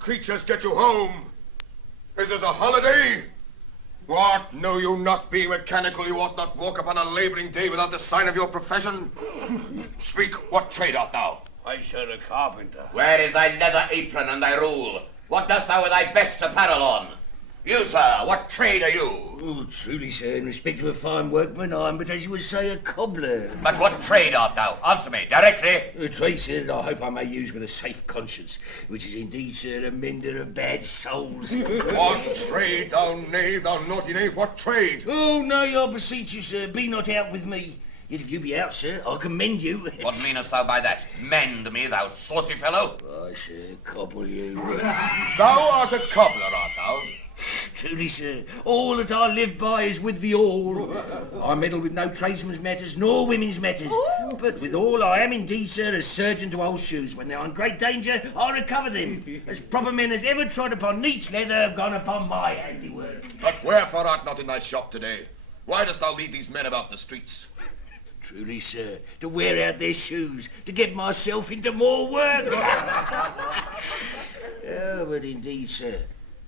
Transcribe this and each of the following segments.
creatures get you home? Is this a holiday? What, know you not, being mechanical, you ought not walk upon a labouring day without the sign of your profession? Speak, what trade art thou? I, sir, a carpenter. Where is thy leather apron and thy rule? What dost thou with thy best apparel on? You, sir, what trade are you? Oh, truly, sir, in respect of a fine workman, I am but, as you would say, a cobbler. But what trade art thou? Answer me, directly. A trade, sir, that I hope I may use with a safe conscience, which is indeed, sir, a mender of bad souls. What trade, thou knave, thou naughty knave, what trade? Oh, nay, I beseech you, sir, be not out with me. Yet if you be out, sir, I commend you. What meanest thou by that? Mend me, thou saucy fellow. I, sir, cobble you. Thou art a cobbler, art thou? Truly, sir, all that I live by is with the all. I meddle with no tradesmen's matters nor women's matters. But with all I am indeed, sir, a surgeon to old shoes. When they are in great danger, I recover them. As proper men as ever trod upon neat's leather have gone upon my handiwork. But wherefore art not in thy shop today? Why dost thou lead these men about the streets? Truly, sir, to wear out their shoes, to get myself into more work. Oh, but indeed, sir,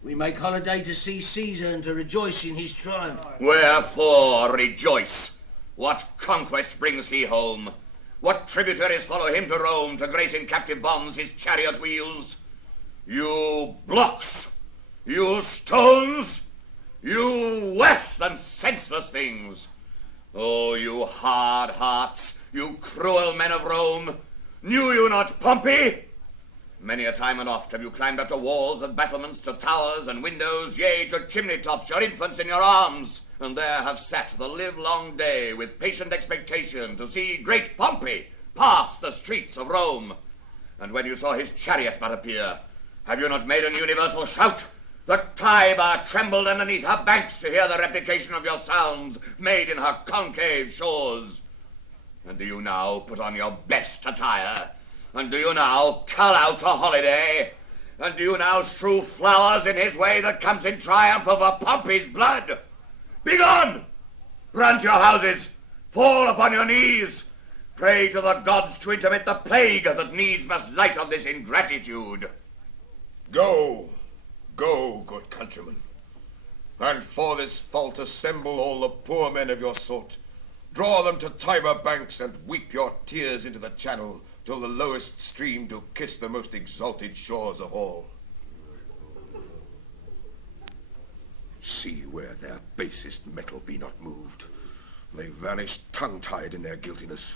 we make holiday to see Caesar and to rejoice in his triumph. Wherefore rejoice? What conquest brings he home? What tributaries follow him to Rome to grace in captive bonds his chariot wheels? You blocks! You stones! You worse than senseless things! Oh, you hard hearts! You cruel men of Rome! Knew you not Pompey? Many a time and oft have you climbed up to walls and battlements, to towers and windows, yea, to chimney tops, your infants in your arms, and there have sat the livelong day with patient expectation to see great Pompey pass the streets of Rome. And when you saw his chariot but appear, have you not made an universal shout? The Tiber trembled underneath her banks to hear the replication of your sounds made in her concave shores. And do you now put on your best attire? And do you now cull out a holiday? And do you now strew flowers in his way that comes in triumph over Pompey's blood? Begone! Run to your houses, fall upon your knees, pray to the gods to intermit the plague that needs must light on this ingratitude. Go, go, good countrymen, and for this fault assemble all the poor men of your sort. Draw them to Tiber banks and weep your tears into the channel, till the lowest stream do kiss the most exalted shores of all. See where their basest metal be not moved. They vanish tongue-tied in their guiltiness.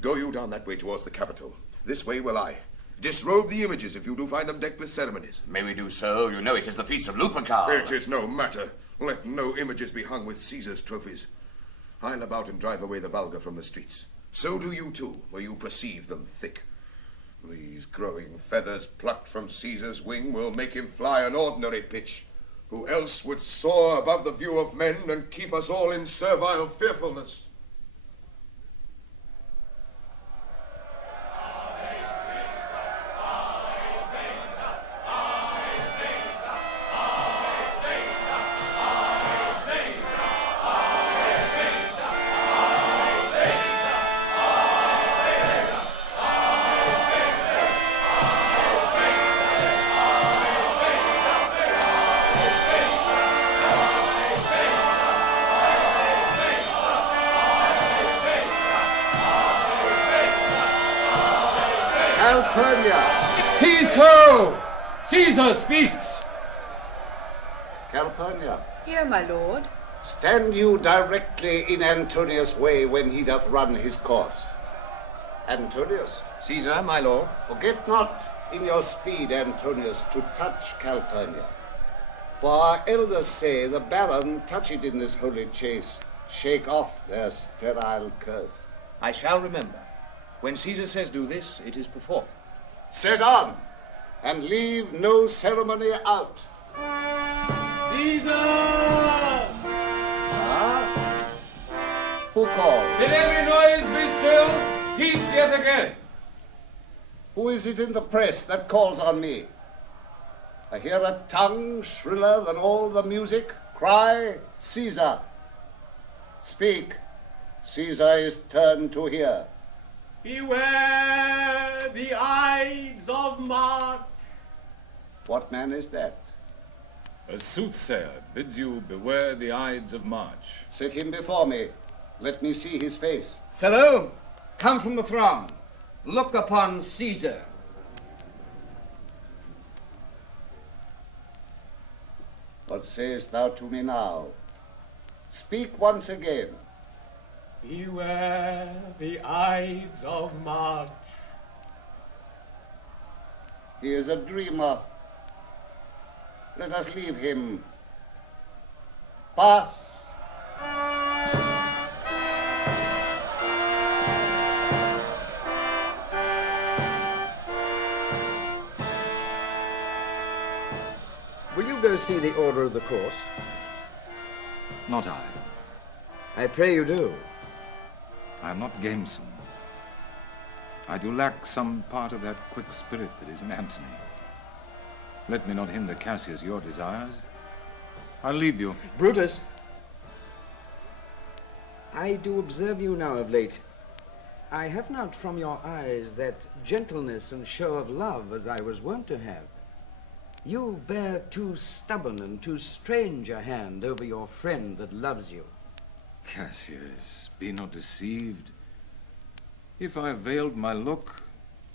Go you down that way towards the Capitol. This way will I. Disrobe the images if you do find them decked with ceremonies. May we do so? You know it is the feast of Lupercal. It is no matter. Let no images be hung with Caesar's trophies. I'll about and drive away the vulgar from the streets. So do you too, where you perceive them thick. These growing feathers plucked from Caesar's wing will make him fly an ordinary pitch, who else would soar above the view of men and keep us all in servile fearfulness. Peace ho! Caesar speaks! Calpurnia, Here, my lord. stand you directly in Antonius' way when he doth run his course. Antonius, Caesar, my lord. forget not in your speed, Antonius, to touch Calpurnia. For our elders say the baron touched in this holy chase, shake off their sterile curse. I shall remember. When Caesar says do this, it is performed. Set on, and leave no ceremony out. Caesar! Ah? Who called? Let every noise be still. Peace yet again. Who is it in the press that calls on me? I hear a tongue shriller than all the music cry, Caesar. Speak, Caesar is turned to hear. Beware the Ides of March. What man is that? A soothsayer bids you beware the Ides of March. Set him before me. Let me see his face. Fellow, come from the throng. Look upon Caesar. What sayest thou to me now? Speak once again. Beware the Ides of March. He is a dreamer. Let us leave him. Pass. Will you go see the order of the course? Not I. I pray you do. I am not gamesome. I do lack some part of that quick spirit that is in Antony. Let me not hinder, Cassius, your desires. I'll leave you. Brutus, I do observe you now of late. I have not from your eyes that gentleness and show of love as I was wont to have. You bear too stubborn and too strange a hand over your friend that loves you. Cassius, be not deceived. If I veiled my look,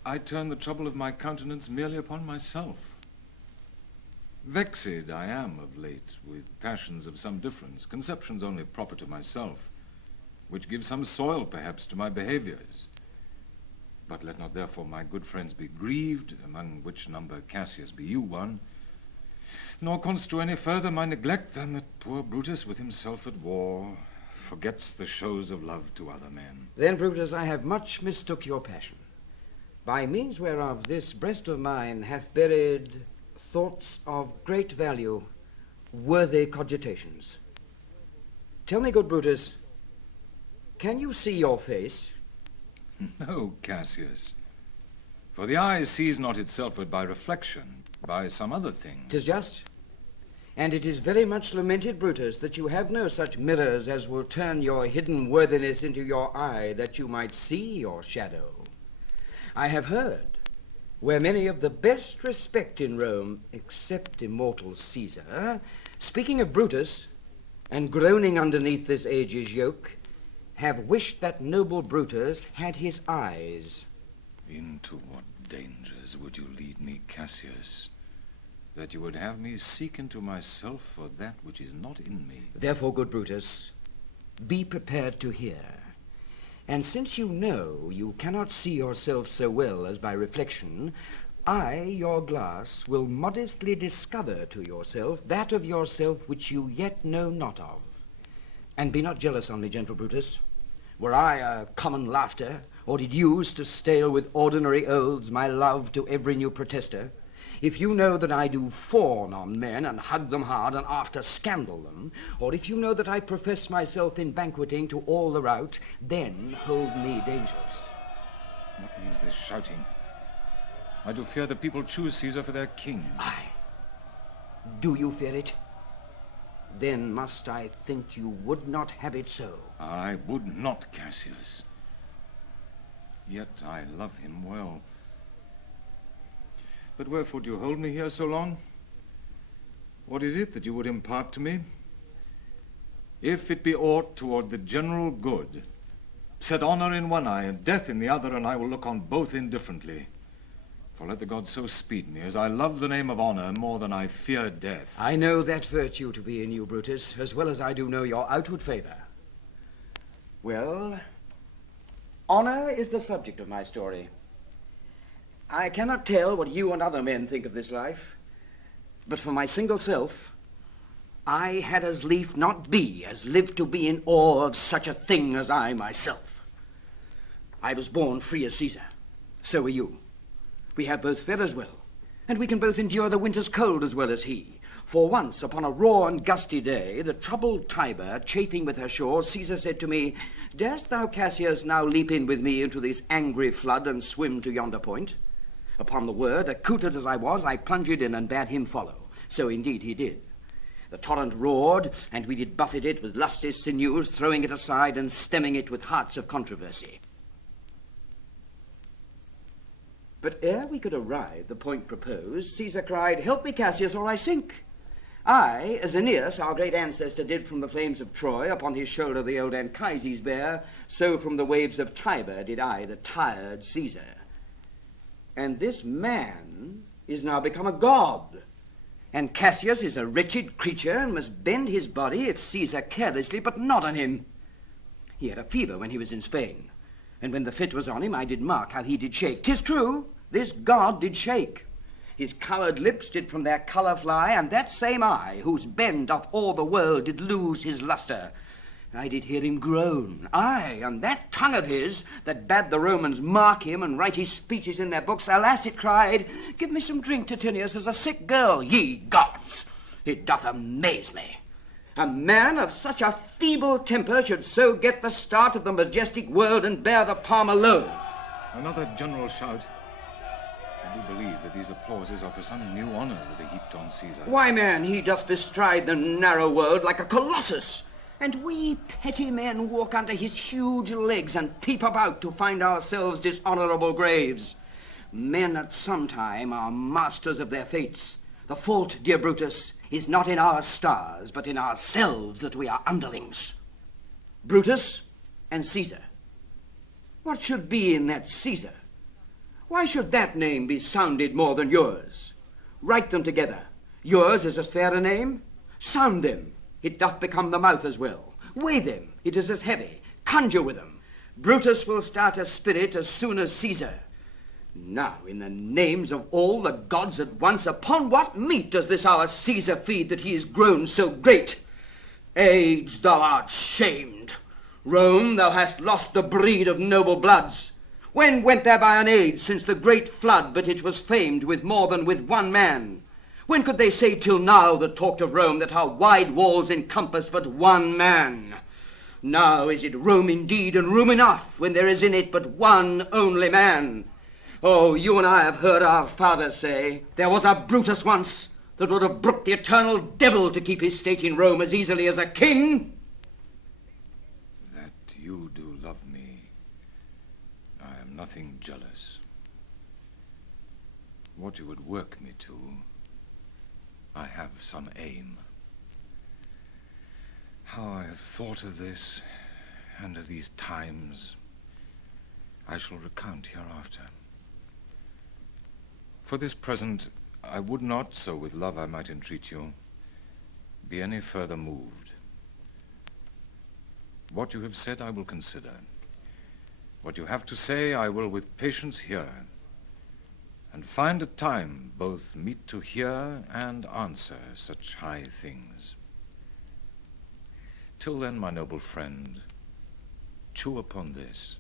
I turn the trouble of my countenance merely upon myself. Vexed I am of late with passions of some difference, conceptions only proper to myself, which give some soil perhaps to my behaviors. But let not therefore my good friends be grieved, among which number Cassius be you one, nor construe any further my neglect than that poor Brutus with himself at war forgets the shows of love to other men. Then, Brutus, I have much mistook your passion, by means whereof this breast of mine hath buried thoughts of great value, worthy cogitations. Tell me, good Brutus, can you see your face? No, Cassius, for the eye sees not itself but by reflection, by some other thing. 'Tis just. And it is very much lamented, Brutus, that you have no such mirrors as will turn your hidden worthiness into your eye, that you might see your shadow. I have heard, where many of the best respect in Rome, except immortal Caesar, speaking of Brutus, and groaning underneath this age's yoke, have wished that noble Brutus had his eyes. Into what dangers would you lead me, Cassius, that you would have me seek into myself for that which is not in me? Therefore, good Brutus, be prepared to hear. And since you know you cannot see yourself so well as by reflection, I, your glass, will modestly discover to yourself that of yourself which you yet know not of. And be not jealous on me, gentle Brutus. Were I a common laughter, or did use to stale with ordinary oaths my love to every new protester, if you know that I do fawn on men and hug them hard and after scandal them, or if you know that I profess myself in banqueting to all the rout, then hold me dangerous. What means this shouting? I do fear the people choose Caesar for their king. Aye. Do you fear it? Then must I think you would not have it so. I would not, Cassius. Yet I love him well. But wherefore do you hold me here so long? What is it that you would impart to me? If it be aught toward the general good, set honor in one eye and death in the other, and I will look on both indifferently. For let the gods so speed me, as I love the name of honor more than I fear death. I know that virtue to be in you, Brutus, as well as I do know your outward favor. Well, honor is the subject of my story. I cannot tell what you and other men think of this life, but for my single self, I had as lief not be as live to be in awe of such a thing as I myself. I was born free as Caesar. So were you. We have both fed as well, and we can both endure the winter's cold as well as he. For once, upon a raw and gusty day, the troubled Tiber, chafing with her shores, Caesar said to me, "Darest thou, Cassius, now leap in with me into this angry flood and swim to yonder point?" Upon the word, accoutred as I was, I plunged in and bade him follow. So indeed he did. The torrent roared, and we did buffet it with lusty sinews, throwing it aside and stemming it with hearts of controversy. But ere we could arrive the point proposed, Caesar cried, "Help me, Cassius, or I sink." I, as Aeneas, our great ancestor, did from the flames of Troy, upon his shoulder the old Anchises bear, so from the waves of Tiber did I, the tired Caesar. And this man is now become a god, and Cassius is a wretched creature, and must bend his body if Caesar carelessly, but not on him. He had a fever when he was in Spain, and when the fit was on him, I did mark how he did shake. 'Tis true, this god did shake. His coward lips did from their colour fly, and that same eye, whose bend doth all the world, did lose his lustre. I did hear him groan, aye, and that tongue of his, that bade the Romans mark him and write his speeches in their books, alas, it cried, "Give me some drink, Titinius, as a sick girl, ye gods! It doth amaze me. A man of such a feeble temper should so get the start of the majestic world and bear the palm alone." Another general shout. I do believe that these applauses are for some new honors that are heaped on Caesar. Why, man, he doth bestride the narrow world like a colossus, and we petty men walk under his huge legs and peep about to find ourselves dishonorable graves. Men at some time are masters of their fates. The fault, dear Brutus, is not in our stars, but in ourselves that we are underlings. Brutus and Caesar. What should be in that Caesar? Why should that name be sounded more than yours? Write them together. Yours is as fair a name. Sound them. It doth become the mouth as well. Weigh them. It is as heavy. Conjure with them. Brutus will start a spirit as soon as Caesar. Now, in the names of all the gods at once, upon what meat does this our Caesar feed that he is grown so great? Age, thou art shamed. Rome, thou hast lost the breed of noble bloods. When went there by an age since the great flood, but it was famed with more than with one man? When could they say till now that talked of Rome that her wide walls encompassed but one man? Now is it Rome indeed, and room enough, when there is in it but one only man? Oh, you and I have heard our fathers say, there was a Brutus once that would have brooked the eternal devil to keep his state in Rome as easily as a king. That you do love me, I am nothing jealous. What you would work me to, I have some aim. How I have thought of this, and of these times, I shall recount hereafter. For this present, I would not, so with love I might entreat you, be any further moved. What you have said I will consider. What you have to say I will with patience hear, and find a time both meet to hear and answer such high things. Till then, my noble friend, chew upon this.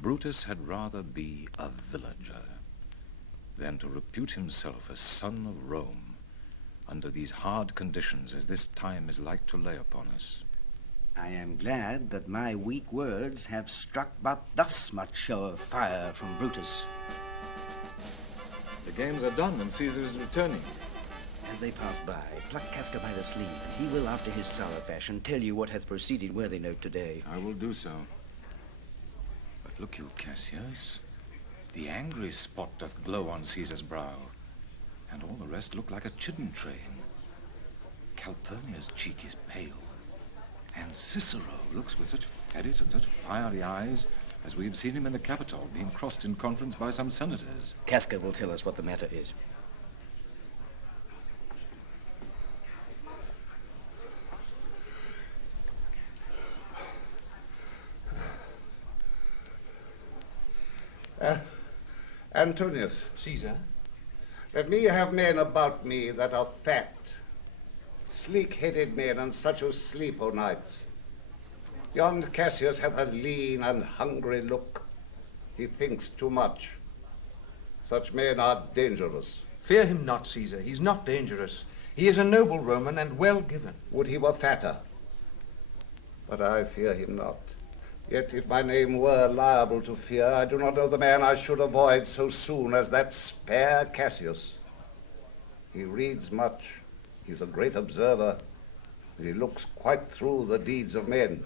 Brutus had rather be a villager than to repute himself a son of Rome under these hard conditions as this time is like to lay upon us. I am glad that my weak words have struck but thus much show of fire from Brutus. The games are done and Caesar is returning. As they pass by, pluck Casca by the sleeve, and he will, after his sour fashion, tell you what hath proceeded worthy note today. I will do so. But look you, Cassius, the angry spot doth glow on Caesar's brow, and all the rest look like a chidden train. Calpurnia's cheek is pale, and Cicero looks with such ferret and such fiery eyes as we have seen him in the Capitol, being crossed in conference by some senators. Casca will tell us what the matter is. Antonius, Caesar? let me have men about me that are fat, sleek-headed men, and such who sleep o' nights. Yond Cassius hath a lean and hungry look. He thinks too much. Such men are dangerous. Fear him not, Caesar. He's not dangerous. He is a noble Roman and well given. Would he were fatter. But I fear him not. Yet if my name were liable to fear, I do not know the man I should avoid so soon as that spare Cassius. He reads much. He's a great observer. And he looks quite through the deeds of men.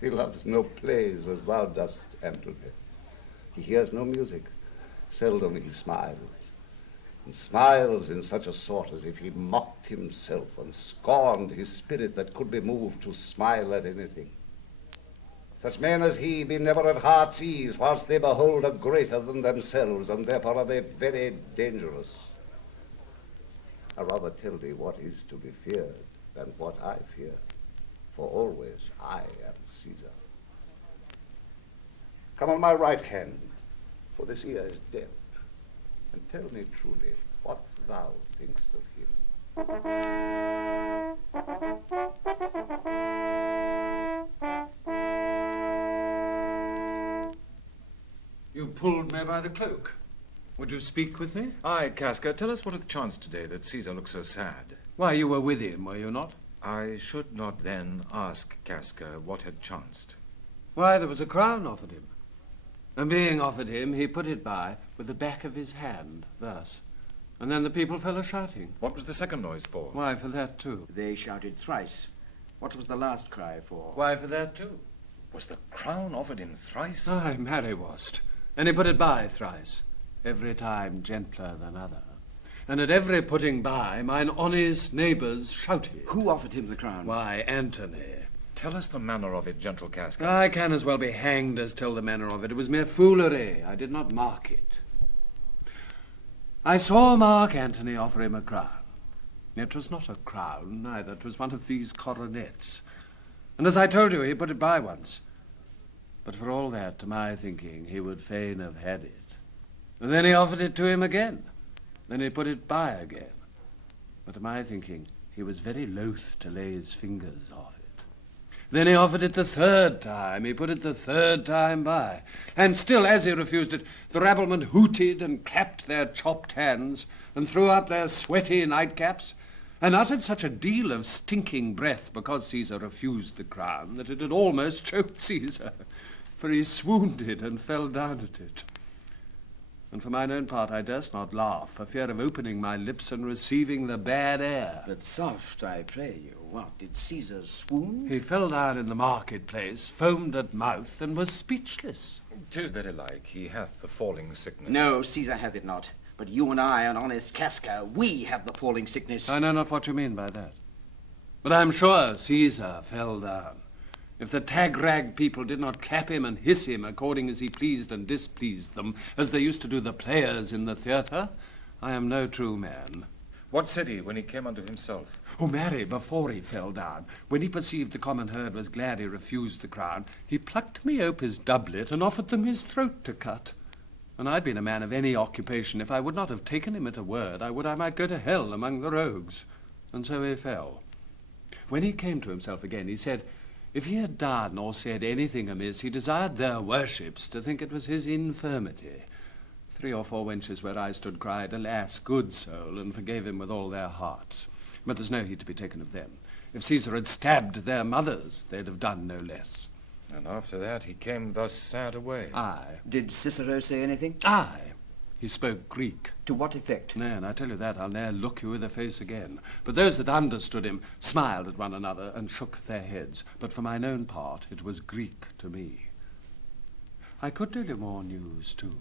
He loves no plays as thou dost, Antony. He hears no music. Seldom he smiles. And smiles in such a sort as if he mocked himself and scorned his spirit that could be moved to smile at anything. Such men as he be never at heart's ease whilst they behold a greater than themselves, and therefore are they very dangerous. I rather tell thee what is to be feared than what I fear, for always I am Caesar. Come on my right hand, for this ear is deaf, and tell me truly what thou thinkst of him. You pulled me by the cloak. Would you speak with me? Aye, Casca, tell us what hath chanced today that Caesar looks so sad. Why, you were with him, were you not? I should not then ask Casca what had chanced. Why, there was a crown offered him. And being offered him, he put it by with the back of his hand, thus. And then the people fell a-shouting. What was the second noise for? Why, for that too. They shouted thrice. What was the last cry for? Why, for that too. Was the crown offered him thrice? Aye, marry was't. And he put it by thrice, every time gentler than other. And at every putting by, mine honest neighbours shouted. Who offered him the crown? Why, Antony. Tell us the manner of it, gentle Casca. I can as well be hanged as tell the manner of it. It was mere foolery. I did not mark it. I saw Mark Antony offer him a crown. It was not a crown, neither. It was one of these coronets. And as I told you, he put it by once. But for all that, to my thinking, he would fain have had it. And then he offered it to him again. Then he put it by again. But to my thinking, he was very loath to lay his fingers off it. Then he offered it the third time. He put it the third time by. And still, as he refused it, the rabblemen hooted and clapped their chopped hands and threw up their sweaty nightcaps and uttered such a deal of stinking breath because Caesar refused the crown that it had almost choked Caesar, for he swooned and fell down at it. And for mine own part I durst not laugh, for fear of opening my lips and receiving the bad air. But soft, I pray you. What, did Caesar swoon? He fell down in the marketplace, foamed at mouth, and was speechless. 'Tis very like he hath the falling sickness. No, Caesar hath it not. But you and I and honest Casca, we have the falling sickness. I know not what you mean by that. But I'm sure Caesar fell down. If the tag-rag people did not clap him and hiss him according as he pleased and displeased them, as they used to do the players in the theatre, I am no true man. What said he when he came unto himself? Oh, marry, before he fell down, when he perceived the common herd was glad he refused the crown, he plucked me ope his doublet and offered them his throat to cut. And I'd been a man of any occupation. If I would not have taken him at a word, I might go to hell among the rogues. And so he fell. When he came to himself again, he said, if he had done or said anything amiss, he desired their worships to think it was his infirmity. 3 or 4 wenches where I stood cried, alas, good soul, and forgave him with all their hearts. But there's no heed to be taken of them. If Caesar had stabbed their mothers, they'd have done no less. And after that he came thus sad away. Aye. Did Cicero say anything? Aye. He spoke Greek. To what effect? Nay, and I tell you that, I'll ne'er look you i' the face again. But those that understood him smiled at one another and shook their heads. But for mine own part, it was Greek to me. I could tell you more news, too.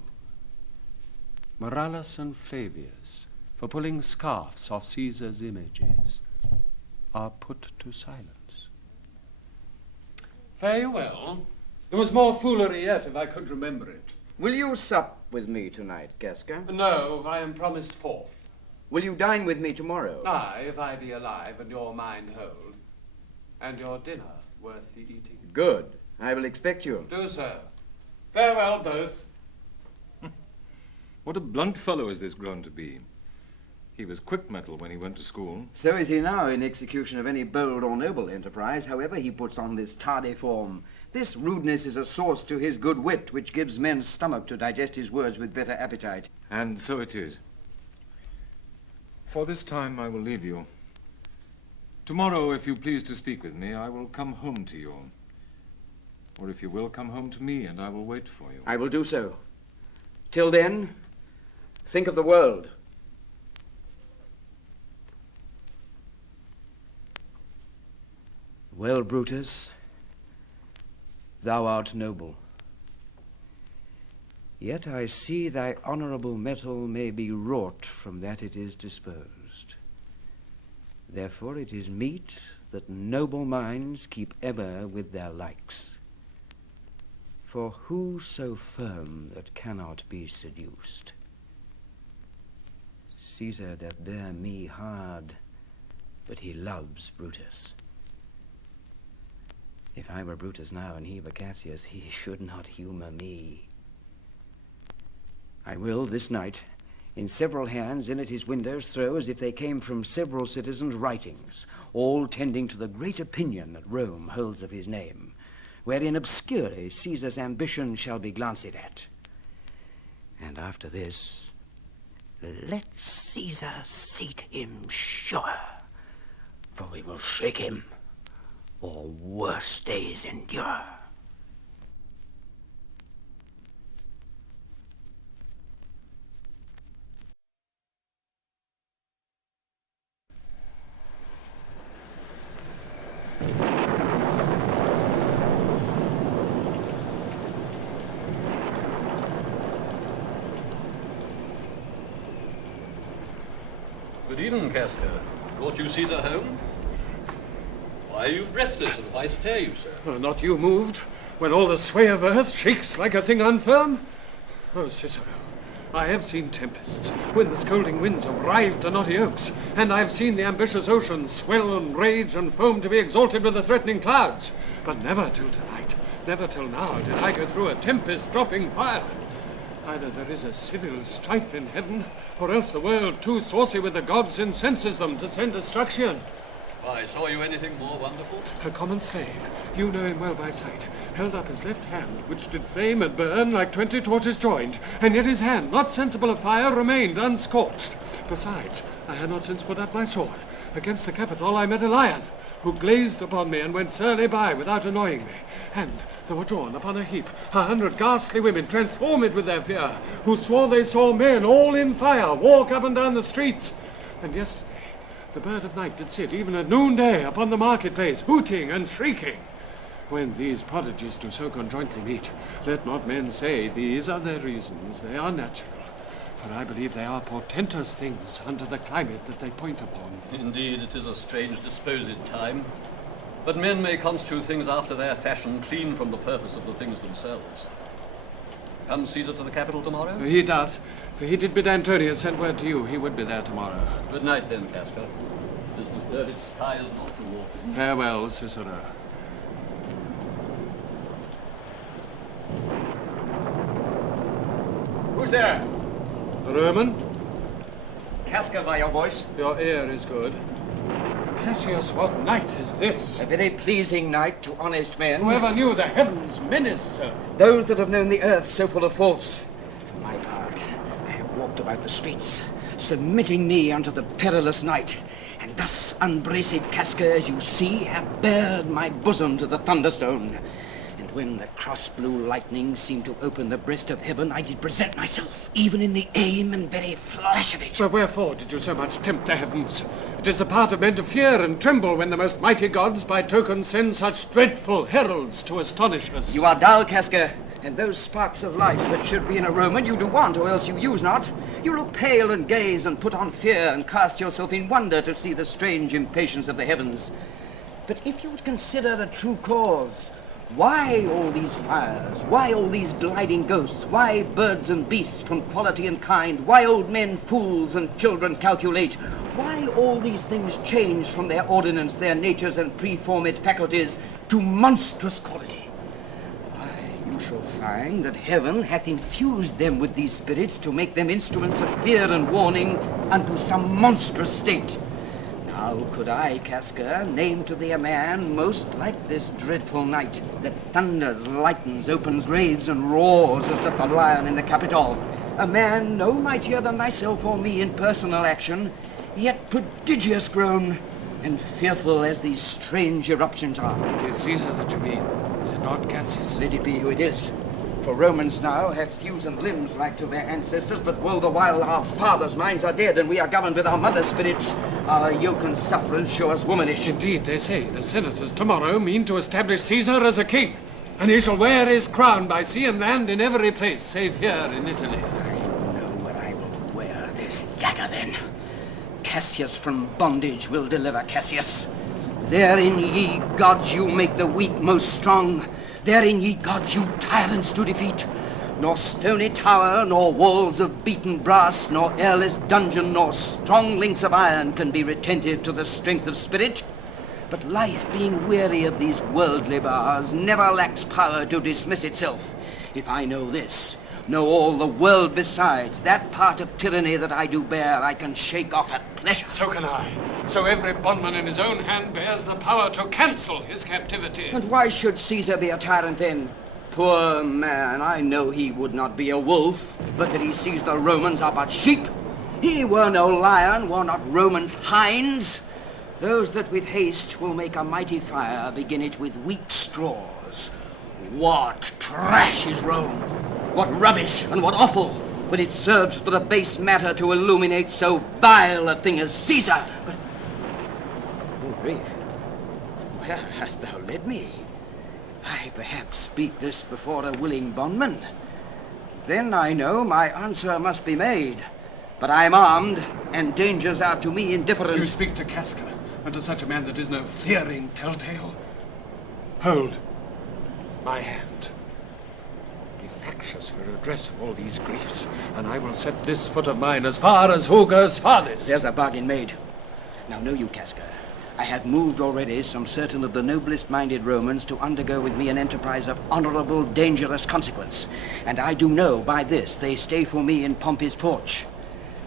Morallus and Flavius, for pulling scarfs off Caesar's images, are put to silence. Fare you well. There was more foolery yet, if I could remember it. Will you sup with me tonight, Casca? No, I am promised forth. Will you dine with me tomorrow? Aye, if I be alive and your mind hold, and your dinner worth the eating. Good. I will expect you. Do so. Farewell, both. What a blunt fellow is this grown to be. He was quick metal when he went to school. So is he now in execution of any bold or noble enterprise, however he puts on this tardy form. This rudeness is a source to his good wit, which gives men's stomach to digest his words with better appetite. And so it is. For this time I will leave you. Tomorrow, if you please to speak with me, I will come home to you. Or if you will, come home to me, and I will wait for you. I will do so. Till then, think of the world. Well, Brutus, thou art noble. Yet I see thy honourable metal may be wrought from that it is disposed. Therefore it is meet that noble minds keep ever with their likes. For who so firm that cannot be seduced? Caesar doth bear me hard, but he loves Brutus. If I were Brutus now and he were Cassius, he should not humour me. I will this night in several hands in at his windows throw as if they came from several citizens' writings, all tending to the great opinion that Rome holds of his name, wherein obscurely Caesar's ambition shall be glanced at. And after this, let Caesar seat him sure, for we will shake him, or worse days endure. Good evening, Casca. Brought you Caesar home? Why are you breathless, and why stare you, sir? Not you moved, when all the sway of earth shakes like a thing unfirm? Oh, Cicero, I have seen tempests, when the scolding winds have rived the knotty oaks, and I have seen the ambitious ocean swell and rage and foam to be exalted with the threatening clouds. But never till tonight, never till now, did I go through a tempest dropping fire. Either there is a civil strife in heaven, or else the world, too saucy with the gods, incenses them to send destruction. Why, saw you anything more wonderful? A common slave, you know him well by sight, held up his left hand, which did flame and burn like 20 torches joined, and yet his hand, not sensible of fire, remained unscorched. Besides, I had not since put up my sword. Against the Capitol I met a lion, who glazed upon me and went surly by without annoying me. And there were drawn upon a heap 100 ghastly women, transformed with their fear, who swore they saw men all in fire walk up and down the streets. And yesterday the bird of night did sit even at noonday upon the marketplace, hooting and shrieking. When these prodigies do so conjointly meet, let not men say these are their reasons, they are natural. For I believe they are portentous things under the climate that they point upon. Indeed, it is a strange disposed time. But men may construe things after their fashion, clean from the purpose of the things themselves. Comes Caesar to the Capitol tomorrow? He doth, for he did bid Antonius send word to you he would be there tomorrow. Good night then, Casca. This disturbed sky is not to walk in. Farewell, Cicero. Who's there? A Roman? Casca, by your voice. Your ear is good. Cassius, what night is this? A very pleasing night to honest men. Whoever knew the heavens menaced, sir? Those that have known the earth so full of faults. For my part, I have walked about the streets, submitting me unto the perilous night, and thus unbraced, Casca, as you see, have bared my bosom to the thunderstone. And when the cross-blue lightning seemed to open the breast of heaven, I did present myself, even in the aim and very flash of it. But wherefore did you so much tempt the heavens? It is the part of men to fear and tremble when the most mighty gods by token send such dreadful heralds to astonish us. You are dull, Casca, and those sparks of life that should be in a Roman you do want, or else you use not. You look pale and gaze and put on fear and cast yourself in wonder to see the strange impatience of the heavens. But if you would consider the true cause, why all these fires? Why all these gliding ghosts? Why birds and beasts from quality and kind? Why old men, fools, and children calculate? Why all these things change from their ordinance, their natures and preformed faculties to monstrous quality? Why, you shall find that heaven hath infused them with these spirits to make them instruments of fear and warning unto some monstrous state. How could I, Casca, name to thee a man most like this dreadful night that thunders, lightens, opens graves, and roars as doth the lion in the Capitol? A man no mightier than thyself or me in personal action, yet prodigious grown, and fearful as these strange eruptions are. It is Caesar that you mean, is it not, Cassius? Let it be who it is. For Romans now have thews and limbs like to their ancestors, but woe the while our fathers' minds are dead, and we are governed with our mother's spirits. Our yoke and sufferance show us womanish. Indeed, they say the senators tomorrow mean to establish Caesar as a king. and he shall wear his crown by sea and land in every place, save here in Italy. I know where I will wear this dagger then. Cassius from bondage will deliver Cassius. Therein, ye gods, you make the weak most strong. Therein, ye gods, you tyrants to defeat. Nor stony tower, nor walls of beaten brass, nor airless dungeon, nor strong links of iron can be retentive to the strength of spirit. But life, being weary of these worldly bars, never lacks power to dismiss itself. If I know this, know all the world besides, that part of tyranny that I do bear I can shake off at pleasure. So can I. So every bondman in his own hand bears the power to cancel his captivity. And why should Caesar be a tyrant then? Poor man, I know he would not be a wolf, but that he sees the Romans are but sheep. He were no lion, were not Romans hinds. Those that with haste will make a mighty fire begin it with weak straws. What trash is Rome! What rubbish and what offal, when it serves for the base matter to illuminate so vile a thing as Caesar! But, oh, grief, where hast thou led me? I perhaps speak this before a willing bondman. Then I know my answer must be made. But I am armed, and dangers are to me indifferent. You speak to Casca, and to such a man that is no fearing telltale. Hold my hand. Be factious for redress of all these griefs, and I will set this foot of mine as far as Hogar's farthest. There's a bargain made. Now know you, Casca, I have moved already some certain of the noblest-minded Romans to undergo with me an enterprise of honorable, dangerous consequence. And I do know by this they stay for me in Pompey's porch.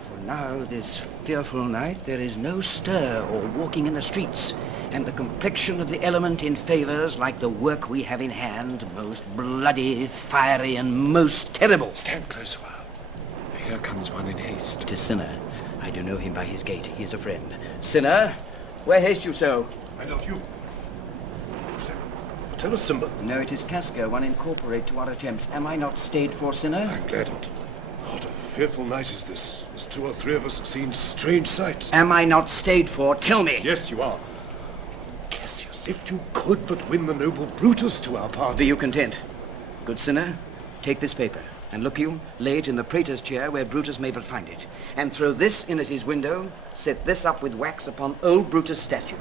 For now, this fearful night, there is no stir or walking in the streets, and the complexion of the element in favors like the work we have in hand, most bloody, fiery, and most terrible. Stand close a while. For here comes one in haste. 'Tis Cinna. I do know him by his gait. He is a friend. Cinna, where haste you so? I know you. Who's that? Tell us, Simba. No, it is Casca, one incorporate to our attempts. Am I not stayed for, Cinna? I'm glad on't. What a fearful night is this, as 2 or 3 of us have seen strange sights. Am I not stayed for? Tell me. Yes, you are. Cassius, if you could but win the noble Brutus to our party. Be you content? Good Cinna, take this paper, and look you, lay it in the praetor's chair where Brutus may but find it, and throw this in at his window, set this up with wax upon old Brutus' statue.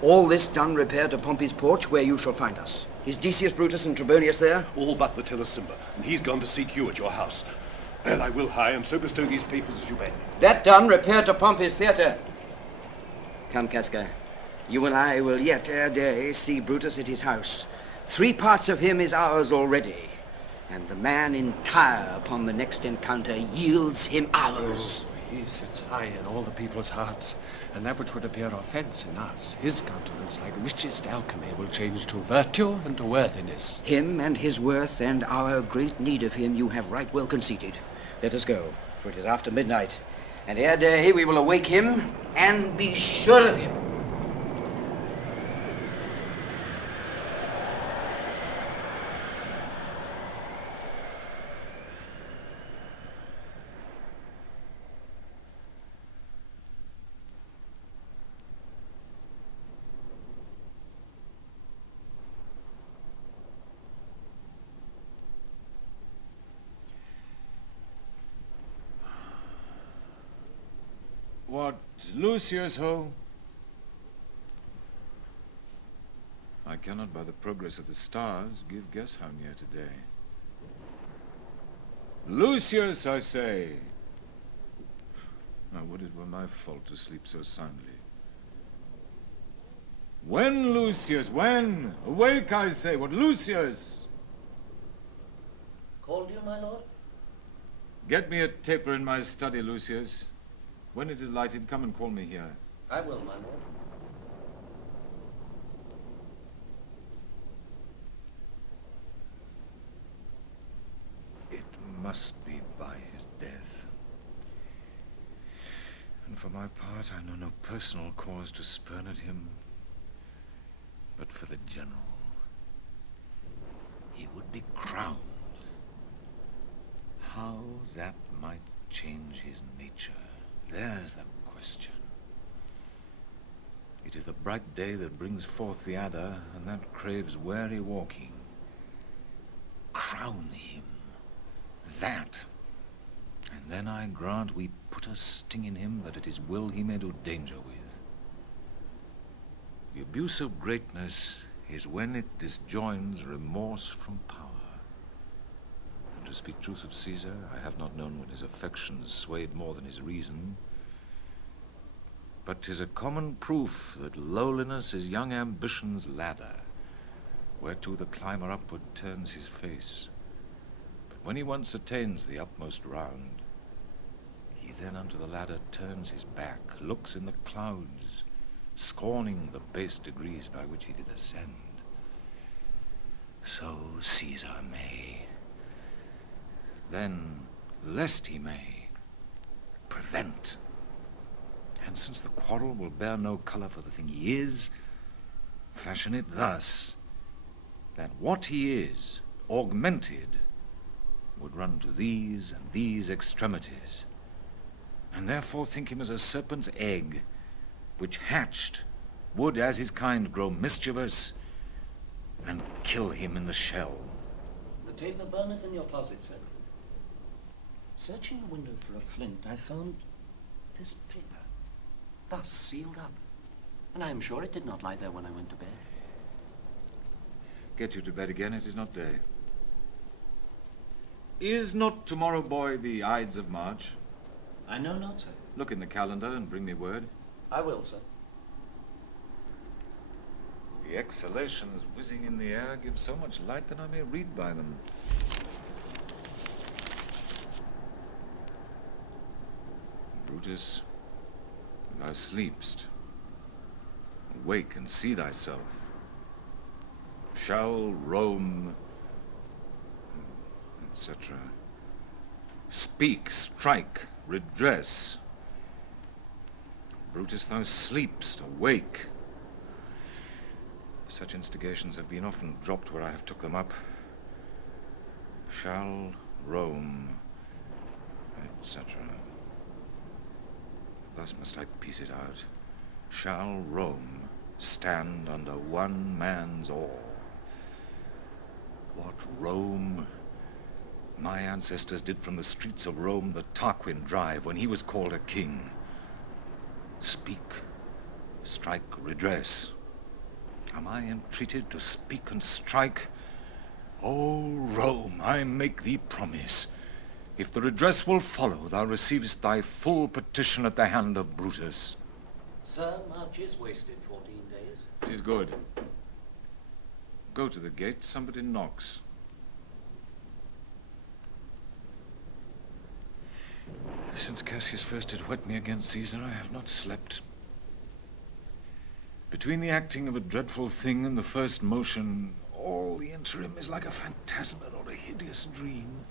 All this done, repair to Pompey's porch, where you shall find us. Is Decius Brutus and Trebonius there? All but Metellus Simba, and he's gone to seek you at your house. Well, I will hie, and so bestow these papers as you bade me. That done, repair to Pompey's theatre. Come, Casca. You and I will yet ere day see Brutus at his house. 3 parts of him is ours already, and the man entire upon the next encounter yields him ours. He sits high in all the people's hearts, and that which would appear offense in us, his countenance, like richest alchemy, will change to virtue and to worthiness. Him and his worth and our great need of him you have right well conceited. Let us go, for it is after midnight, and ere day we will awake him and be sure of him. What, Lucius, ho? I cannot by the progress of the stars give guess how near today. Lucius, I say! Now, would it were my fault to sleep so soundly. When, Lucius, when? Awake, I say! What, Lucius? Called you, my lord? Get me a taper in my study, Lucius. When it is lighted, come and call me here. I will, my lord. It must be by his death. And for my part, I know no personal cause to spurn at him, but for the general. He would be crowned. How that might change his nature, there's the question. It is the bright day that brings forth the adder, and that craves wary walking. crown him. That. And then I grant we put a sting in him that at his will he may do danger with. The abuse of greatness is when it disjoins remorse from power. And to speak truth of Caesar, I have not known when his affections swayed more than his reason. But 'tis a common proof that lowliness is young ambition's ladder, whereto the climber upward turns his face. But when he once attains the upmost round, he then unto the ladder turns his back, looks in the clouds, scorning the base degrees by which he did ascend. So Caesar may. Then, lest he may, prevent. And since the quarrel will bear no color for the thing he is, fashion it thus, that what he is, augmented, would run to these and these extremities, and therefore think him as a serpent's egg, which hatched would as his kind grow mischievous, and kill him in the shell. The taper burneth in your closet, sir. Searching the window for a flint, I found this paper, thus sealed up. And I am sure it did not lie there when I went to bed. Get you to bed again, it is not day. Is not tomorrow, boy, the Ides of March? I know not, sir. Look in the calendar and bring me word. I will, sir. The exhalations whizzing in the air give so much light that I may read by them. Brutus, thou sleepst. Awake and see thyself. Shall Rome, etc. Speak, strike, redress. Brutus, thou sleepst, awake. Such instigations have been often dropped where I have took them up. Shall Rome, etc. Thus must I piece it out. Shall Rome stand under one man's awe? What Rome? My ancestors did from the streets of Rome the Tarquin drive when he was called a king. Speak, strike, redress. Am I entreated to speak and strike? O Rome, I make thee promise. If the redress will follow, thou receivest thy full petition at the hand of Brutus. Sir, March is wasted 14 days. 'Tis good. Go to the gate, somebody knocks. Since Cassius first did whet me against Caesar, I have not slept. Between the acting of a dreadful thing and the first motion, all the interim is like a phantasma or a hideous dream.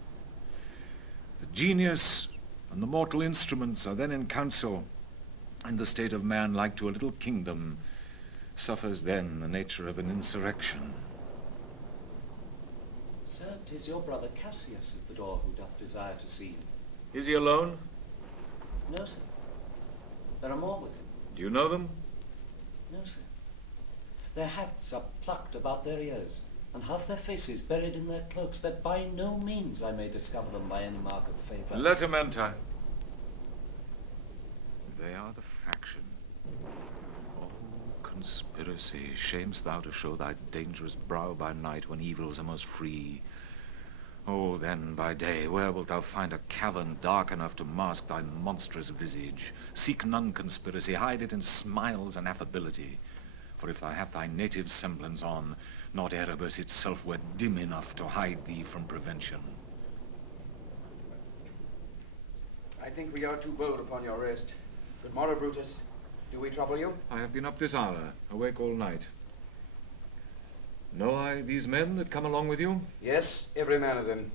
The genius and the mortal instruments are then in council, and the state of man, like to a little kingdom, suffers then the nature of an insurrection. Sir, 'tis your brother Cassius at the door who doth desire to see you. Is he alone? No, sir. There are more with him. Do you know them? No, sir. Their hats are plucked about their ears, and half their faces buried in their cloaks, that by no means I may discover them by any mark of favor. Let him enter. They are the faction. Oh, conspiracy, shamest thou to show thy dangerous brow by night when evils are most free? Oh, then, by day, where wilt thou find a cavern dark enough to mask thy monstrous visage? Seek none conspiracy, hide it in smiles and affability. For if thou have thy native semblance on, not Erebus itself were dim enough to hide thee from prevention. I think we are too bold upon your rest. Good morrow, Brutus. Do we trouble you? I have been up this hour, awake all night. Know I these men that come along with you? Yes, every man of them.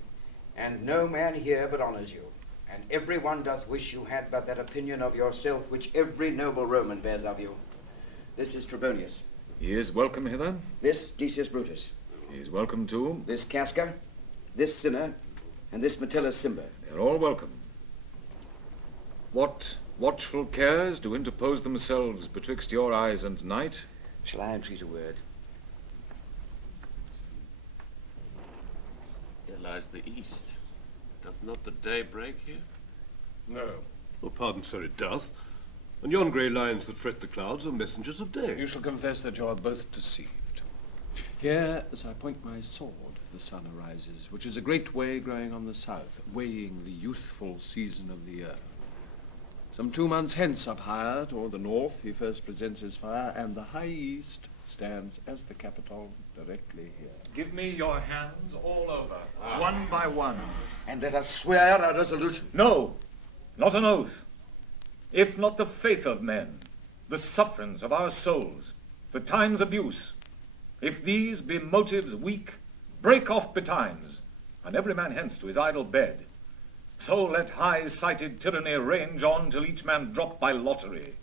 And no man here but honors you. And every one doth wish you had but that opinion of yourself which every noble Roman bears of you. This is Trebonius. He is welcome hither. This Decius Brutus. He is welcome too. This Casca, this Cinna, and this Metellus Cimber. They are all welcome. What watchful cares do interpose themselves betwixt your eyes and night? Shall I entreat a word? lies the east. Doth not the day break here? No. Well, pardon, sir, it doth. And yon grey lines that fret the clouds are messengers of day. You shall confess that you are both deceived. Here, as I point my sword, the sun arises, which is a great way growing on the south, weighing the youthful season of the year. Some 2 months hence, up higher toward the north, he first presents his fire, and the high east stands as the capital directly here. Give me your hands all over, one by one. And let us swear our resolution. No, not an oath. If not the faith of men, the sufferings of our souls, the time's abuse, if these be motives weak, break off betimes, and every man hence to his idle bed. So let high-sighted tyranny range on till each man drop by lottery.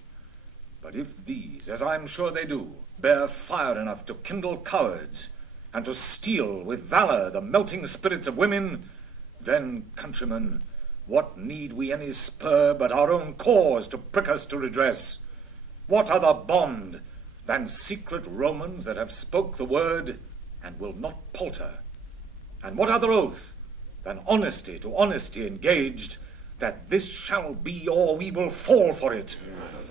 But if these, as I'm sure they do, bear fire enough to kindle cowards, and to steal with valor the melting spirits of women, then, countrymen, what need we any spur but our own cause to prick us to redress? What other bond than secret Romans that have spoke the word and will not palter? And what other oath than honesty to honesty engaged, that this shall be or we will fall for it?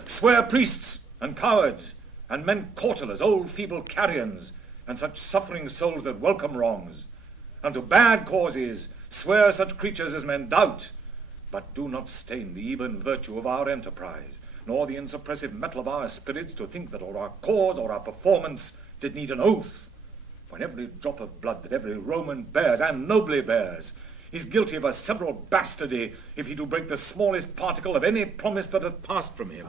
Swear priests and cowards, and men cautelous, old feeble carrions, and such suffering souls that welcome wrongs. And to bad causes swear such creatures as men doubt, but do not stain the even virtue of our enterprise, nor the insuppressive metal of our spirits, to think that or our cause or our performance did need an oath, when every drop of blood that every Roman bears, and nobly bears, is guilty of a several bastardy, if he do break the smallest particle of any promise that hath passed from him.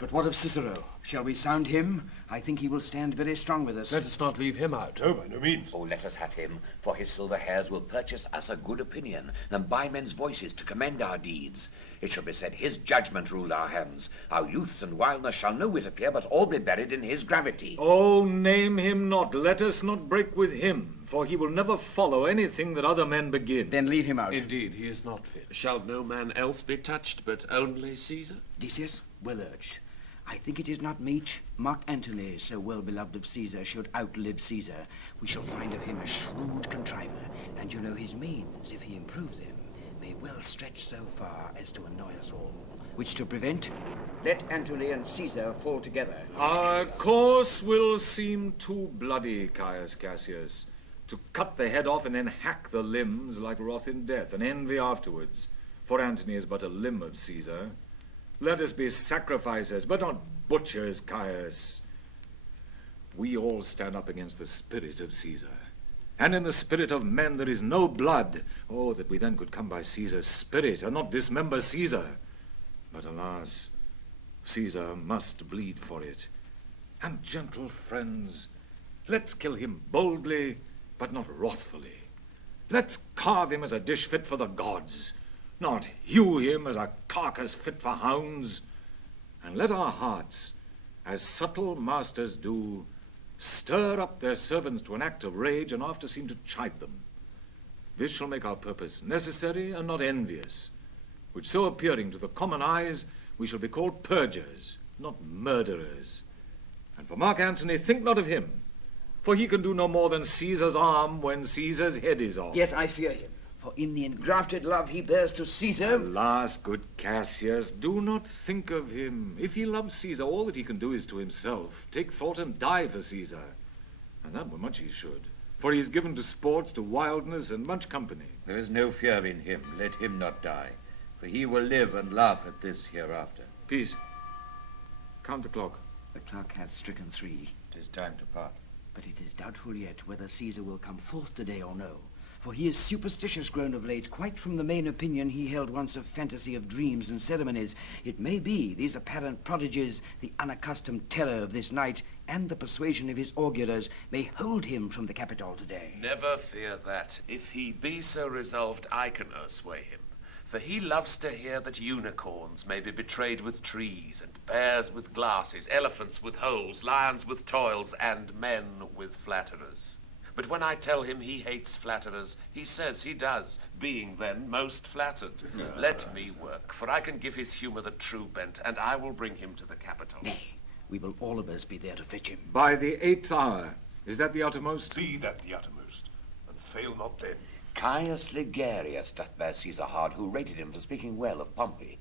But what of Cicero? Shall we sound him? I think he will stand very strong with us. Let us not leave him out. No, by no means. Oh, let us have him, for his silver hairs will purchase us a good opinion, and by men's voices to commend our deeds. It shall be said his judgment ruled our hands. Our youths and wildness shall no whit appear, but all be buried in his gravity. Oh, name him not, let us not break with him, for he will never follow anything that other men begin. Then leave him out. Indeed, he is not fit. Shall no man else be touched but only Caesar? Decius, well urged. I think it is not meet Mark Antony, so well beloved of Caesar, should outlive Caesar. We shall find of him a shrewd contriver, and you know his means, if he improves them, may well stretch so far as to annoy us all. Which to prevent, let Antony and Caesar fall together. Our course will seem too bloody, Caius Cassius, to cut the head off and then hack the limbs like wrath in death, and envy afterwards, for Antony is but a limb of Caesar. Let us be sacrificers, but not butchers, Caius. We all stand up against the spirit of Caesar. And in the spirit of men there is no blood. Oh, that we then could come by Caesar's spirit, and not dismember Caesar. But alas, Caesar must bleed for it. And gentle friends, let's kill him boldly, but not wrathfully. Let's carve him as a dish fit for the gods, not hew him as a carcass fit for hounds. And let our hearts, as subtle masters do, stir up their servants to an act of rage, and after seem to chide them. This shall make our purpose necessary and not envious, which so appearing to the common eyes, we shall be called purgers, not murderers. And for Mark Antony, think not of him, for he can do no more than Caesar's arm when Caesar's head is off. Yet I fear him, for in the engrafted love he bears to Caesar... Alas, good Cassius, do not think of him. If he loves Caesar, all that he can do is to himself. Take thought and die for Caesar. And that were much he should, for he is given to sports, to wildness, and much company. There is no fear in him. Let him not die, for he will live and laugh at this hereafter. Peace. Count the clock. The clock hath stricken 3. 'Tis time to part. But it is doubtful yet whether Caesar will come forth today or no. For he is superstitious grown of late, quite from the main opinion he held once of fantasy of dreams and ceremonies. It may be these apparent prodigies, the unaccustomed terror of this night, and the persuasion of his augurers may hold him from the Capitol today. Never fear that. If he be so resolved, I can sway him. For he loves to hear that unicorns may be betrayed with trees, and bears with glasses, elephants with holes, lions with toils, and men with flatterers. But when I tell him he hates flatterers, he says he does, being then most flattered. Let me work, for I can give his humor the true bent, and I will bring him to the Capitol. Nay, we will all of us be there to fetch him. By the 8th hour. Is that the uttermost? Be that the uttermost, and fail not then. Caius Ligarius doth bear Caesar hard, who rated him for speaking well of Pompey.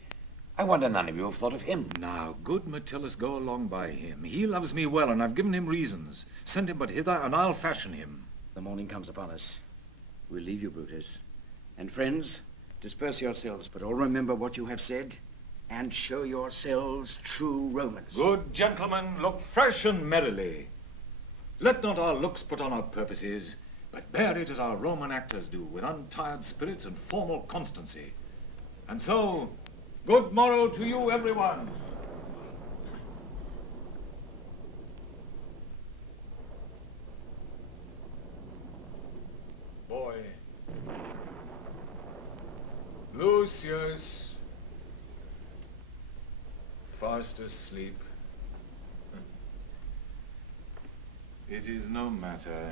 I wonder none of you have thought of him. Now, good Metellus, go along by him. He loves me well, and I've given him reasons. Send him but hither, and I'll fashion him. The morning comes upon us. We'll leave you, Brutus. And friends, disperse yourselves, but all remember what you have said, and show yourselves true Romans. Good gentlemen, look fresh and merrily. Let not our looks put on our purposes, but bear it as our Roman actors do, with untired spirits and formal constancy. And so, good morrow to you, everyone. Boy. Lucius. Fast asleep. It is no matter.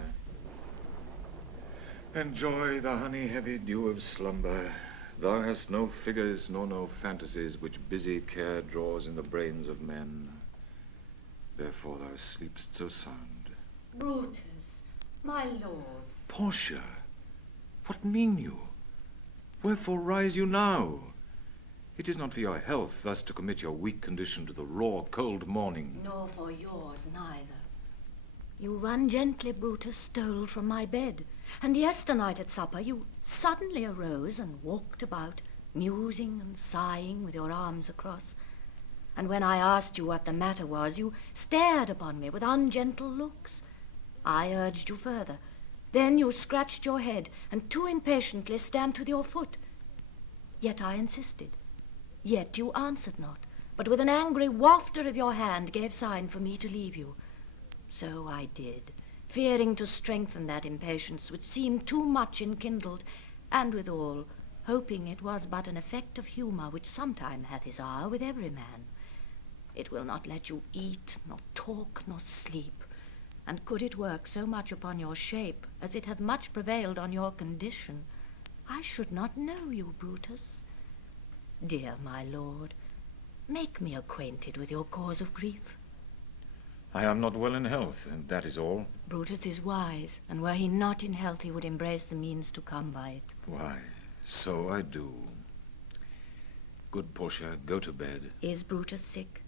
Enjoy the honey-heavy dew of slumber. Thou hast no figures nor no fantasies which busy care draws in the brains of men. Therefore thou sleepst so sound. Brutus, my lord. Portia, what mean you? Wherefore rise you now? It is not for your health thus to commit your weak condition to the raw, cold morning. Nor for yours neither. You ungently, Brutus, stole from my bed, and yesternight at supper you suddenly arose and walked about, musing and sighing with your arms across. And when I asked you what the matter was, you stared upon me with ungentle looks. I urged you further. Then you scratched your head and too impatiently stamped with your foot. Yet I insisted. Yet you answered not, but with an angry wafter of your hand gave sign for me to leave you. So I did, fearing to strengthen that impatience which seemed too much enkindled, and withal hoping it was but an effect of humour which sometime hath his hour with every man. It will not let you eat, nor talk, nor sleep, and could it work so much upon your shape as it hath much prevailed on your condition, I should not know you, Brutus. Dear my lord, make me acquainted with your cause of grief. I am not well in health, and that is all. Brutus is wise, and were he not in health, he would embrace the means to come by it. Why, so I do. Good Portia, go to bed. Is Brutus sick?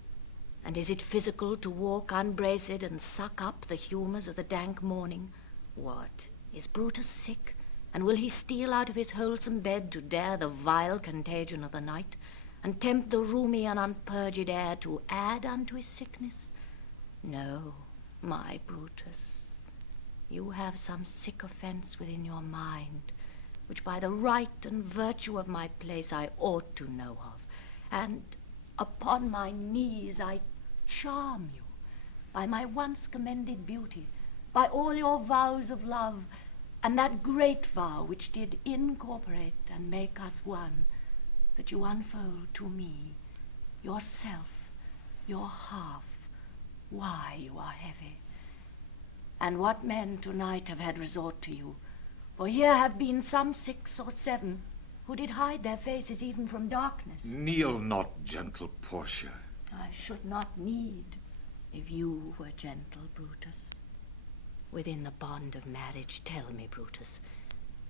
And is it physical to walk unbraced and suck up the humours of the dank morning? What, is Brutus sick? And will he steal out of his wholesome bed to dare the vile contagion of the night, and tempt the roomy and unpurged air to add unto his sickness? No, my Brutus, you have some sick offence within your mind, which by the right and virtue of my place I ought to know of, and upon my knees I charm you, by my once commended beauty, by all your vows of love, and that great vow which did incorporate and make us one, that you unfold to me, yourself, your half, why you are heavy. And what men tonight have had resort to you, for here have been some 6 or 7 who did hide their faces even from darkness. Kneel not, gentle Portia. I should not need if you were gentle, Brutus. Within the bond of marriage, tell me, Brutus,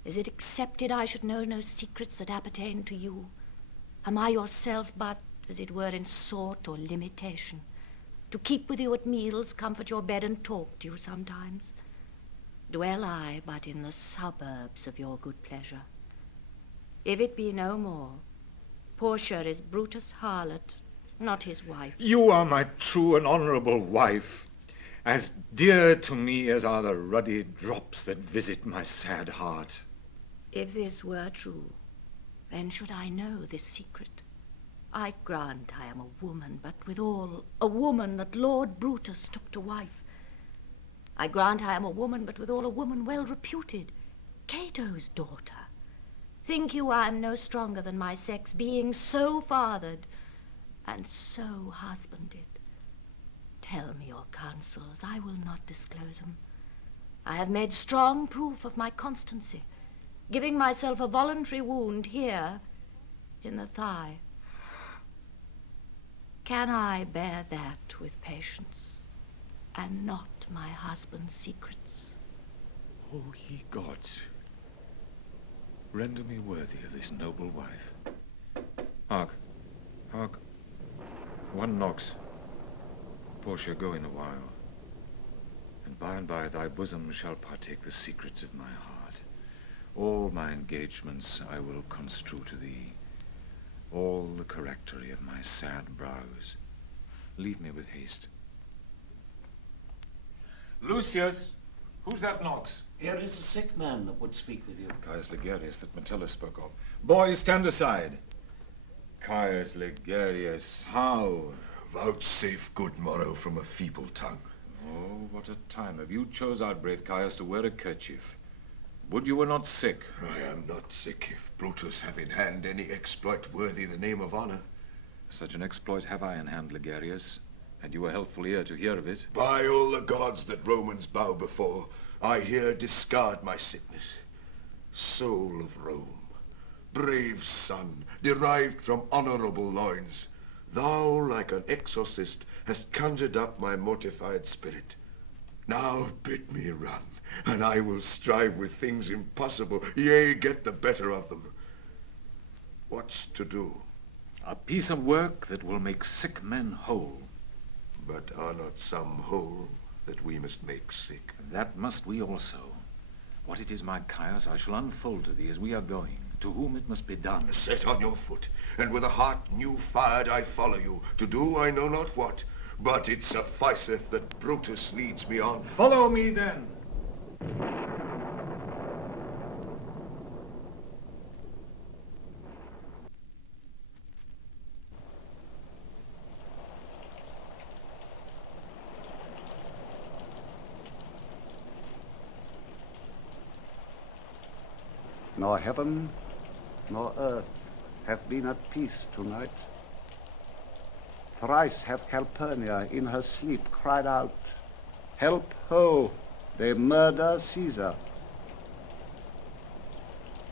is it accepted I should know no secrets that appertain to you? Am I yourself but, as it were, in sort or limitation, to keep with you at meals, comfort your bed, and talk to you sometimes? Dwell I but in the suburbs of your good pleasure? If it be no more, Portia is Brutus' harlot, not his wife. You are my true and honourable wife, as dear to me as are the ruddy drops that visit my sad heart. If this were true, then should I know this secret. I grant I am a woman, but withal a woman that Lord Brutus took to wife. I grant I am a woman, but withal a woman well reputed, Cato's daughter. Think you I am no stronger than my sex, being so fathered and so husbanded? Tell me your counsels, I will not disclose them. I have made strong proof of my constancy, giving myself a voluntary wound here in the thigh. Can I bear that with patience, and not my husband's secrets? O ye gods, Render me worthy of this noble wife. Hark, hark. One knocks. Portia, go in a while. And by thy bosom shall partake the secrets of my heart. All my engagements I will construe to thee. All the correctory of my sad brows. Leave me with haste. Lucius, who's that knocks? Here is a sick man that would speak with you. Caius Ligarius that Metellus spoke of. Boys, stand aside. Caius Ligarius, how? Vouchsafe good morrow from a feeble tongue. Oh, what a time have you chose our brave Caius to wear a kerchief. Would you were not sick. I am not sick if Brutus have in hand any exploit worthy the name of honor. Such an exploit have I in hand, Ligarius, and you a healthful ear to hear of it. By all the gods that Romans bow before, I here discard my sickness. Soul of Rome, brave son, derived from honorable loins, thou, like an exorcist, hast conjured up my mortified spirit. Now bid me run, and I will strive with things impossible, yea, get the better of them. What's to do? A piece of work that will make sick men whole. But are not some whole that we must make sick? That must we also. What it is, my Caius, I shall unfold to thee as we are going, to whom it must be done. Set on your foot, and with a heart new fired I follow you, to do I know not what, but it sufficeth that Brutus leads me on. Follow me then. Nor heaven nor earth hath been at peace tonight. Thrice hath Calpurnia in her sleep cried out, "Help, ho! They murder Caesar."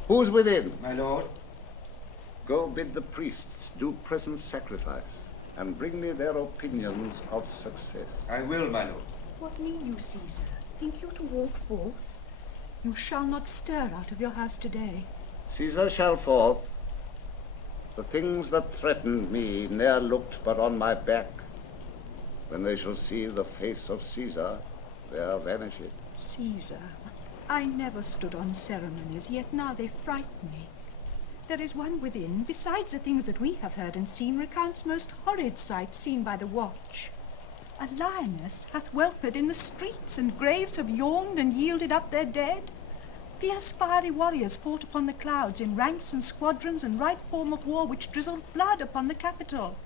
Who's within? My lord. Go bid the priests do present sacrifice, and bring me their opinions of success. I will, my lord. What mean you, Caesar? Think you to walk forth? You shall not stir out of your house today. Caesar shall forth. The things that threatened me ne'er looked but on my back. When they shall see the face of Caesar, they're vanished. Caesar, I never stood on ceremonies, yet now they frighten me. There is one within, besides the things that we have heard and seen, recounts most horrid sights seen by the watch. A lioness hath whelped in the streets, and graves have yawned and yielded up their dead. Fierce fiery warriors fought upon the clouds in ranks and squadrons and right form of war, which drizzled blood upon the Capitol.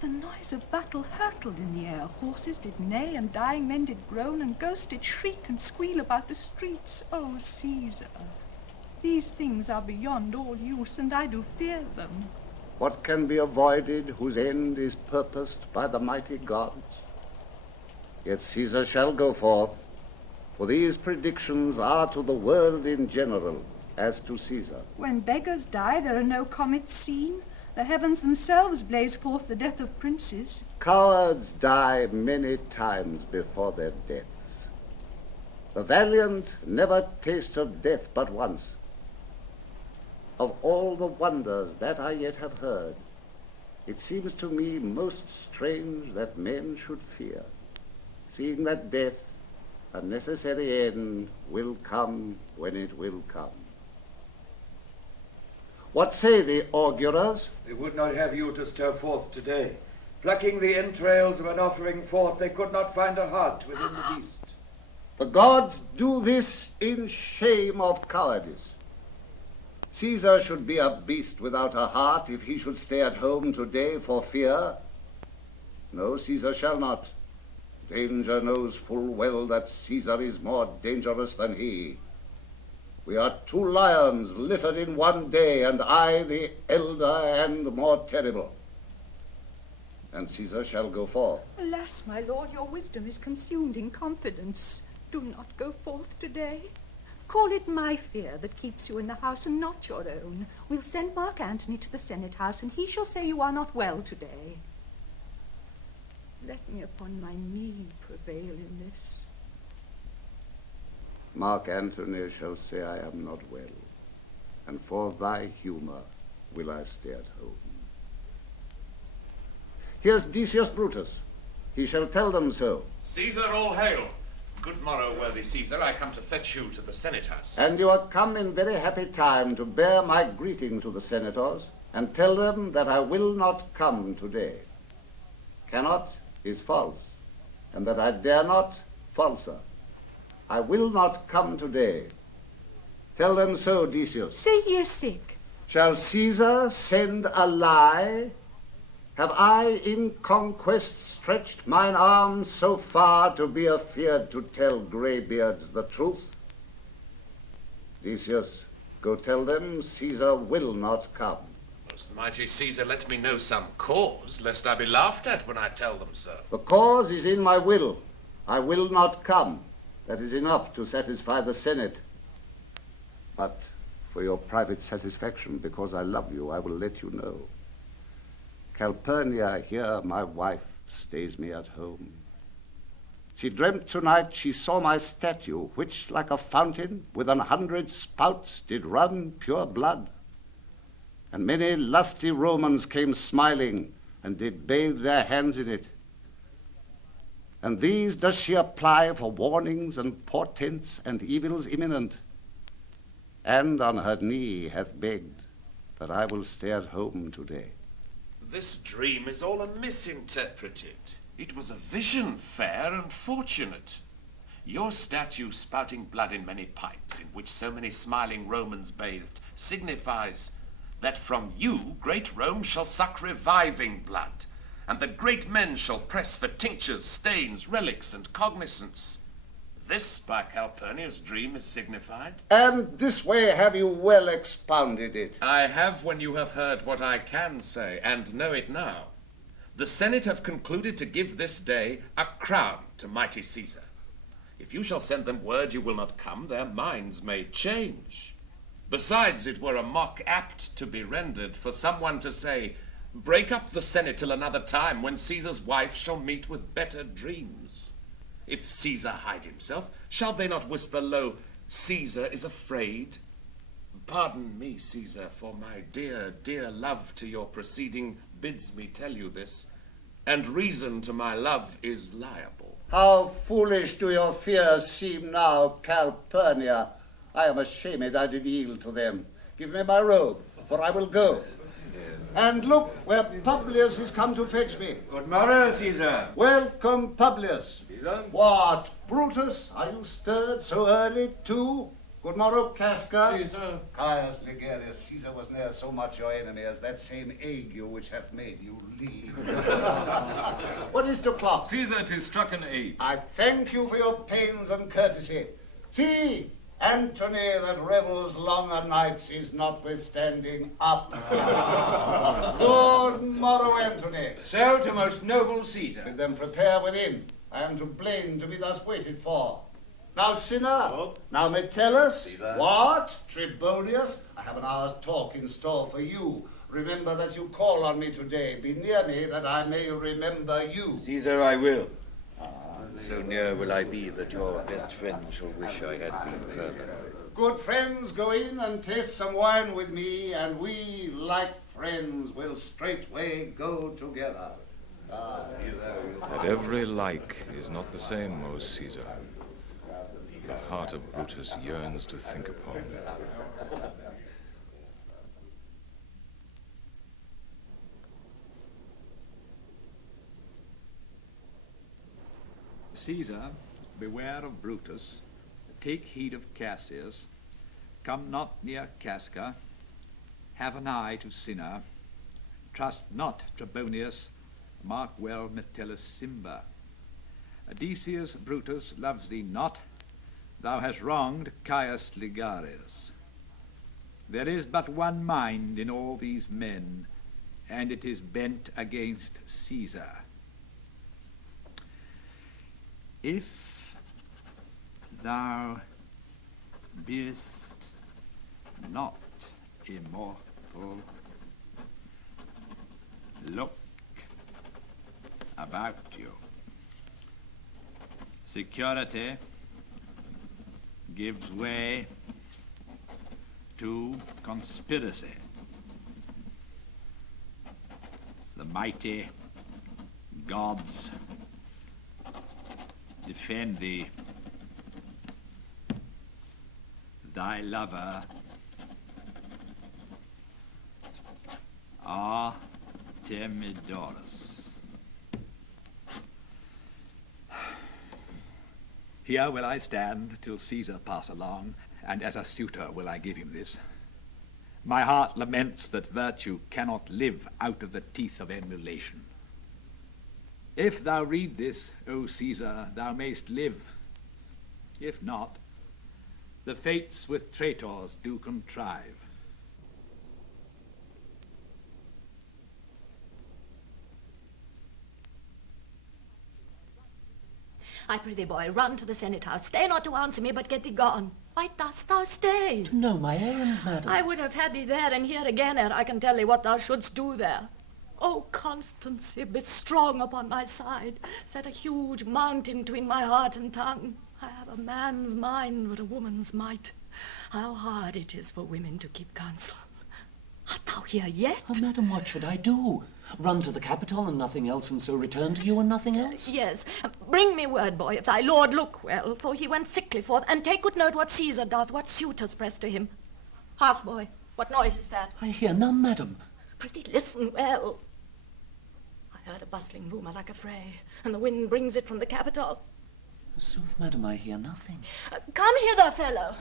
The noise of battle hurtled in the air. Horses did neigh, and dying men did groan, and ghosts did shriek and squeal about the streets. O Caesar, these things are beyond all use, and I do fear them. What can be avoided whose end is purposed by the mighty gods? Yet Caesar shall go forth, for these predictions are to the world in general, as to Caesar. When beggars die, there are no comets seen. The heavens themselves blaze forth the death of princes. Cowards die many times before their deaths. The valiant never taste of death but once. Of all the wonders that I yet have heard, it seems to me most strange that men should fear, seeing that death, a necessary end, will come when it will come. What say the augurers? They would not have you to stir forth today. Plucking the entrails of an offering forth, they could not find a heart within the beast. The gods do this in shame of cowardice. Caesar should be a beast without a heart if he should stay at home today for fear. No, Caesar shall not. Danger knows full well that Caesar is more dangerous than he. We are two lions littered in one day, and I the elder and more terrible. And Caesar shall go forth. Alas, my lord, your wisdom is consumed in confidence. Do not go forth today. Call it my fear that keeps you in the house and not your own. We'll send Mark Antony to the Senate House, and he shall say you are not well today. Let me upon my knee prevail in this. Mark Antony shall say I am not well. and for thy humour will I stay at home. Here's Decius Brutus. He shall tell them so. Caesar, all hail. Good morrow, worthy Caesar. I come to fetch you to the Senate House. And you are come in very happy time to bear my greeting to the senators, and tell them that I will not come today. Cannot is false, and that I dare not, falser. I will not come today. Tell them so, Decius. Say ye is sick. Shall Caesar send a lie? Have I in conquest stretched mine arms so far to be afeard to tell greybeards the truth? Decius, go tell them Caesar will not come. Most mighty Caesar, let me know some cause, lest I be laughed at when I tell them so. The cause is in my will. I will not come. That is enough to satisfy the Senate. But for your private satisfaction, because I love you, I will let you know. Calpurnia here, my wife, stays me at home. She dreamt tonight she saw my statue, which like a fountain with 100 spouts did run pure blood. And many lusty Romans came smiling and did bathe their hands in it. And these does she apply for warnings and portents and evils imminent. And on her knee hath begged that I will stay at home today. This dream is all misinterpreted. It was a vision fair and fortunate. Your statue spouting blood in many pipes, in which so many smiling Romans bathed, signifies that from you great Rome shall suck reviving blood, and that great men shall press for tinctures, stains, relics, and cognizance. This by Calpurnia's dream is signified. And this way have you well expounded it. I have when you have heard what I can say, and know it now. The Senate have concluded to give this day a crown to mighty Caesar. If you shall send them word you will not come, their minds may change. Besides, it were a mock apt to be rendered for someone to say, break up the Senate till another time, when Caesar's wife shall meet with better dreams. If Caesar hide himself, shall they not whisper low, Caesar is afraid? Pardon me, Caesar, for my dear, dear love to your proceeding bids me tell you this, and reason to my love is liable. How foolish do your fears seem now, Calpurnia. I am ashamed I did yield to them. Give me my robe, for I will go. And look, where Publius is come to fetch me. Good morrow, Caesar. Welcome, Publius. Caesar? What, Brutus, are you stirred so early too? Good morrow, Casca. Caesar. Caius Ligarius, Caesar was ne'er so much your enemy as that same ague which hath made you leave. What is 2:00? Caesar, 'tis struck an 8. I thank you for your pains and courtesy. See, Antony that revels longer nights is notwithstanding up. Good morrow, Antony. So to most noble Caesar. Bid them prepare within. I am to blame to be thus waited for. Now, Cinna, now Metellus, Caesar. What? Tribonius, I have an hour's talk in store for you. Remember that you call on me today. Be near me that I may remember you. Caesar, I will. So near will I be that your best friend shall wish I had been further. Good friends, go in and taste some wine with me, and we, like friends, will straightway go together. That every like is not the same, O Caesar. The heart of Brutus yearns to think upon. Caesar, beware of Brutus, take heed of Cassius, come not near Casca, have an eye to Cinna, trust not Tribonius, mark well Metellus Cimber. Decius Brutus loves thee not, thou hast wronged Caius Ligarius. There is but one mind in all these men, and it is bent against Caesar. If thou beest not immortal, look about you. Security gives way to conspiracy. The mighty gods defend thee. Thy lover, Artemidorus. Here will I stand till Caesar pass along, and as a suitor will I give him this. My heart laments that virtue cannot live out of the teeth of emulation. If thou read this, O Caesar, thou mayst live. If not, the fates with traitors do contrive. I prithee, boy, run to the Senate House. Stay not to answer me, but get thee gone. Why dost thou stay? To know my errand, madam. I would have had thee there and here again ere I can tell thee what thou shouldst do there. O Constancy, be strong upon my side. Set a huge mountain between my heart and tongue. I have a man's mind, but a woman's might. How hard it is for women to keep counsel. Art thou here yet? Oh, madam, what should I do? Run to the capital and nothing else, and so return to you and nothing else? Yes. Bring me word, boy, if thy lord look well, for he went sickly forth. And take good note what Caesar doth, what suitors press to him. Hark, boy, what noise is that? I hear none, madam. Prithee, listen well. I heard a bustling rumour like a fray, and the wind brings it from the capital. Sooth, madam, I hear nothing. Come hither, fellow.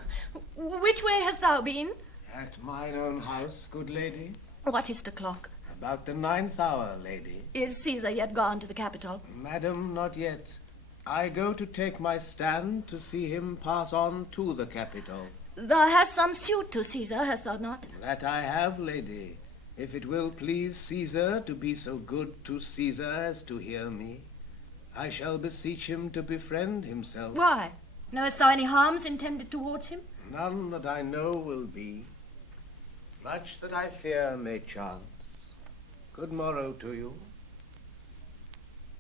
Which way hast thou been? At mine own house, good lady. What is the clock? About the 9th hour, lady. Is Caesar yet gone to the capital? Madam, not yet. I go to take my stand to see him pass on to the capital. Thou hast some suit to Caesar, hast thou not? That I have, lady. If it will please Caesar to be so good to Caesar as to hear me, I shall beseech him to befriend himself. Why? Knowest thou any harms intended towards him? None that I know will be. Much that I fear may chance. Good morrow to you.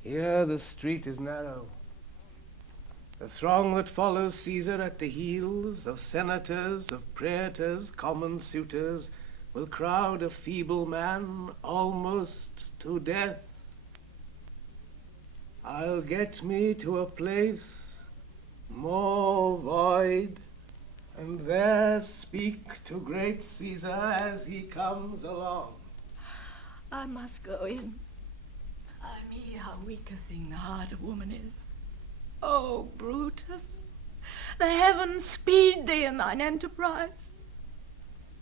Here the street is narrow. The throng that follows Caesar at the heels of senators, of praetors, common suitors, will crowd a feeble man almost to death. I'll get me to a place more void, and there speak to great Caesar as he comes along. I must go in. Ah me, how weak a thing the heart of woman is. Oh, Brutus, the heavens speed thee in thine enterprise.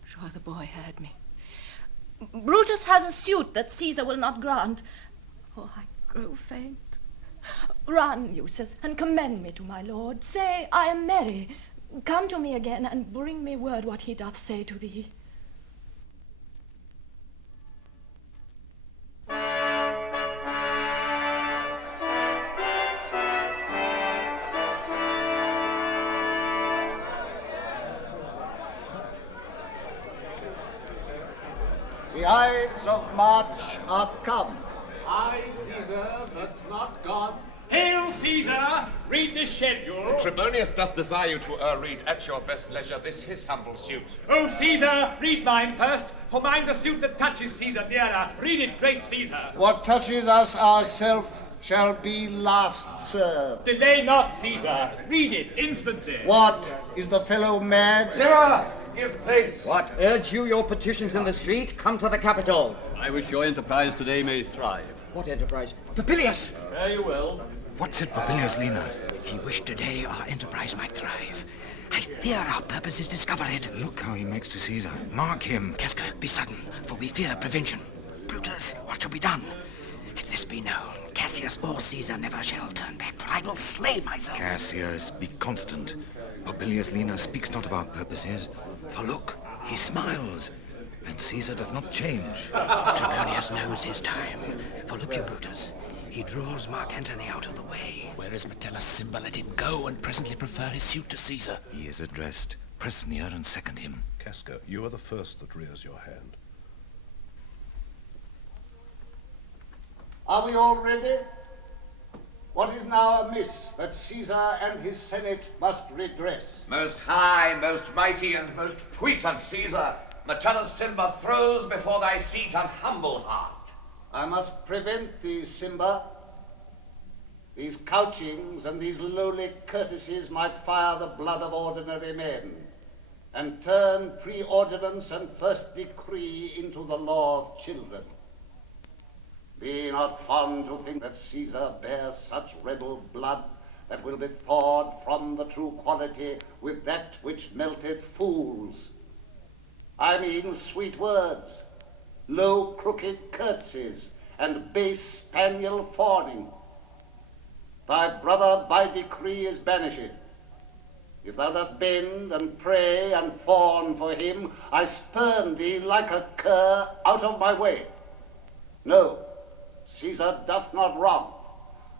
Sure the boy heard me. Brutus has a suit that Caesar will not grant. Oh, I grow faint. Run, Eustace, and commend me to my lord. Say, I am merry. Come to me again, and bring me word what he doth say to thee. The Ides of March are come. I, Caesar, but not God. Hail, Caesar! Read this schedule. Trebonius doth desire you to read at your best leisure this his humble suit. Oh, Caesar, read mine first, for mine's a suit that touches Caesar nearer. Read it, great Caesar. What touches us ourself shall be last served. Delay not, Caesar. Read it instantly. What? Is the fellow mad? Sirrah! Give place. What, urge you your petitions in the street? Come to the capital. I wish your enterprise today may thrive. What enterprise? Papilius! Fare you well. What said Papilius, Lena? He wished today our enterprise might thrive. I fear our purpose is discovered. Look how he makes to Caesar. Mark him. Casca, be sudden, for we fear prevention. Brutus, what shall be done? If this be known, Cassius or Caesar never shall turn back, for I will slay myself. Cassius, be constant. Papilius Lena speaks not of our purposes. For look, he smiles, and Caesar doth not change. Trebonius knows his time. For look you, Brutus, he draws Mark Antony out of the way. Where is Metellus Simba? Let him go, and presently prefer his suit to Caesar. He is addressed. Press near and second him. Casca, you are the first that rears your hand. Are we all ready? What is now amiss that Caesar and his Senate must redress? Most high, most mighty, and most puissant Caesar, maternal Simba throws before thy seat an humble heart. I must prevent thee, Simba. These couchings and these lowly courtesies might fire the blood of ordinary men, and turn pre-ordinance and first decree into the law of children. Be not fond to think that Caesar bears such rebel blood that will be thawed from the true quality with that which melteth fools. I mean sweet words, low crooked curtsies, and base spaniel fawning. Thy brother by decree is banished. If thou dost bend and pray and fawn for him, I spurn thee like a cur out of my way. No, Caesar doth not wrong,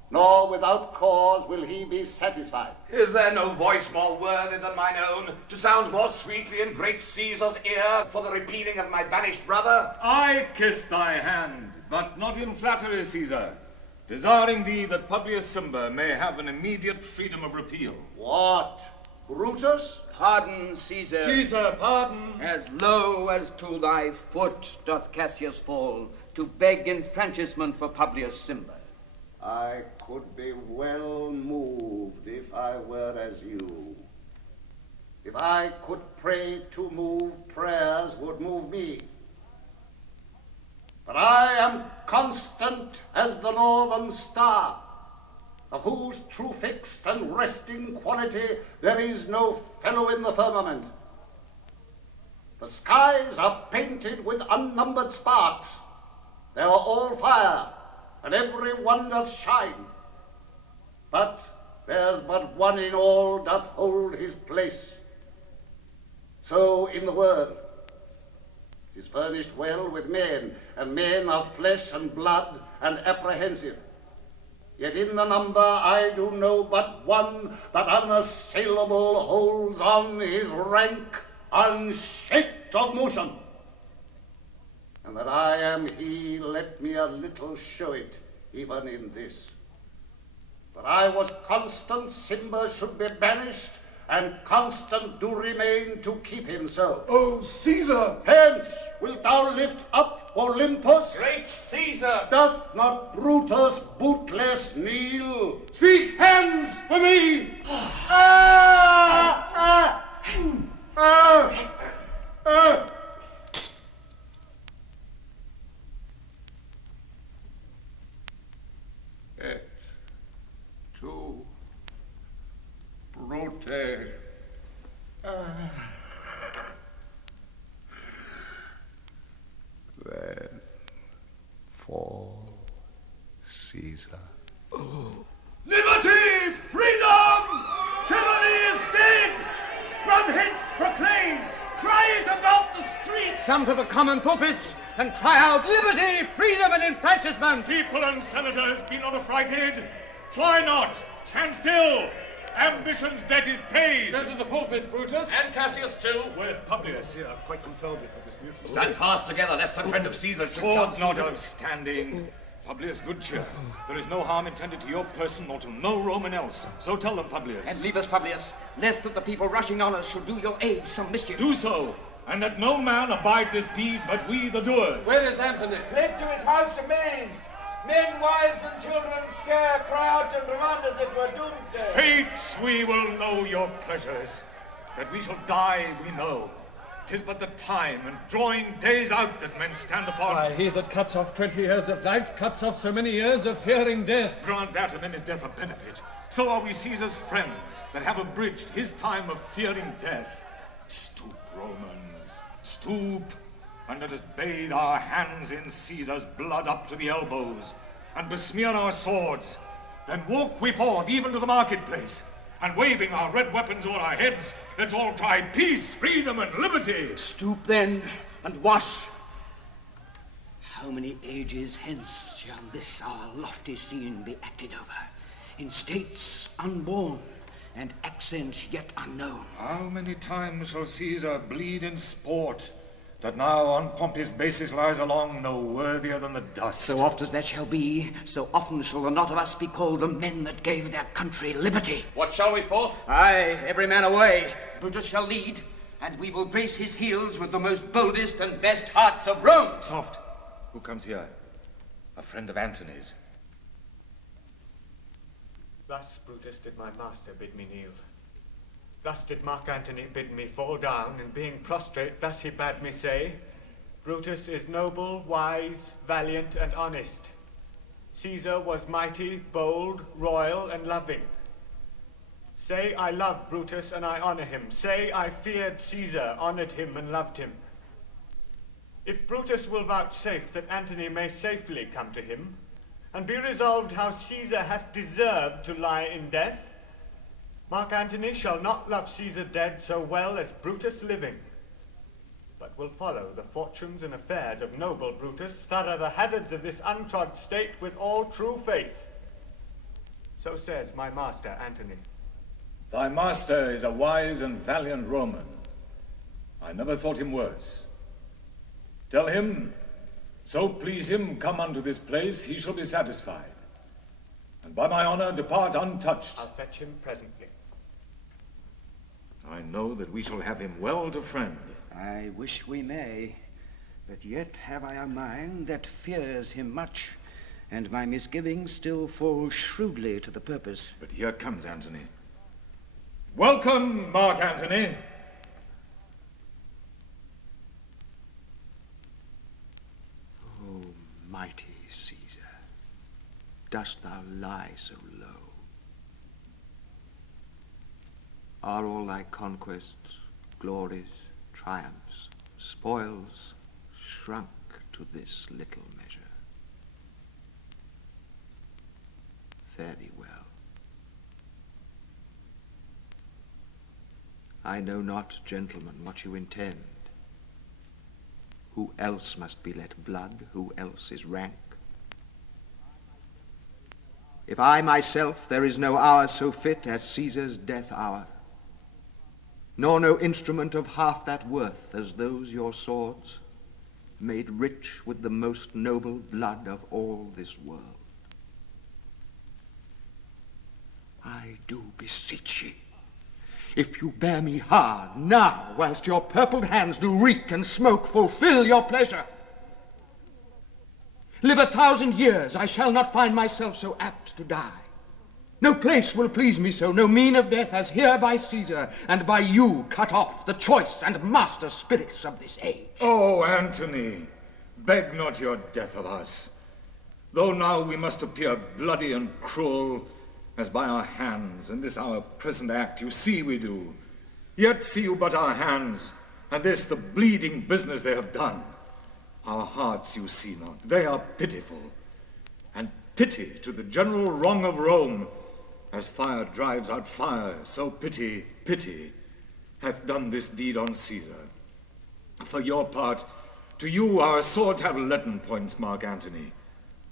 nor without cause will he be satisfied. Is there no voice more worthy than mine own, to sound more sweetly in great Caesar's ear for the repealing of my banished brother? I kiss thy hand, but not in flattery, Caesar, desiring thee that Publius Simba may have an immediate freedom of repeal. What? Brutus? Pardon, Caesar. Caesar, pardon. As low as to thy foot doth Cassius fall, to beg enfranchisement for Publius Simba. I could be well moved if I were as you. If I could pray to move, prayers would move me. But I am constant as the northern star, of whose true fixed and resting quality there is no fellow in the firmament. The skies are painted with unnumbered sparks. They are all fire, and every one doth shine. But there's but one in all doth hold his place. So in the world, 'tis furnished well with men, and men are flesh and blood and apprehensive. Yet in the number I do know but one that unassailable holds on his rank unshaked of motion. And that I am he, let me a little show it, even in this. That I was constant, Simba should be banished, and constant do remain to keep him so. Oh, Caesar! Hence, wilt thou lift up Olympus? Great Caesar! Doth not Brutus bootless kneel? Speak, hands for me! Et tu, Brute. Then fall, Caesar. Liberty! Freedom! Tyranny is dead! Run hence, proclaim! Cry it about the streets! Some to the common pulpits and cry out liberty, freedom, and enfranchisement! People and senators, be not affrighted. Fly not. Stand still. Ambition's debt is paid. Go to the pulpit, Brutus. And Cassius too. Where's Publius? Here, quite confounded with this mutiny. Stand fast together, lest the friend of Caesar should Talk jump. not of standing. Publius, good cheer. There is no harm intended to your person or to no Roman else. So tell them, Publius. And leave us, Publius, lest that the people rushing on us should do your age some mischief. Do so, and let no man abide this deed but we the doers. Where is Antony? Fled to his house amazed. Men, wives, and children stare, cry out, and run as it were doomsday. Fates, we will know your pleasures. That we shall die, we know. 'Tis but the time and drawing days out that men stand upon. Why, he that cuts off 20 years of life cuts off so many years of fearing death. Grant that, and then is death a benefit. So are we Caesar's friends, that have abridged his time of fearing death. Stoop, Romans, stoop, and let us bathe our hands in Caesar's blood up to the elbows, and besmear our swords. Then walk we forth even to the marketplace, and waving our red weapons o'er our heads, let's all cry peace, freedom, and liberty. Stoop then, and wash. How many ages hence shall this our lofty scene be acted over, in states unborn, and accents yet unknown? How many times shall Caesar bleed in sport, that now on Pompey's basis lies along no worthier than the dust. So oft as that shall be, so often shall the not of us be called the men that gave their country liberty. What shall we forth? Aye, every man away. Brutus shall lead, and we will brace his heels with the most boldest and best hearts of Rome. Soft. Who comes here? A friend of Antony's. Thus, Brutus, did my master bid me kneel. Thus did Mark Antony bid me fall down, and being prostrate, thus he bade me say, Brutus is noble, wise, valiant, and honest. Caesar was mighty, bold, royal, and loving. Say I love Brutus, and I honor him. Say I feared Caesar, honored him, and loved him. If Brutus will vouchsafe that Antony may safely come to him, and be resolved how Caesar hath deserved to lie in death, Mark Antony shall not love Caesar dead so well as Brutus living, but will follow the fortunes and affairs of noble Brutus, thorough the hazards of this untrod state with all true faith. So says my master Antony. Thy master is a wise and valiant Roman. I never thought him worse. Tell him, so please him come unto this place, he shall be satisfied. And by my honor depart untouched. I'll fetch him presently. I know that we shall have him well to friend. I wish we may, but yet have I a mind that fears him much, and my misgivings still fall shrewdly to the purpose. But here comes Antony. Welcome, Mark Antony. Oh, mighty Caesar, dost thou lie so low? Are all thy conquests, glories, triumphs, spoils shrunk to this little measure? Fare thee well. I know not, gentlemen, what you intend. Who else must be let blood? Who else is rank? If I myself, there is no hour so fit as Caesar's death hour, nor no instrument of half that worth as those your swords, made rich with the most noble blood of all this world. I do beseech ye, if you bear me hard now, whilst your purpled hands do reek and smoke, fulfill your pleasure. Live 1,000 years, I shall not find myself so apt to die. No place will please me so, no mean of death, as here by Caesar, and by you cut off the choice and master spirits of this age. Oh, Antony, beg not your death of us. Though now we must appear bloody and cruel, as by our hands in this our present act you see we do, yet see you but our hands, and this the bleeding business they have done. Our hearts you see not, they are pitiful, and pity to the general wrong of Rome, as fire drives out fire, so pity, pity, hath done this deed on Caesar. For your part, to you our swords have leaden points, Mark Antony.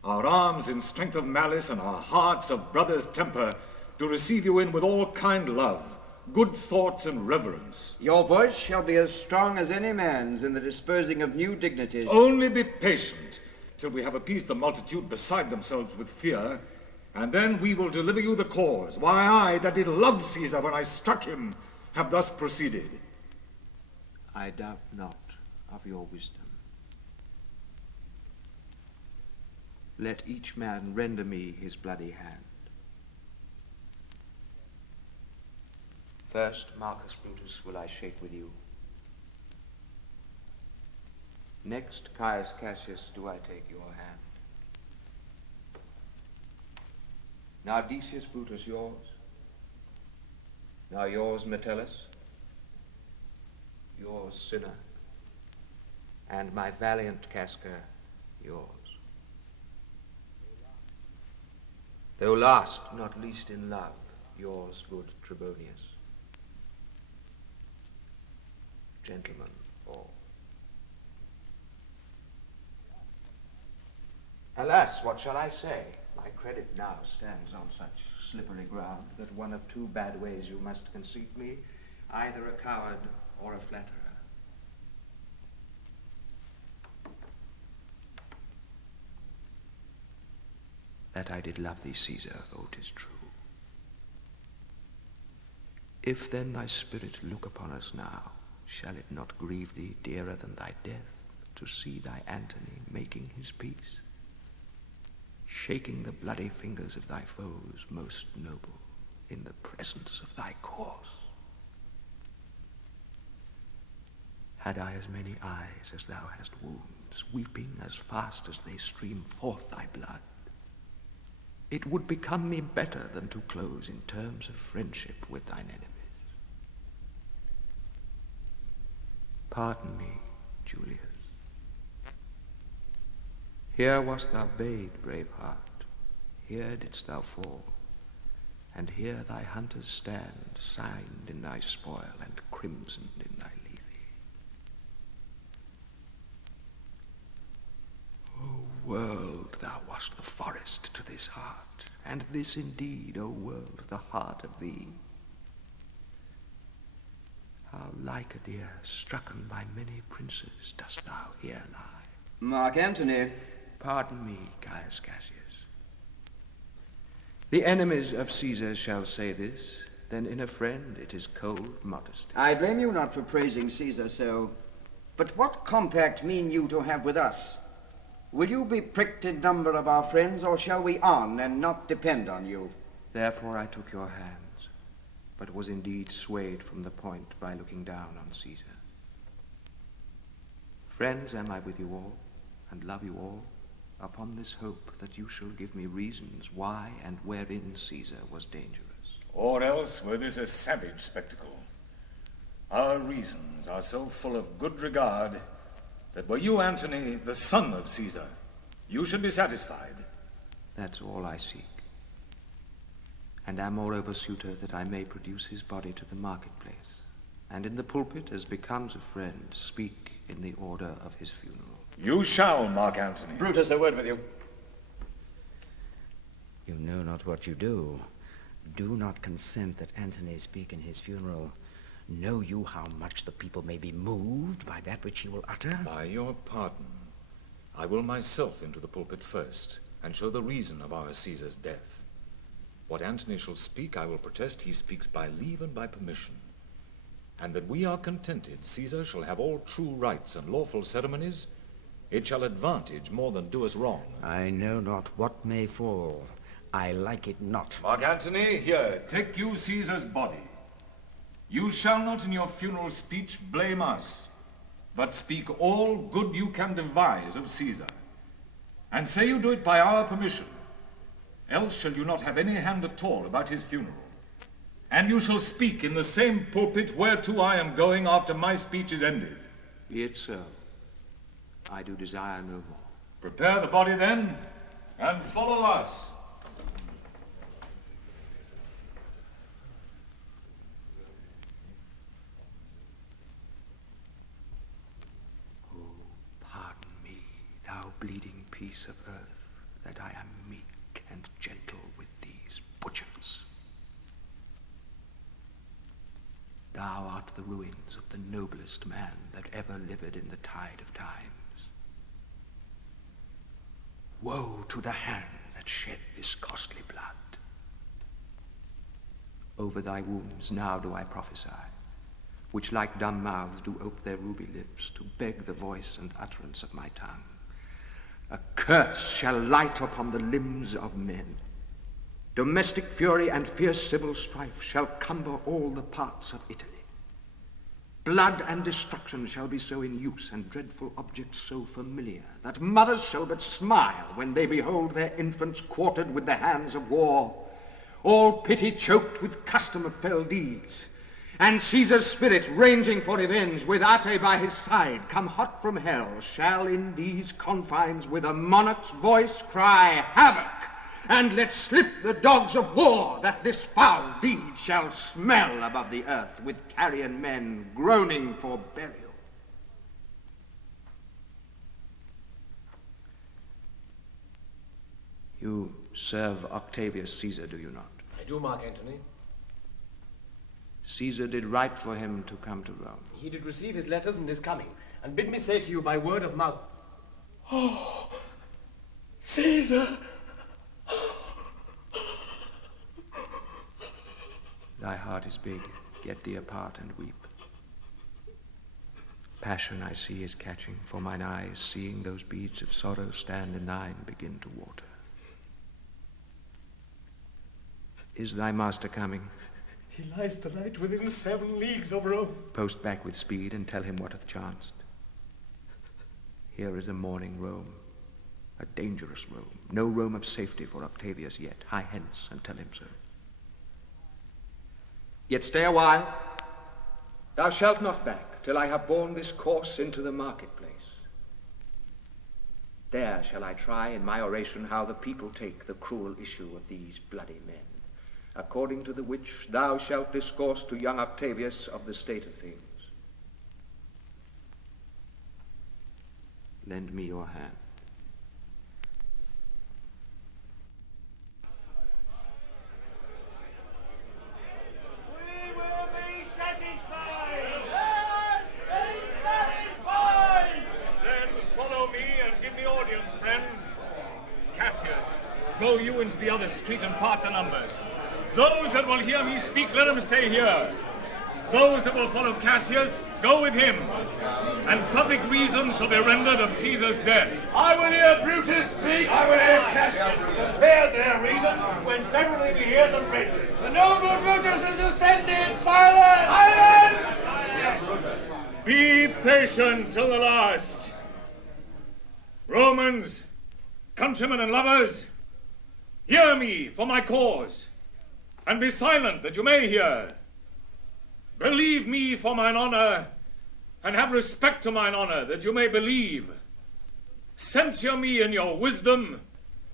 Our arms in strength of malice, and our hearts of brother's temper, to receive you in with all kind love, good thoughts and reverence. Your voice shall be as strong as any man's in the disposing of new dignities. Only be patient, till we have appeased the multitude beside themselves with fear, and then we will deliver you the cause, why I, that did love Caesar when I struck him, have thus proceeded. I doubt not of your wisdom. Let each man render me his bloody hand. First, Marcus Brutus, will I shake with you. Next, Caius Cassius, do I take your hand. Now, Decius Brutus, yours. Now yours, Metellus. Yours, Cinna. And my valiant Casca, yours. Though last, not least in love, yours, good Trebonius. Gentlemen all. Alas, what shall I say? My credit now stands on such slippery ground that one of two bad ways you must conceit me, either a coward or a flatterer. that I did love thee, Caesar, oh, 'tis true. If then thy spirit look upon us now, shall it not grieve thee dearer than thy death, to see thy Antony making his peace, shaking the bloody fingers of thy foes most noble in the presence of thy corse? Had I as many eyes as thou hast wounds, weeping as fast as they stream forth thy blood, it would become me better than to close in terms of friendship with thine enemies. Pardon me, Julius. Here wast thou bade, brave heart, here didst thou fall, and here thy hunters stand, signed in thy spoil and crimsoned in thy lethe. O world, thou wast the forest to this heart, and this indeed, O world, the heart of thee. How like a deer strucken by many princes dost thou here lie. Mark Antony. Pardon me, Caius Cassius. The enemies of Caesar shall say this, then in a friend it is cold modesty. I blame you not for praising Caesar so, but what compact mean you to have with us? Will you be pricked in number of our friends, or shall we on and not depend on you? Therefore I took your hands, but was indeed swayed from the point by looking down on Caesar. Friends am I with you all, and love you all, upon this hope that you shall give me reasons why and wherein Caesar was dangerous. Or else were this a savage spectacle. Our reasons are so full of good regard that were you, Antony, the son of Caesar, you should be satisfied. That's all I seek. And am moreover suitor that I may produce his body to the marketplace, and in the pulpit, as becomes a friend, speak in the order of his funeral. You shall, Mark Antony. Brutus, a word with you. You know not what you do. Do not consent that Antony speak in his funeral. Know you how much the people may be moved by that which he will utter? By your pardon, I will myself into the pulpit first, and show the reason of our Caesar's death. What Antony shall speak, I will protest he speaks by leave and by permission. And that we are contented Caesar shall have all true rights and lawful ceremonies, it shall advantage more than do us wrong. I know not what may fall. I like it not. Mark Antony, here, take you Caesar's body. You shall not in your funeral speech blame us, but speak all good you can devise of Caesar. And say you do it by our permission, else shall you not have any hand at all about his funeral. And you shall speak in the same pulpit whereto I am going after my speech is ended. Be it so. I do desire no more. Prepare the body then, and follow us. Pardon me, thou bleeding piece of earth, that I am meek and gentle with these butchers. Thou art the ruins of the noblest man that ever lived in the tide of times. Woe to the hand that shed this costly blood. Over thy wounds now do I prophesy, which like dumb mouths do ope their ruby lips to beg the voice and utterance of my tongue. A curse shall light upon the limbs of men. Domestic fury and fierce civil strife shall cumber all the parts of Italy. Blood and destruction shall be so in use, and dreadful objects so familiar, that mothers shall but smile when they behold their infants quartered with the hands of war, all pity choked with custom of fell deeds, and Caesar's spirit ranging for revenge, with Ate by his side, come hot from hell, shall in these confines with a monarch's voice cry havoc, and let slip the dogs of war, that this foul deed shall smell above the earth with carrion men groaning for burial. You serve Octavius Caesar, do you not? I do, Mark Antony. Caesar did right for him to come to Rome. He did receive his letters and is coming, and bid me say to you by word of mouth, Oh, Caesar! Thy heart is big, yet thee apart and weep. Passion I see is catching, for mine eyes, seeing those beads of sorrow stand in thine, begin to water. Is thy master coming? He lies tonight within 7 leagues of Rome. Post back with speed and tell him what hath chanced. Here is a morning Rome, a dangerous Rome, no Rome of safety for Octavius yet. Hie hence and tell him so. Yet stay a while. Thou shalt not back till I have borne this corse into the marketplace. There shall I try in my oration how the people take the cruel issue of these bloody men, according to the which thou shalt discourse to young Octavius of the state of things. Lend me your hand. We will be satisfied. Yes, be satisfied. Then follow me and give me audience, friends. Cassius, go you into the other street and part the numbers. Those that will hear me speak, let them stay here. Those that will follow Cassius, go with him. And public reason shall be rendered of Caesar's death. I will hear Brutus speak. I will hear Cassius compare their reasons when severally we hear them read. The noble Brutus has ascended. Silence! Silence! Be patient till the last. Romans, countrymen and lovers, hear me for my cause, and be silent that you may hear. Believe me for mine honor, and have respect to mine honor, that you may believe. Censure me in your wisdom,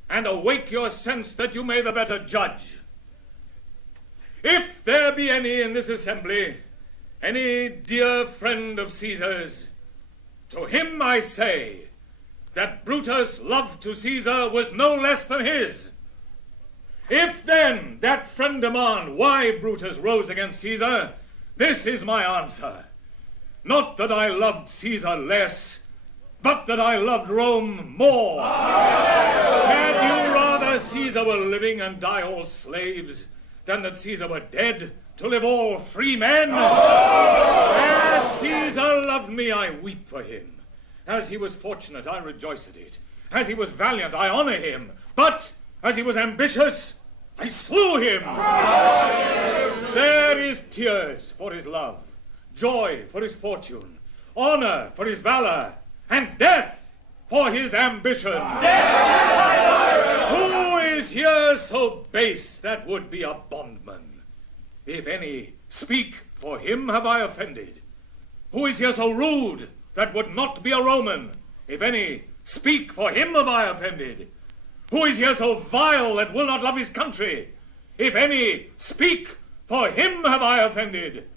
and awake your sense, that you may the better judge. If there be any in this assembly, any dear friend of Caesar's, to him I say that Brutus' love to Caesar was no less than his. If then that friend demand why Brutus rose against Caesar, this is my answer. Not that I loved Caesar less, but that I loved Rome more. Had you rather Caesar were living and die all slaves, than that Caesar were dead to live all free men? As Caesar loved me, I weep for him. As he was fortunate, I rejoice at it. As he was valiant, I honor him. But as he was ambitious, I slew him. There is tears for his love, joy for his fortune, honor for his valor, and death for his ambition. Who is here so base that would be a bondman? If any, speak, for him have I offended. Who is here so rude that would not be a Roman? If any, speak, for him have I offended. Who is here so vile that will not love his country? If any, speak, for him have I offended.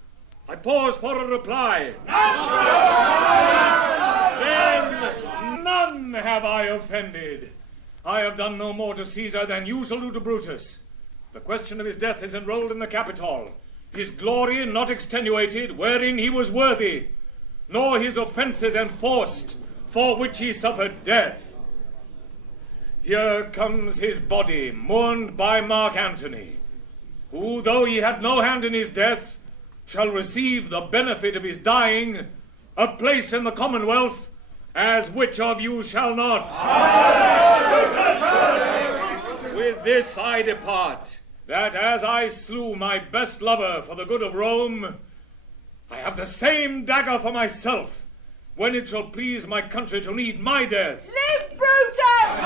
I pause for a reply. Then none have I offended. I have done no more to Caesar than you shall do to Brutus. The question of his death is enrolled in the Capitol. His glory not extenuated, wherein he was worthy, nor his offences enforced, for which he suffered death. Here comes his body, mourned by Mark Antony, who, though he had no hand in his death, shall receive the benefit of his dying, a place in the Commonwealth, as which of you shall not? With this I depart, that as I slew my best lover for the good of Rome, I have the same dagger for myself, when it shall please my country to need my death. Live Brutus!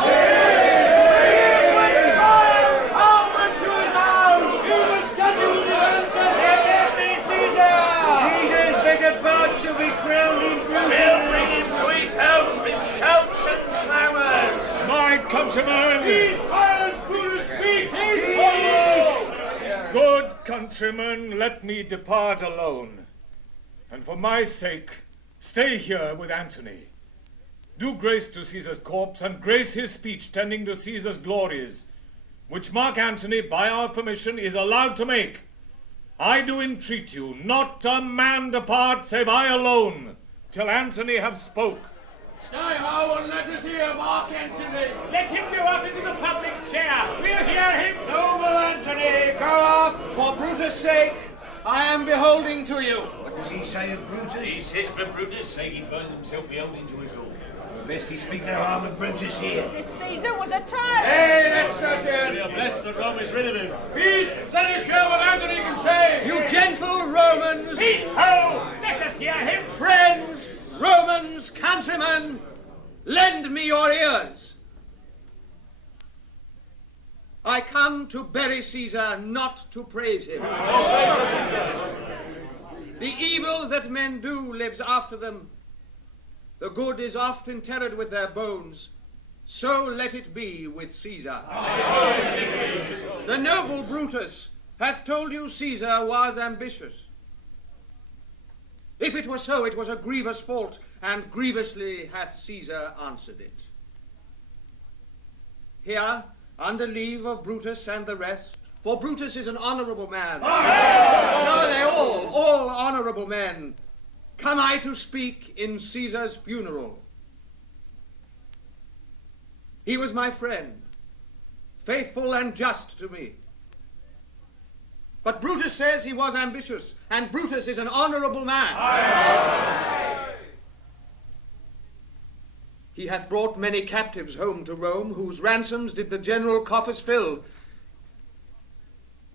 Caesar's bigger part shall be crowned in Brutus. We'll bring him to his house with shouts and clamors. My countrymen! Be silent, Brutus, speak! Good countrymen, let me depart alone. And for my sake, stay here with Antony. Do grace to Caesar's corpse, and grace his speech tending to Caesar's glories, which Mark Antony, by our permission, is allowed to make. I do entreat you, not a man depart, save I alone, till Antony have spoke. Stay, How, and let us hear Mark Antony. Let him go up into the public chair. will you hear him? Noble Antony, go up. For Brutus' sake, I am beholding to you. What does he say of Brutus? He says for Brutus' sake he finds himself beholden to us all. Best he speak no harm of Brutus here. This Caesar was a tyrant. Hey, that's certain. We are blessed that Rome is rid of him. Peace, let us hear what Antony can say. You gentle Romans. Peace, ho! Let us hear him. Friends, Romans, countrymen, lend me your ears. I come to bury Caesar, not to praise him. The evil that men do lives after them. The good is oft interred with their bones. So let it be with Caesar. The noble Brutus hath told you Caesar was ambitious. If it was so, it was a grievous fault, and grievously hath Caesar answered it. Here, under leave of Brutus and the rest, for Brutus is an honorable man. So are they all honorable men. Come I to speak in Caesar's funeral. He was my friend, faithful and just to me. But Brutus says he was ambitious, and Brutus is an honorable man. He hath brought many captives home to Rome, whose ransoms did the general coffers fill.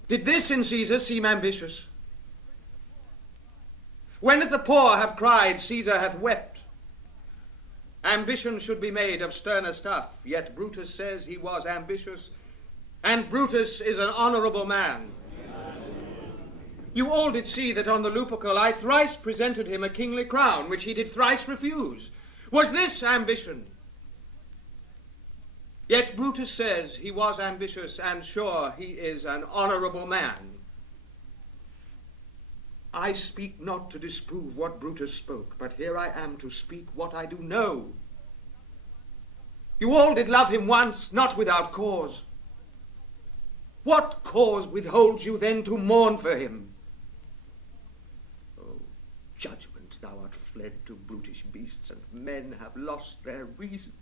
Did this in Caesar seem ambitious? When the poor have cried, Caesar hath wept. Ambition should be made of sterner stuff, yet Brutus says he was ambitious, and Brutus is an honorable man. You all did see that on the Lupercal I thrice presented him a kingly crown, which he did thrice refuse. Was this ambition? Yet Brutus says he was ambitious, and sure he is an honorable man. I speak not to disprove what Brutus spoke, but here I am to speak what I do know. You all did love him once, not without cause. What cause withholds you then to mourn for him? Oh, judgment, thou art fled to brutish beasts, and men have lost their reason.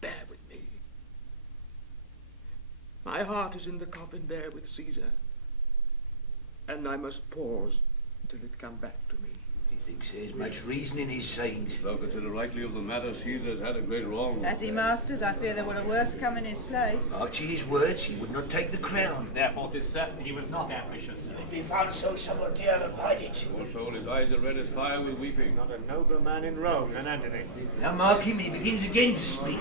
Bear with me. My heart is in the coffin there with Caesar, and I must pause till it come back to me. He thinks there's much reason in his sayings. Thou consider rightly of the matter, Caesar's had a great wrong. As he masters, I fear there will a worse come in his place. After his words, he would not take the crown. Therefore, 'tis certain he was not ambitious. If he found so, someone dare abide it. Poor soul, his eyes are red as fire with weeping. Not a nobler man in Rome than Antony. Now mark him, he begins again to speak.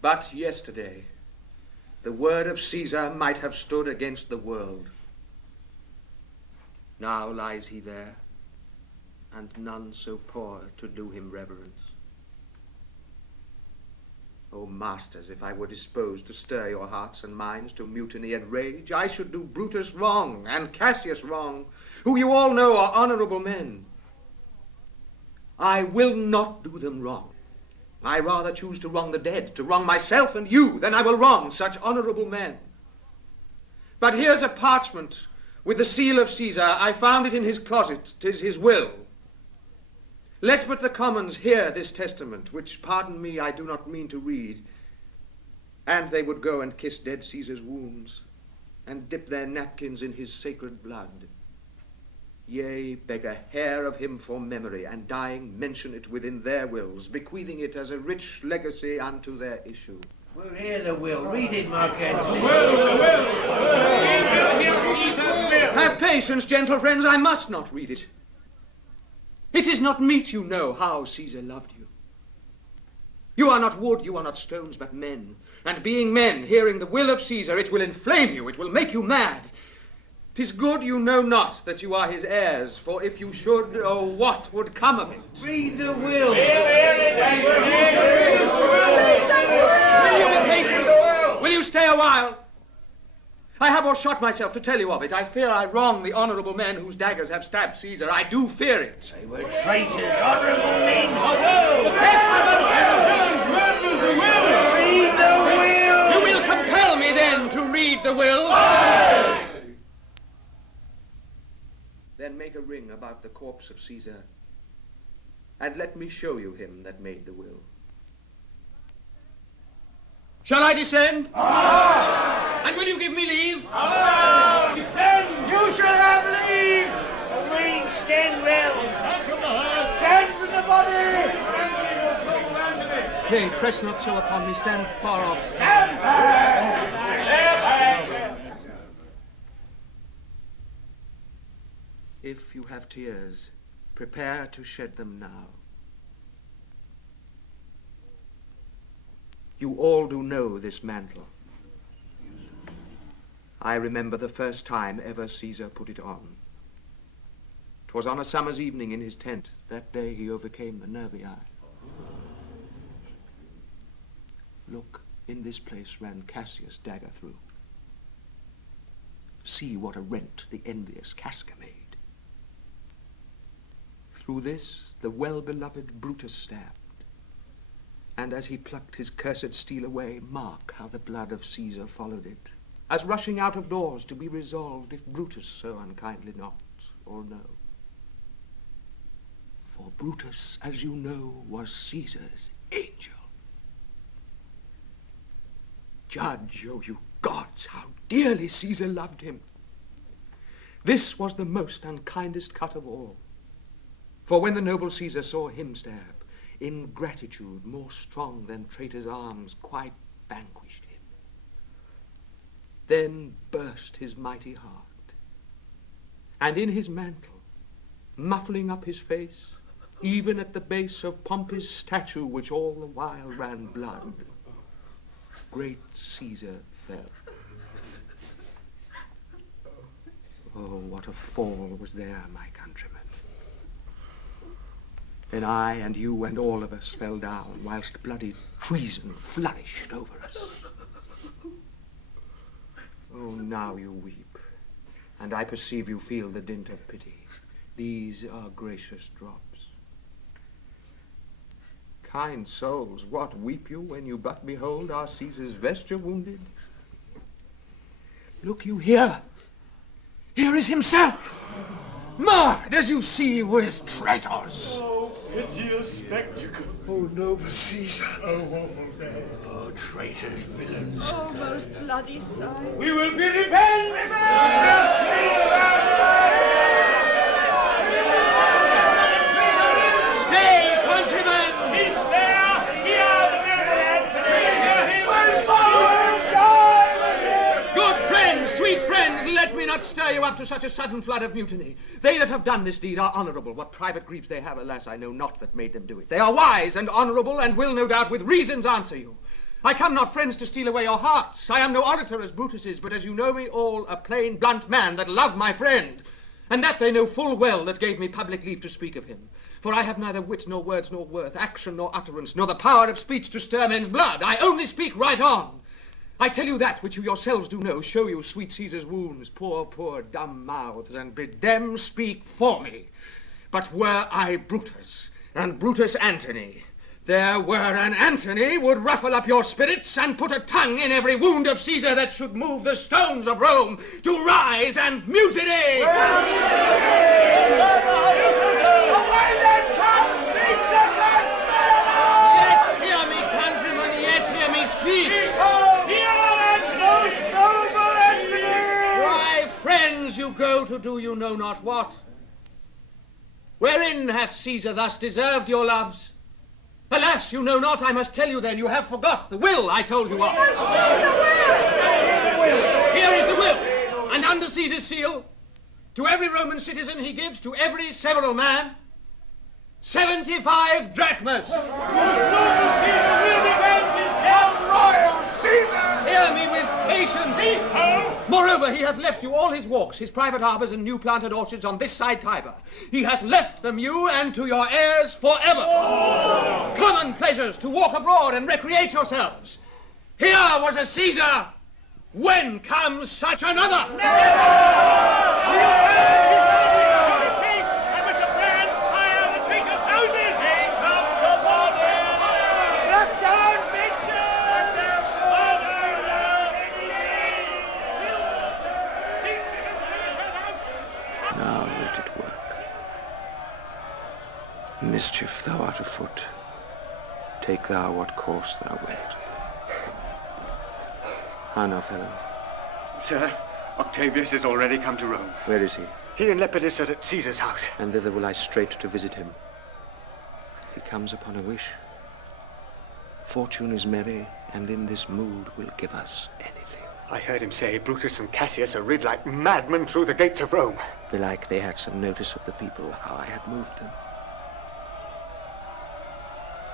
But yesterday, the word of Caesar might have stood against the world. Now lies he there, and none so poor to do him reverence. O masters, if I were disposed to stir your hearts and minds to mutiny and rage, I should do Brutus wrong and Cassius wrong, who you all know are honorable men. I will not do them wrong. I rather choose to wrong the dead, to wrong myself and you, than I will wrong such honorable men. But here's a parchment with the seal of Caesar. I found it in his closet. 'Tis his will. Let but the commons hear this testament, which, pardon me, I do not mean to read, and they would go and kiss dead Caesar's wounds, and dip their napkins in his sacred blood. Yea, beg a hair of him for memory, and dying mention it within their wills, bequeathing it as a rich legacy unto their issue. We'll hear the will. Read it, Mark Antony. Have patience, gentle friends, I must not read it. It is not meet you know how Caesar loved you. You are not wood, you are not stones, but men. And being men, hearing the will of Caesar, it will inflame you, it will make you mad. 'Tis good you know not that you are his heirs, for if you should, oh, what would come of it? Read the will. Will you be patient? Will you stay a while? I have o'ershot myself to tell you of it. I fear I wrong the honorable men whose daggers have stabbed Caesar. I do fear it. They were traitors, honorable men. Read the will. You will compel me then to read the will? Then make a ring about the corpse of Caesar, and let me show you him that made the will. Shall I descend? Aye. And will you give me leave? Aye. Descend! You shall have leave! Away, stand well! Stand from the hearse! Stand from the body! Nay, press not so upon me. Stand far off. Stand back! Stand back! If you have tears, prepare to shed them now. You all do know this mantle. I remember the first time ever Caesar put it on. 'Twas on a summer's evening in his tent. That day he overcame the Nervii. Look, in this place ran Cassius' dagger through. See what a rent the envious Casca made. Through this the well-beloved Brutus stabbed. And as he plucked his cursed steel away, mark how the blood of Caesar followed it, as rushing out of doors to be resolved if Brutus so unkindly not, or no. For Brutus, as you know, was Caesar's angel. Judge, O you gods, how dearly Caesar loved him. This was the most unkindest cut of all. For when the noble Caesar saw him stab, ingratitude more strong than traitor's arms quite vanquished him. Then burst his mighty heart, and in his mantle, muffling up his face, even at the base of Pompey's statue, which all the while ran blood, great Caesar fell. Oh, what a fall was there, my countrymen. Then I and you and all of us fell down, whilst bloody treason flourished over us. Oh, now you weep, and I perceive you feel the dint of pity. These are gracious drops. Kind souls, what weep you when you but behold our Caesar's vesture wounded? Look you here. Here is himself, marred, as you see, with traitors. Oh, piteous spectacle. Oh, noble Caesar. Oh, awful day. Oh, traitors, villains. Oh, most bloody sight. We will be revenged! Stay, countrymen! He's there! Here, the noble Anthony! Good friends, sweet friends, let me not stir you up to such a sudden flood of mutiny. They that have done this deed are honourable. What private griefs they have, alas, I know not that made them do it. They are wise and honourable, and will, no doubt, with reasons answer you. I come not, friends, to steal away your hearts. I am no orator as Brutus is, but as you know me all, a plain, blunt man that love my friend. And that they know full well that gave me public leave to speak of him. For I have neither wit nor words nor worth, action nor utterance, nor the power of speech to stir men's blood. I only speak right on. I tell you that which you yourselves do know, show you sweet Caesar's wounds, poor dumb mouths, and bid them speak for me. But were I Brutus, and Brutus Antony, there were an Antony would ruffle up your spirits and put a tongue in every wound of Caesar that should move the stones of Rome to rise and mutiny! Away then come, seek the Yet hear me, countrymen, yet hear me speak! Why, friends, you go to do you know not what. Wherein hath Caesar thus deserved your loves? Alas, you know not, I must tell you then, you have forgot the will I told you of. Here is the will, and under Caesar's seal, to every Roman citizen he gives, to every several man, 75 drachmas. Hear me with patience. Moreover, he hath left you all his walks, his private harbours and new planted orchards on this side Tiber. He hath left them you and to your heirs forever. Common pleasures to walk abroad and recreate yourselves. Here was a Caesar. When comes such another? mischief thou art afoot, take thou what course thou wilt. How now, fellow? Sir, Octavius has already come to Rome. Where is he? He and Lepidus are at Caesar's house. And thither will I straight to visit him. He comes upon a wish. Fortune is merry, and in this mood will give us anything. I heard him say Brutus and Cassius are rid like madmen through the gates of Rome. Belike they had some notice of the people, how I had moved them.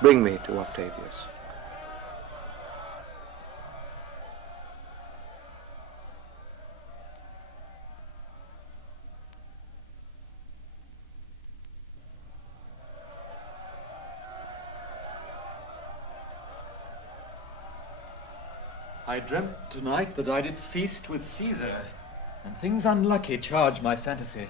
Bring me to Octavius. I dreamt tonight that I did feast with Caesar, and things unlucky charge my fantasy.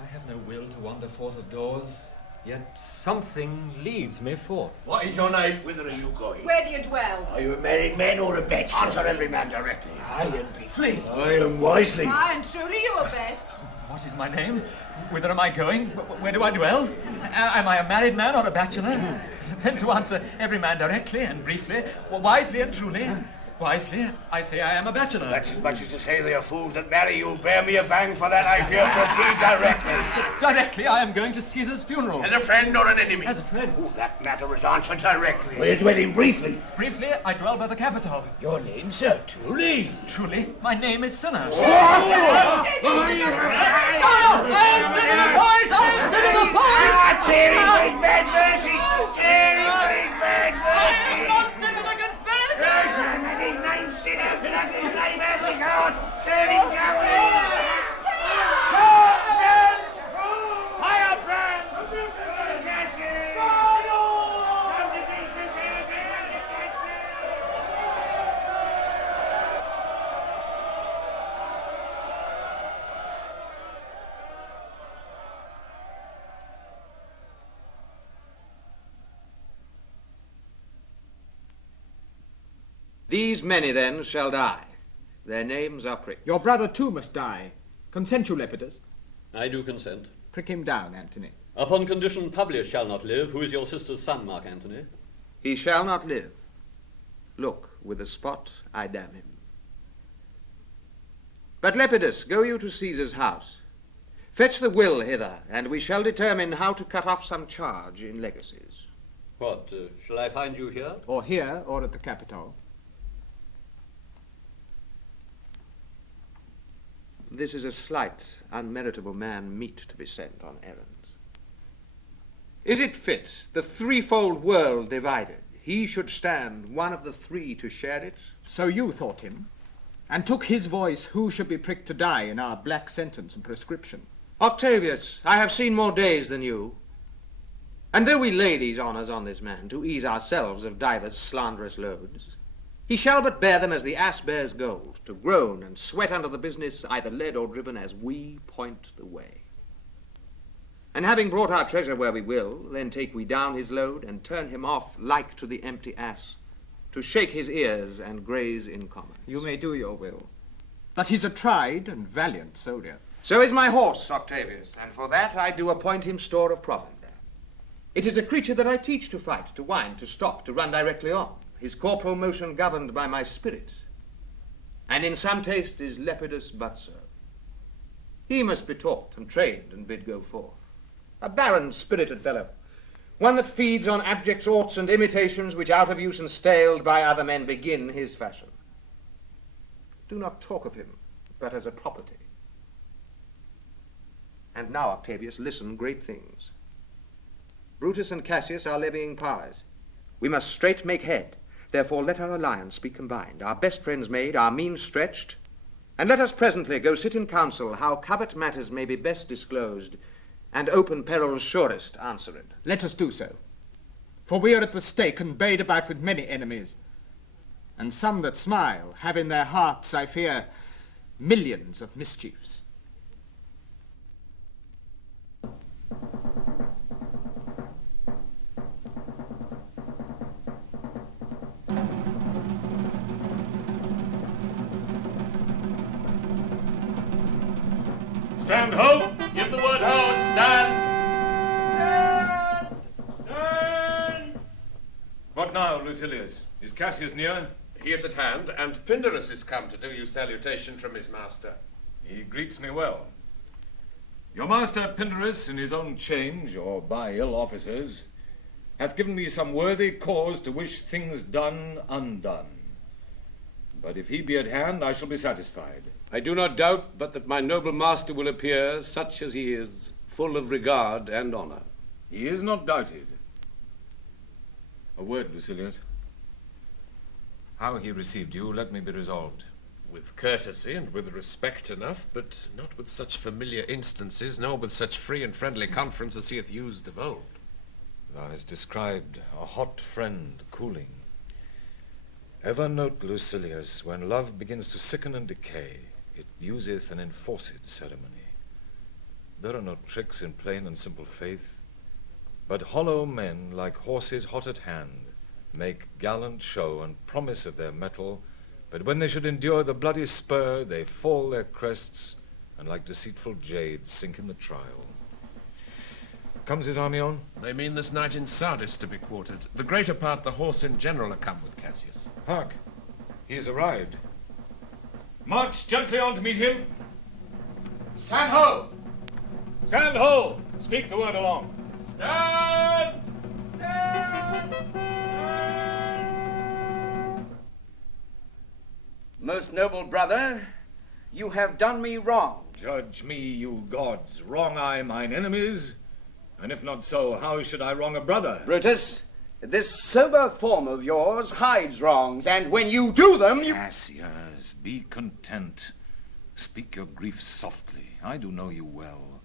I have no will to wander forth of doors, yet something leads me forth. What is your name? Whither are you going? Where do you dwell? Are you a married man or a bachelor? Answer every man directly. I am briefly. I am wisely. Aye, and truly you are best. What is my name? Whither am I going? Where do I dwell? Am I a married man or a bachelor? Then to answer every man directly and briefly, wisely and truly. Wisely, I say I am a bachelor. That's as much as to say they are fools that marry you. Bear me a bang for that, I fear. Proceed directly. Directly, I am going to Caesar's funeral. As a friend or an enemy? As a friend. Oh, that matter is answered directly. Where you dwelling briefly? Briefly, I dwell by the Capitol. Your name, sir? Truly? Truly, my name is Sinner. Oh! I am Sinner, boys! I am Sinner, boys! Ah, tearing for his bad mercies! Tearing for his bad mercies! I am not Sinner the conspirator! Yes, and his name Sinner, and have his name out of his heart! Turn him going! Fire brand! Cassius! Come to pieces, These many, then, shall die. Their names are pricked. Your brother, too, must die. Consent you, Lepidus? I do consent. Prick him down, Antony. Upon condition Publius shall not live, who is your sister's son, Mark Antony. He shall not live. Look, with a spot I damn him. But Lepidus, go you to Caesar's house. Fetch the will hither, and we shall determine how to cut off some charge in legacies. What, shall I find you here? Or here, or at the Capitol. This is a slight, unmeritable man meet to be sent on errands. Is it fit, the threefold world divided, he should stand one of the three to share it? So you thought him, and took his voice who should be pricked to die in our black sentence and prescription. Octavius, I have seen more days than you. And though we lay these honours on this man to ease ourselves of divers slanderous loads, he shall but bear them as the ass bears gold, to groan and sweat under the business, either led or driven, as we point the way. And having brought our treasure where we will, then take we down his load, and turn him off like to the empty ass, to shake his ears and graze in common. You may do your will. But he's a tried and valiant soldier. So is my horse, Octavius, and for that I do appoint him store of provender. It is a creature that I teach to fight, to wind, to stop, to run directly on, his corporal motion governed by my spirit. And in some taste is Lepidus but so. He must be taught and trained and bid go forth. A barren, spirited fellow, one that feeds on abject orts and imitations which out of use and staled by other men begin his fashion. Do not talk of him, but as a property. And now, Octavius, listen, great things. Brutus and Cassius are levying powers. We must straight make head. Therefore let our alliance be combined, our best friends made, our means stretched, and let us presently go sit in council how covert matters may be best disclosed, and open perils surest answered. Let us do so. For we are at the stake and bayed about with many enemies, and some that smile have in their hearts, I fear, millions of mischiefs. Stand ho! Give the word ho and stand! Lucilius? Is Cassius near? He is at hand, and Pindarus is come to do you salutation from his master. He greets me well. Your master Pindarus, in his own change, or by ill officers, hath given me some worthy cause to wish things done undone. But if he be at hand, I shall be satisfied. I do not doubt but that my noble master will appear, such as he is, full of regard and honor. He is not doubted. A word, Lucilius. How he received you, let me be resolved. With courtesy and with respect enough, but not with such familiar instances, nor with such free and friendly conference as he hath used of old. Thou hast described a hot friend cooling. Ever note, Lucilius, when love begins to sicken and decay, it useth an enforced ceremony. There are no tricks in plain and simple faith, but hollow men, like horses hot at hand, make gallant show and promise of their mettle, but when they should endure the bloody spur, they fall their crests, and like deceitful jades sink in the trial. Comes his army on? They mean this night in Sardis to be quartered. The greater part, the horse in general, are come with Cassius. Hark! He has arrived. March gently on to meet him. Stand ho! Stand ho! Speak the word along. Stand! Most noble brother, you have done me wrong. Judge me, you gods. Wrong I mine enemies? And if not so, how should I wrong a brother? Brutus, this sober form of yours hides wrongs, and when you do them, you... Cassius, be content. Speak your grief softly. I do know you well.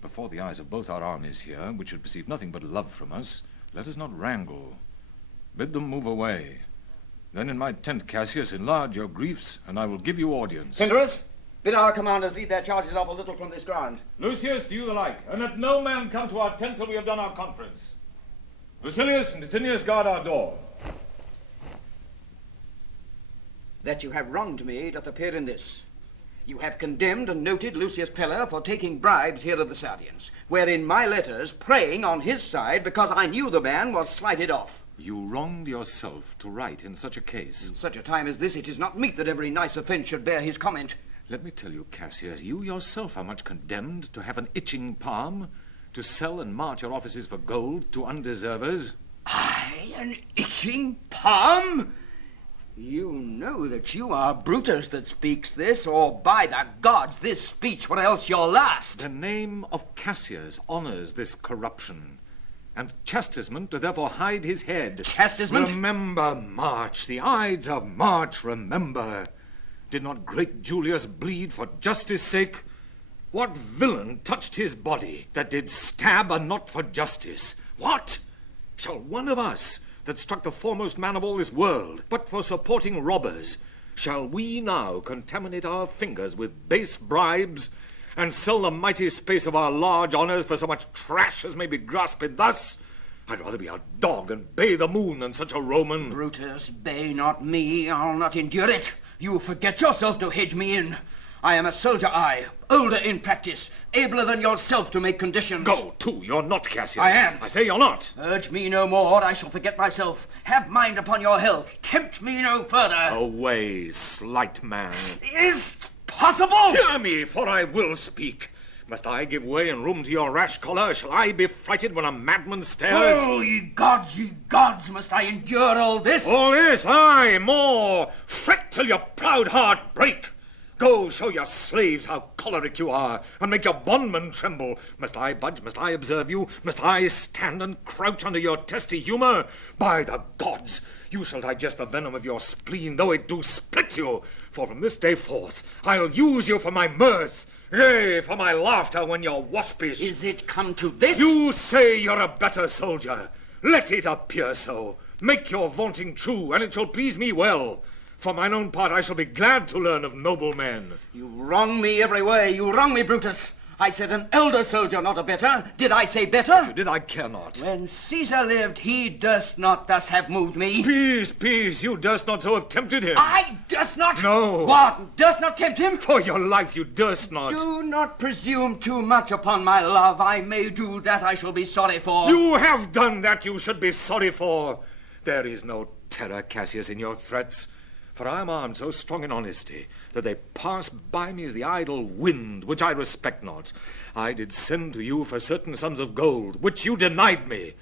Before the eyes of both our armies here, which should perceive nothing but love from us, let us not wrangle. Bid them move away. Then in my tent, Cassius, enlarge your griefs, and I will give you audience. Pindarus, bid our commanders lead their charges off a little from this ground. Lucius, do you the like, and let no man come to our tent till we have done our conference. Lucilius and Titinius guard our door. That you have wronged me doth appear in this. You have condemned and noted Lucius Pella for taking bribes here of the Sardians, wherein my letters praying on his side because I knew the man was slighted off. You wronged yourself to write in such a case. In such a time as this, it is not meet that every nice offence should bear his comment. Let me tell you, Cassius, you yourself are much condemned to have an itching palm, to sell and march your offices for gold to undeservers. I, an itching palm? You know that you are Brutus that speaks this, or by the gods, this speech were else your last. The name of Cassius honors this corruption, and chastisement to therefore hide his head. Chastisement? Remember March, the Ides of March, remember. Did not great Julius bleed for justice' sake? What villain touched his body that did stab and not for justice? What? Shall one of us, that struck the foremost man of all this world, but for supporting robbers, shall we now contaminate our fingers with base bribes, and sell the mighty space of our large honours for so much trash as may be grasped thus? I'd rather be a dog and bay the moon than such a Roman. Brutus, bay not me, I'll not endure it. You forget yourself to hedge me in. I am a soldier, older in practice, abler than yourself to make conditions. Go to, you're not, Cassius. I am. I say you're not. Urge me no more, I shall forget myself. Have mind upon your health. Tempt me no further. Away, slight man. Is possible? Hear me, for I will speak. Must I give way and room to your rash choler? Shall I be frighted when a madman stares? Oh, ye gods, must I endure all this? All this, aye, more. Fret till your proud heart break. Go show your slaves how choleric you are, and make your bondmen tremble. Must I budge? Must I observe you? Must I stand and crouch under your testy humour? By the gods, you shall digest the venom of your spleen, though it do split you. For from this day forth, I'll use you for my mirth, yea, for my laughter when you're waspish. Is it come to this? You say you're a better soldier. Let it appear so. Make your vaunting true, and it shall please me well. For mine own part, I shall be glad to learn of noble men. You wrong me every way. You wrong me, Brutus. I said an elder soldier, not a better. Did I say better? If you did, I care not. When Caesar lived, he durst not thus have moved me. Peace, you durst not so have tempted him. I durst not? No. What, durst not tempt him? For your life, you durst not. Do not presume too much upon my love. I may do that I shall be sorry for. You have done that you should be sorry for. There is no terror, Cassius, in your threats, for I am armed so strong in honesty that they pass by me as the idle wind, which I respect not. I did send to you for certain sums of gold, which you denied me,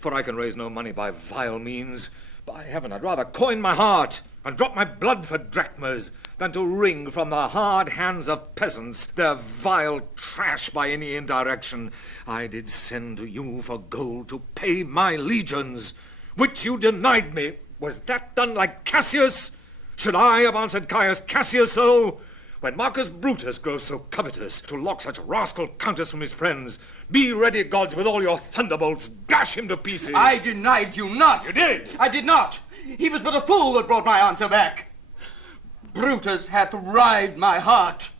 for I can raise no money by vile means. By heaven, I'd rather coin my heart and drop my blood for drachmas than to wring from the hard hands of peasants their vile trash by any indirection. I did send to you for gold to pay my legions, which you denied me. Was that done like Cassius? Should I have answered Caius Cassius so? When Marcus Brutus grows so covetous to lock such rascal countess from his friends, be ready, gods, with all your thunderbolts, dash him to pieces. I denied you not. You did. I did not. He was but a fool that brought my answer back. Brutus hath rived my heart.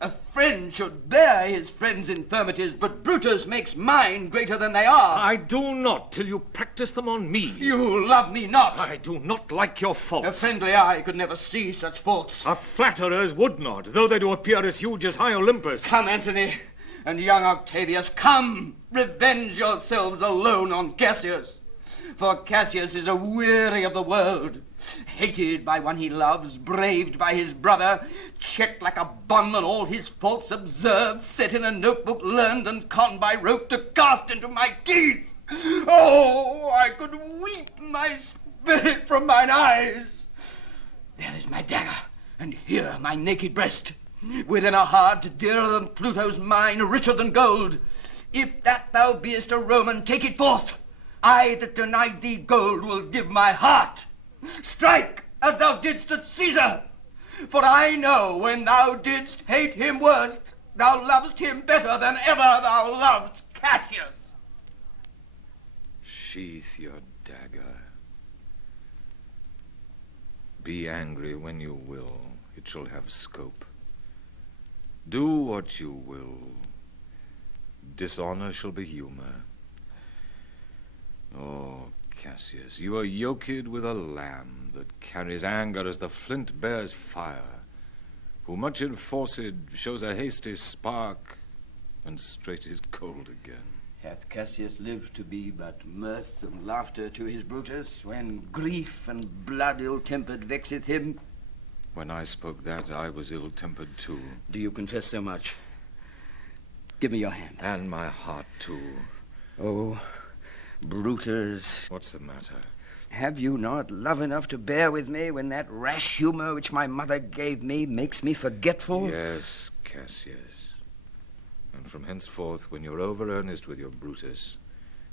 A friend should bear his friend's infirmities, but Brutus makes mine greater than they are. I do not till you practice them on me. You love me not. I do not like your faults. A friendly eye could never see such faults. A flatterers would not, though they do appear as huge as high Olympus. Come, Antony, and young Octavius, come, revenge yourselves alone on Cassius. For Cassius is aweary of the world, hated by one he loves, braved by his brother, checked like a bum and all his faults observed, set in a notebook, learned and conned by rote to cast into my teeth. Oh, I could weep my spirit from mine eyes. There is my dagger, and here my naked breast, within a heart dearer than Pluto's mine, richer than gold. If that thou beest a Roman, take it forth. I that denied thee gold will give my heart. Strike, as thou didst at Caesar. For I know when thou didst hate him worst, thou lovest him better than ever thou loved Cassius. Sheath your dagger. Be angry when you will. It shall have scope. Do what you will. Dishonor shall be humor. Oh, Cassius, you are yoked with a lamb that carries anger as the flint bears fire, who much enforced shows a hasty spark, and straight is cold again. Hath Cassius lived to be but mirth and laughter to his Brutus, when grief and blood ill-tempered vexeth him? When I spoke that, I was ill-tempered too. Do you confess so much? Give me your hand. And my heart too. Oh, Brutus. What's the matter? Have you not love enough to bear with me when that rash humor which my mother gave me makes me forgetful? Yes, Cassius. And from henceforth, when you're over-earnest with your Brutus,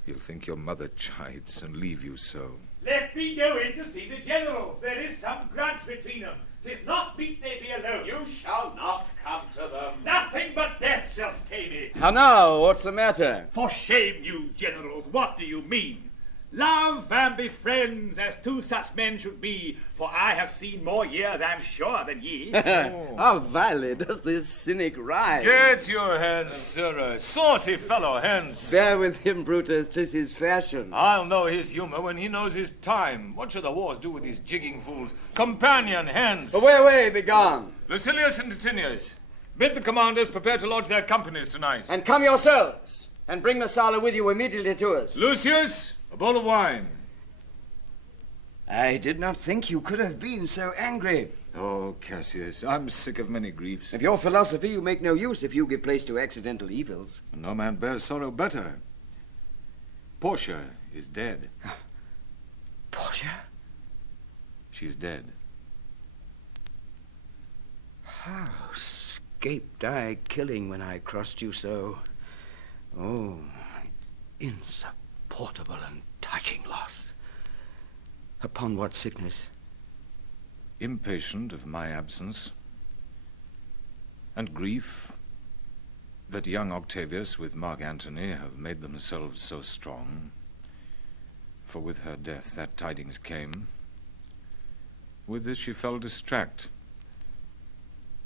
you'll think your mother chides and leave you so. Let me go in to see the generals. There is some grudge between them. 'Tis not meet they be alone. You shall not come to them. Nothing but death shall stay me. How now? What's the matter? For shame, you generals. What do you mean? Love and be friends, as two such men should be, for I have seen more years, I'm sure, than ye. How vilely does this cynic ride? Get your hands, sirrah. Saucy fellow, hence. Bear with him, Brutus, 'tis his fashion. I'll know his humor when he knows his time. What should the wars do with these jigging fools? Companion, hence. Away, begone. Lucilius and Titinius, bid the commanders prepare to lodge their companies tonight. And come yourselves, and bring Messala with you immediately to us. Lucius, a bowl of wine. I did not think you could have been so angry. Oh, Cassius, I'm sick of many griefs. Of your philosophy you make no use if you give place to accidental evils. No man bears sorrow better. Portia is dead. Portia? She's dead. How escaped I killing when I crossed you so? Oh, insupportable and touching loss. Upon what sickness? Impatient of my absence, and grief that young Octavius with Mark Antony have made themselves so strong. For with her death that tidings came. With this she fell distract,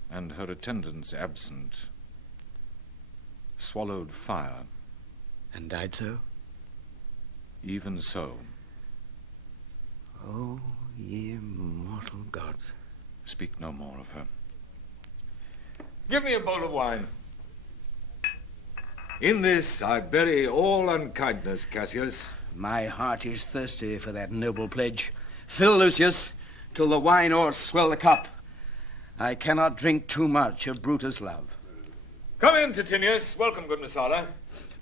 and her attendants absent, swallowed fire. And died so? Even so. Oh, ye mortal gods. Speak no more of her. Give me a bowl of wine. In this I bury all unkindness, Cassius. My heart is thirsty for that noble pledge. Fill, Lucius, till the wine oars swell the cup. I cannot drink too much of Brutus' love. Come in, Titinius. Welcome, good Messala.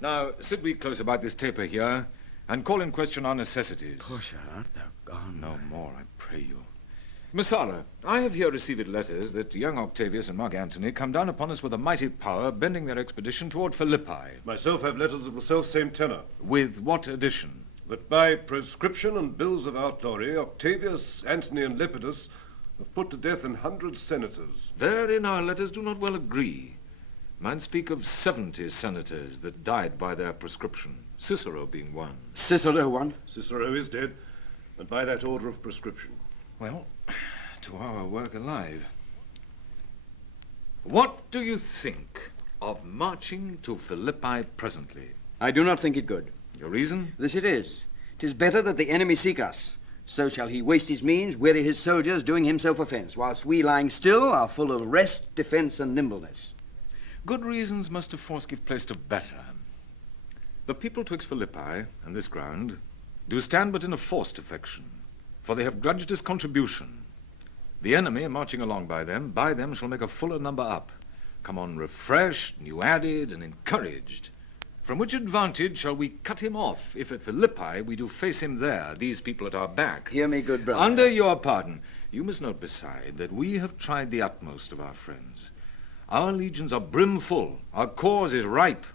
Now, sit we close about this taper here, and call in question our necessities. Portia, art thou gone? No more, I pray you. Messala, I have here received letters that young Octavius and Mark Antony come down upon us with a mighty power, bending their expedition toward Philippi. Myself have letters of the self-same tenor. With what addition? That by prescription and bills of outlawry, Octavius, Antony, and Lepidus have put to death 100 senators. Therein our letters do not well agree. Mine speak of 70 senators that died by their prescription, Cicero being one. Cicero one? Cicero is dead, and by that order of prescription. Well, to our work alive. What do you think of marching to Philippi presently? I do not think it good. Your reason? This it is. 'Tis better that the enemy seek us. So shall he waste his means, weary his soldiers, doing himself offence, whilst we, lying still, are full of rest, defence, and nimbleness. Good reasons must of force give place to better. The people twixt Philippi and this ground do stand but in a forced affection, for they have grudged his contribution. The enemy, marching along by them shall make a fuller number up, come on refreshed, new added, and encouraged. From which advantage shall we cut him off, if at Philippi we do face him there, these people at our back? Hear me, good brother. Under your pardon, you must note beside that we have tried the utmost of our friends. Our legions are brimful, our cause is ripe.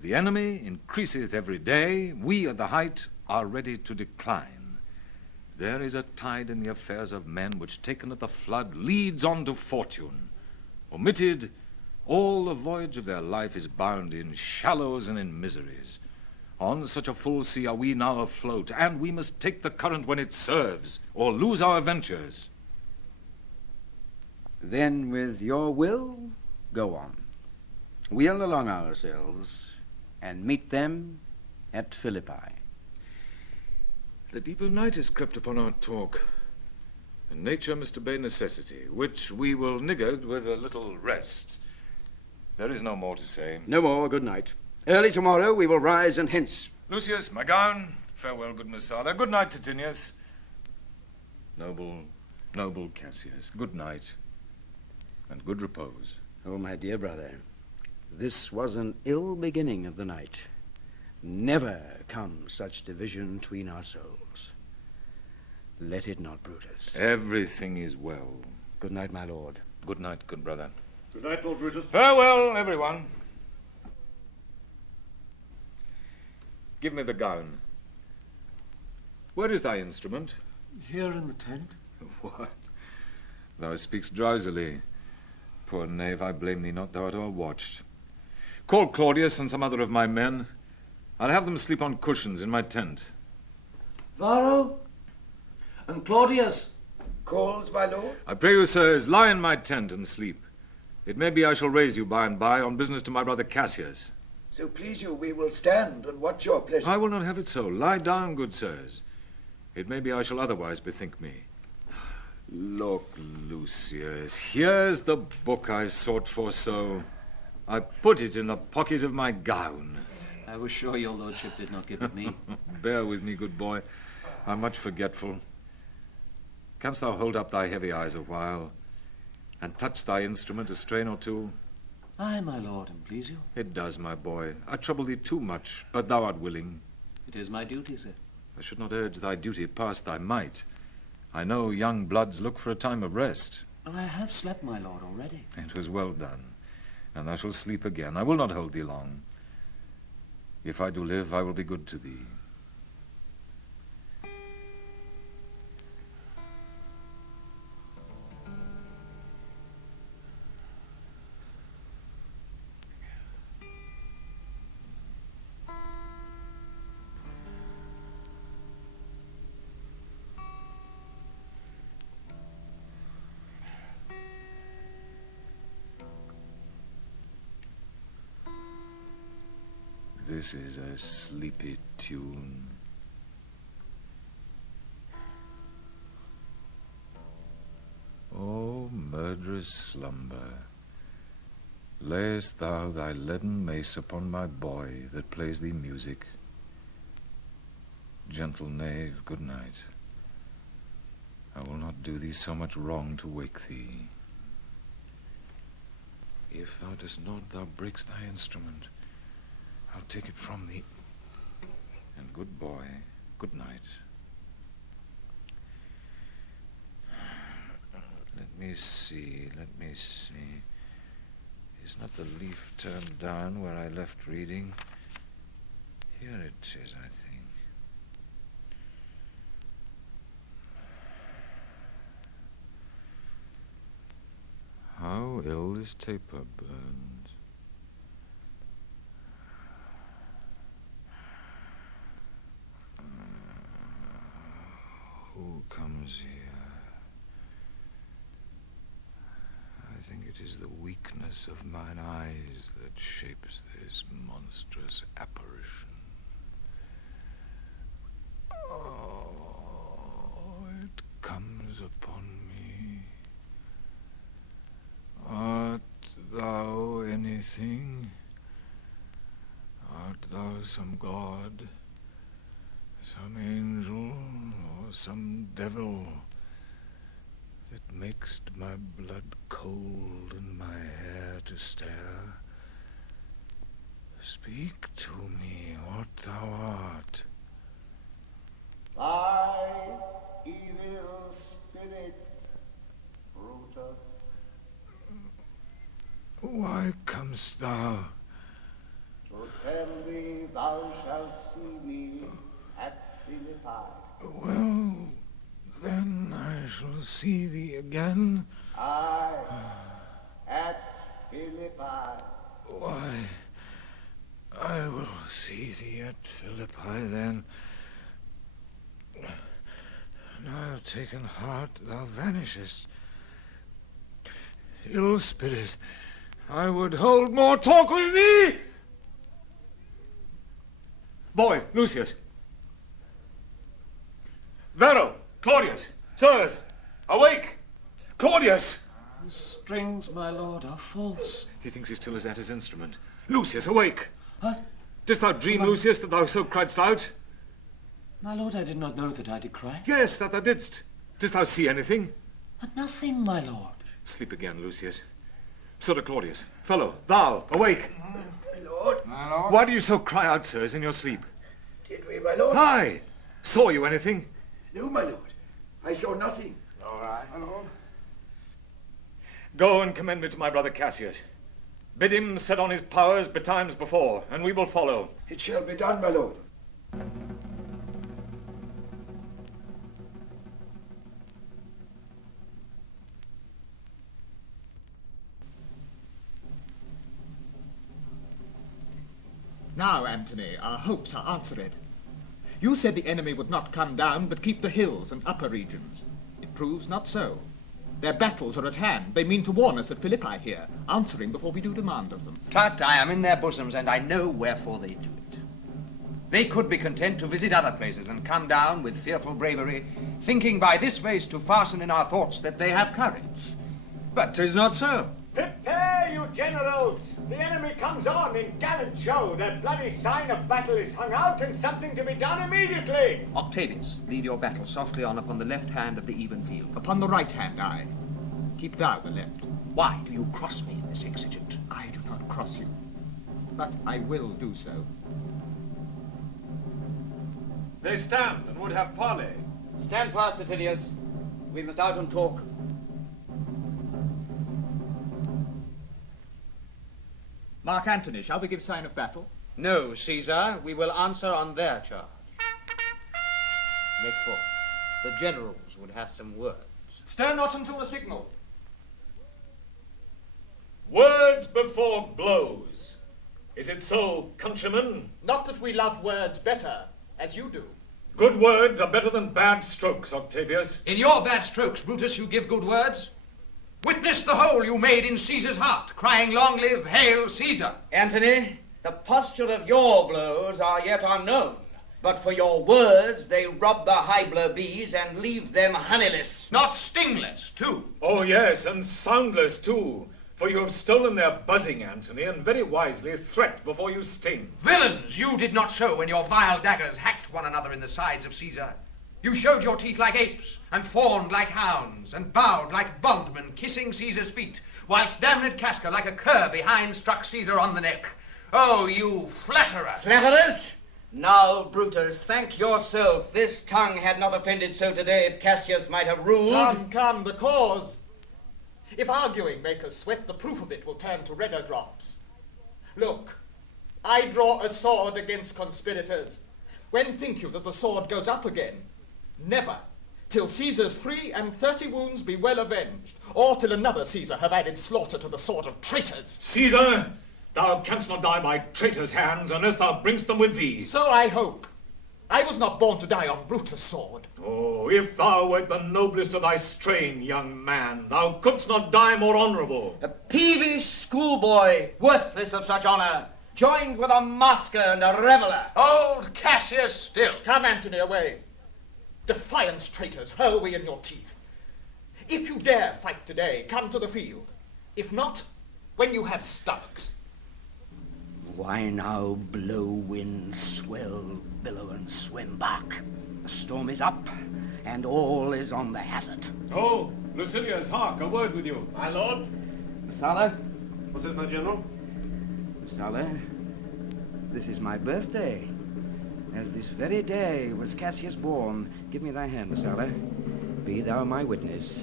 The enemy increaseth every day, we at the height are ready to decline. There is a tide in the affairs of men which, taken at the flood, leads on to fortune. Omitted, all the voyage of their life is bound in shallows and in miseries. On such a full sea are we now afloat, and we must take the current when it serves, or lose our ventures. Then, with your will, go on. We'll along ourselves, and meet them at Philippi. The deep of night has crept upon our talk, and nature must obey necessity, which we will niggard with a little rest. There is no more to say. No more, good night. Early tomorrow we will rise and hence. Lucius, my gown. Farewell, good Messala. Good night, Titinius. Noble Cassius, good night, and good repose. Oh, my dear brother, this was an ill beginning of the night. Never comes such division between our souls. Let it not, Brutus. Everything is well. Good night, my lord. Good night, good brother. Good night, Lord Brutus. Farewell, everyone. Give me the gown. Where is thy instrument? Here in the tent. What? Thou speakst drowsily. Poor knave, I blame thee not, thou art o'erwatched. Call Claudius and some other of my men. I'll have them sleep on cushions in my tent. Varro and Claudius. Calls, my lord? I pray you, sirs, lie in my tent and sleep. It may be I shall raise you by and by on business to my brother Cassius. So please you, we will stand and watch your pleasure. I will not have it so. Lie down, good sirs. It may be I shall otherwise bethink me. Look, Lucius, here's the book I sought for so. I put it in the pocket of my gown. I was sure your lordship did not give it me. Bear with me, good boy. I'm much forgetful. Canst thou hold up thy heavy eyes a while, and touch thy instrument a strain or two? Aye, my lord, and please you. It does, my boy. I trouble thee too much, but thou art willing. It is my duty, sir. I should not urge thy duty past thy might. I know young bloods look for a time of rest. I have slept, my lord, already. It was well done, and thou shalt sleep again. I will not hold thee long. If I do live, I will be good to thee. This is a sleepy tune. O murderous slumber, layest thou thy leaden mace upon my boy that plays thee music? gentle knave, good night. I will not do thee so much wrong to wake thee. If thou dost not, thou breakst thy instrument. I'll take it from thee. And good boy, good night. Let me see. Is not the leaf turned down where I left reading? Here it is, I think. How ill this taper burns. Who comes here? I think it is the weakness of mine eyes that shapes this monstrous apparition. Oh, it comes upon me. Art thou anything? Art thou some god, some angel, or some devil that makest my blood cold and my hair to stare? Speak to me what thou art. Thy evil spirit, Brutus. Why comest thou? To tell thee thou shalt see me at Philippi. Well, then I shall see thee again. Aye, at Philippi. Why, I will see thee at Philippi then. Now, taken heart, thou vanishest. Ill spirit, I would hold more talk with thee! Boy, Lucius. Varro, Claudius, sirs, awake! Claudius! The strings, my lord, are false. He thinks he still is at his instrument. Lucius, awake! What? Didst thou dream, Lucius, that thou so criedst out? My lord, I did not know that I did cry. Yes, that thou didst. Didst thou see anything? Nothing, my lord. Sleep again, Lucius. So do Claudius. Fellow, thou, awake! My lord. My lord. Why do you so cry out, sirs, in your sleep? Did we, my lord? Aye! Saw you anything? No, my lord. I saw nothing. All right. My lord. Go and commend me to my brother Cassius. Bid him set on his powers betimes before, and we will follow. It shall be done, my lord. Now, Antony, our hopes are answered. You said the enemy would not come down, but keep the hills and upper regions. It proves not so. Their battles are at hand. They mean to warn us at Philippi here, answering before we do demand of them. Tut, I am in their bosoms, and I know wherefore they do it. They could be content to visit other places and come down with fearful bravery, thinking by this race to fasten in our thoughts that they have courage. But 'tis not so. Prepare, you generals! The enemy comes on in gallant show. Their bloody sign of battle is hung out, and something to be done immediately. Octavius, lead your battle softly on upon the left hand of the even field. Upon the right hand, I. Keep thou the left. Why do you cross me in this exigent? I do not cross you, but I will do so. They stand and would have parley. Stand fast, Attilius. We must out and talk. Mark Antony, shall we give sign of battle? No, Caesar, we will answer on their charge. Make forth. The generals would have some words. Stir not until the signal. Words before blows. Is it so, countrymen? Not that we love words better, as you do. Good words are better than bad strokes, Octavius. In your bad strokes, Brutus, you give good words. Witness the hole you made in Caesar's heart, crying, "Long live, hail Caesar!" Antony, the posture of your blows are yet unknown. But for your words, they rob the highbler bees and leave them honeyless. Not stingless, too. Oh, yes, and soundless, too. For you have stolen their buzzing, Antony, and very wisely threat before you sting. Villains, you did not so when your vile daggers hacked one another in the sides of Caesar. You showed your teeth like apes, and fawned like hounds, and bowed like bondmen kissing Caesar's feet, whilst damned Casca like a cur behind struck Caesar on the neck. Oh, you flatterer! Flatterers? Now, Brutus, thank yourself. This tongue had not offended so today if Cassius might have ruled. Come, the cause. If arguing make us sweat, the proof of it will turn to redder drops. Look, I draw a sword against conspirators. When think you that the sword goes up again? Never, till Caesar's 33 wounds be well avenged, or till another Caesar have added slaughter to the sword of traitors. Caesar, thou canst not die by traitors' hands unless thou bringst them with thee. So I hope. I was not born to die on Brutus' sword. Oh, if thou wert the noblest of thy strain, young man, thou couldst not die more honourable. A peevish schoolboy, worthless of such honour, joined with a masker and a reveller. Hold Cassius still. Come, Antony, away. Defiance, traitors, hurl we in your teeth. If you dare fight today, come to the field. If not, when you have stomachs. Why now blow wind, swell, billow, and swim back? The storm is up, and all is on the hazard. Oh, Lucilius, hark, a word with you. My lord. Messala? What's it, my general? Messala, this is my birthday. As this very day was Cassius born. Give me thy hand, Messala. Be thou my witness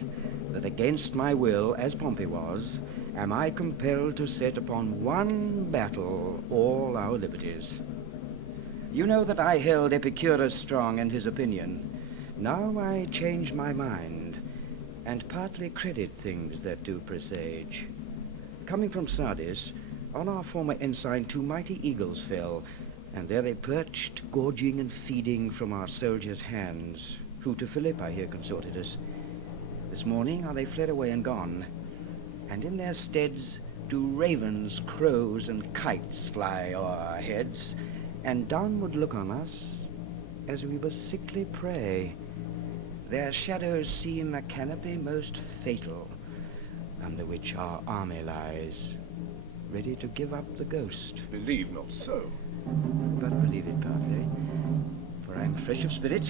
that against my will, as Pompey was, am I compelled to set upon one battle all our liberties. You know that I held Epicurus strong in his opinion. Now I change my mind, and partly credit things that do presage. Coming from Sardis, on our former ensign 2 mighty eagles fell, and there they perched, gorging and feeding from our soldiers' hands, who to Philippi here consorted us. This morning are they fled away and gone, and in their steads do ravens, crows, and kites fly o'er our heads, and downward look on us as we were sickly prey. Their shadows seem a canopy most fatal, under which our army lies, ready to give up the ghost. Believe not so. But believe it partly, for I am fresh of spirit,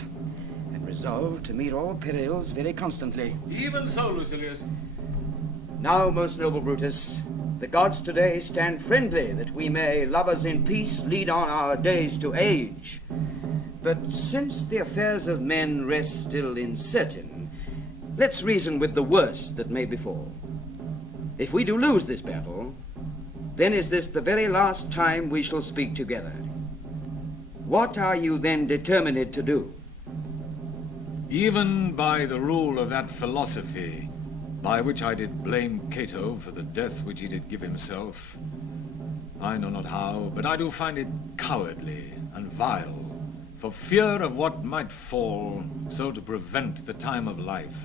and resolved to meet all perils very constantly. Even so, Lucilius. Now, most noble Brutus, the gods today stand friendly, that we may, lovers in peace, lead on our days to age. But since the affairs of men rest still uncertain, let's reason with the worst that may befall. If we do lose this battle, then is this the very last time we shall speak together. What are you then determined to do? Even by the rule of that philosophy, by which I did blame Cato for the death which he did give himself, I know not how, but I do find it cowardly and vile, for fear of what might fall, so to prevent the time of life,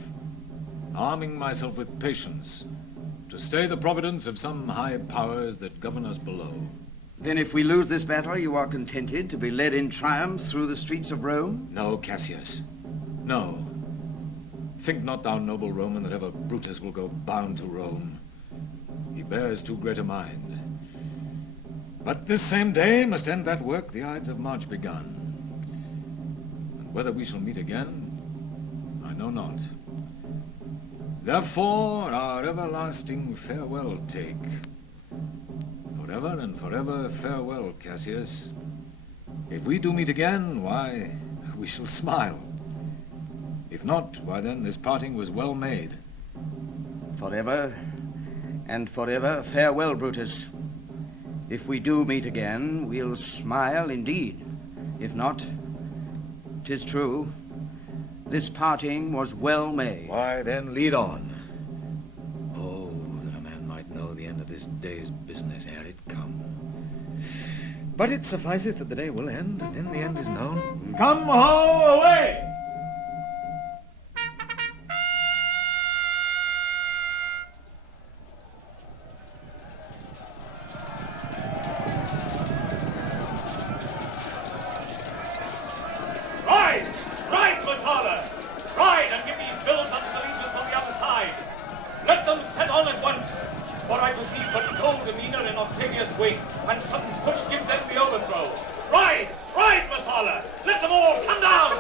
arming myself with patience, to stay the providence of some high powers that govern us below. Then if we lose this battle, you are contented to be led in triumph through the streets of Rome? No, Cassius, no. Think not thou, noble Roman, that ever Brutus will go bound to Rome. He bears too great a mind. But this same day must end that work the Ides of March begun. And whether we shall meet again, I know not. Therefore our everlasting farewell take. Forever and forever farewell, Cassius. If we do meet again, why, we shall smile. If not, why then this parting was well made. Forever and forever farewell, Brutus. If we do meet again, we'll smile indeed. If not, 'tis true, this parting was well made. Why then lead on. Oh, that a man might know the end of this day's business ere it come. But it sufficeth that the day will end, then the end is known. Come ho, away! for I perceive but cold demeanour in Octavius' wake, and sudden push give them the overthrow. Ride! Ride, Messala! Let them all come down!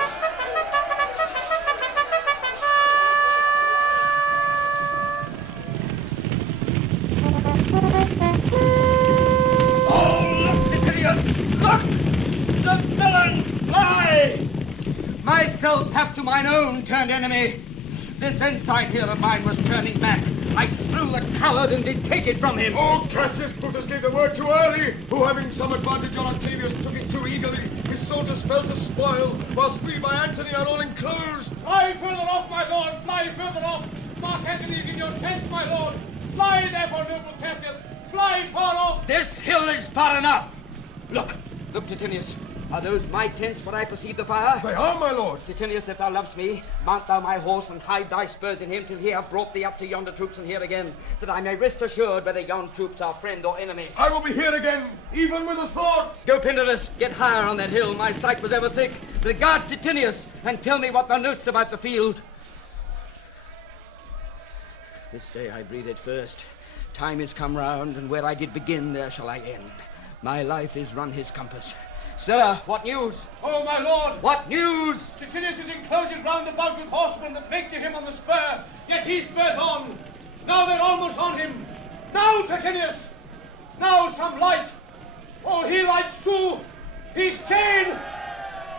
Oh, look, Titinius! Look! The villains fly! Myself have to mine own turned enemy. This ensign here of mine was turning back. I slew the coward and did take it from him. Oh, Cassius Brutus gave the word too early, who having some advantage on Octavius took it too eagerly. His soldiers fell to spoil, whilst we by Antony are all enclosed. Fly further off, my lord! Fly further off! Mark Antony is in your tents, my lord! Fly, therefore, noble Cassius! Fly far off! This hill is far enough. Look, Titinius. Are those my tents where I perceive the fire? They are, my lord. Titinius, if thou lovest me, mount thou my horse and hide thy spurs in him till he have brought thee up to yonder troops and here again, that I may rest assured whether yon troops are friend or enemy. I will be here again, even with a thought. Go, Pindarus, get higher on that hill. My sight was ever thick. Regard Titinius, and tell me what thou knowest about the field. This day I breathed first. Time is come round, and where I did begin, there shall I end. My life is run his compass. Sir, what news? Oh, my lord! What news? Titinius is enclosed round about with horsemen that make to him on the spur, yet he spurs on. Now they're almost on him. Now, Titinius! Now some light! Oh, he lights too! He's ta'en!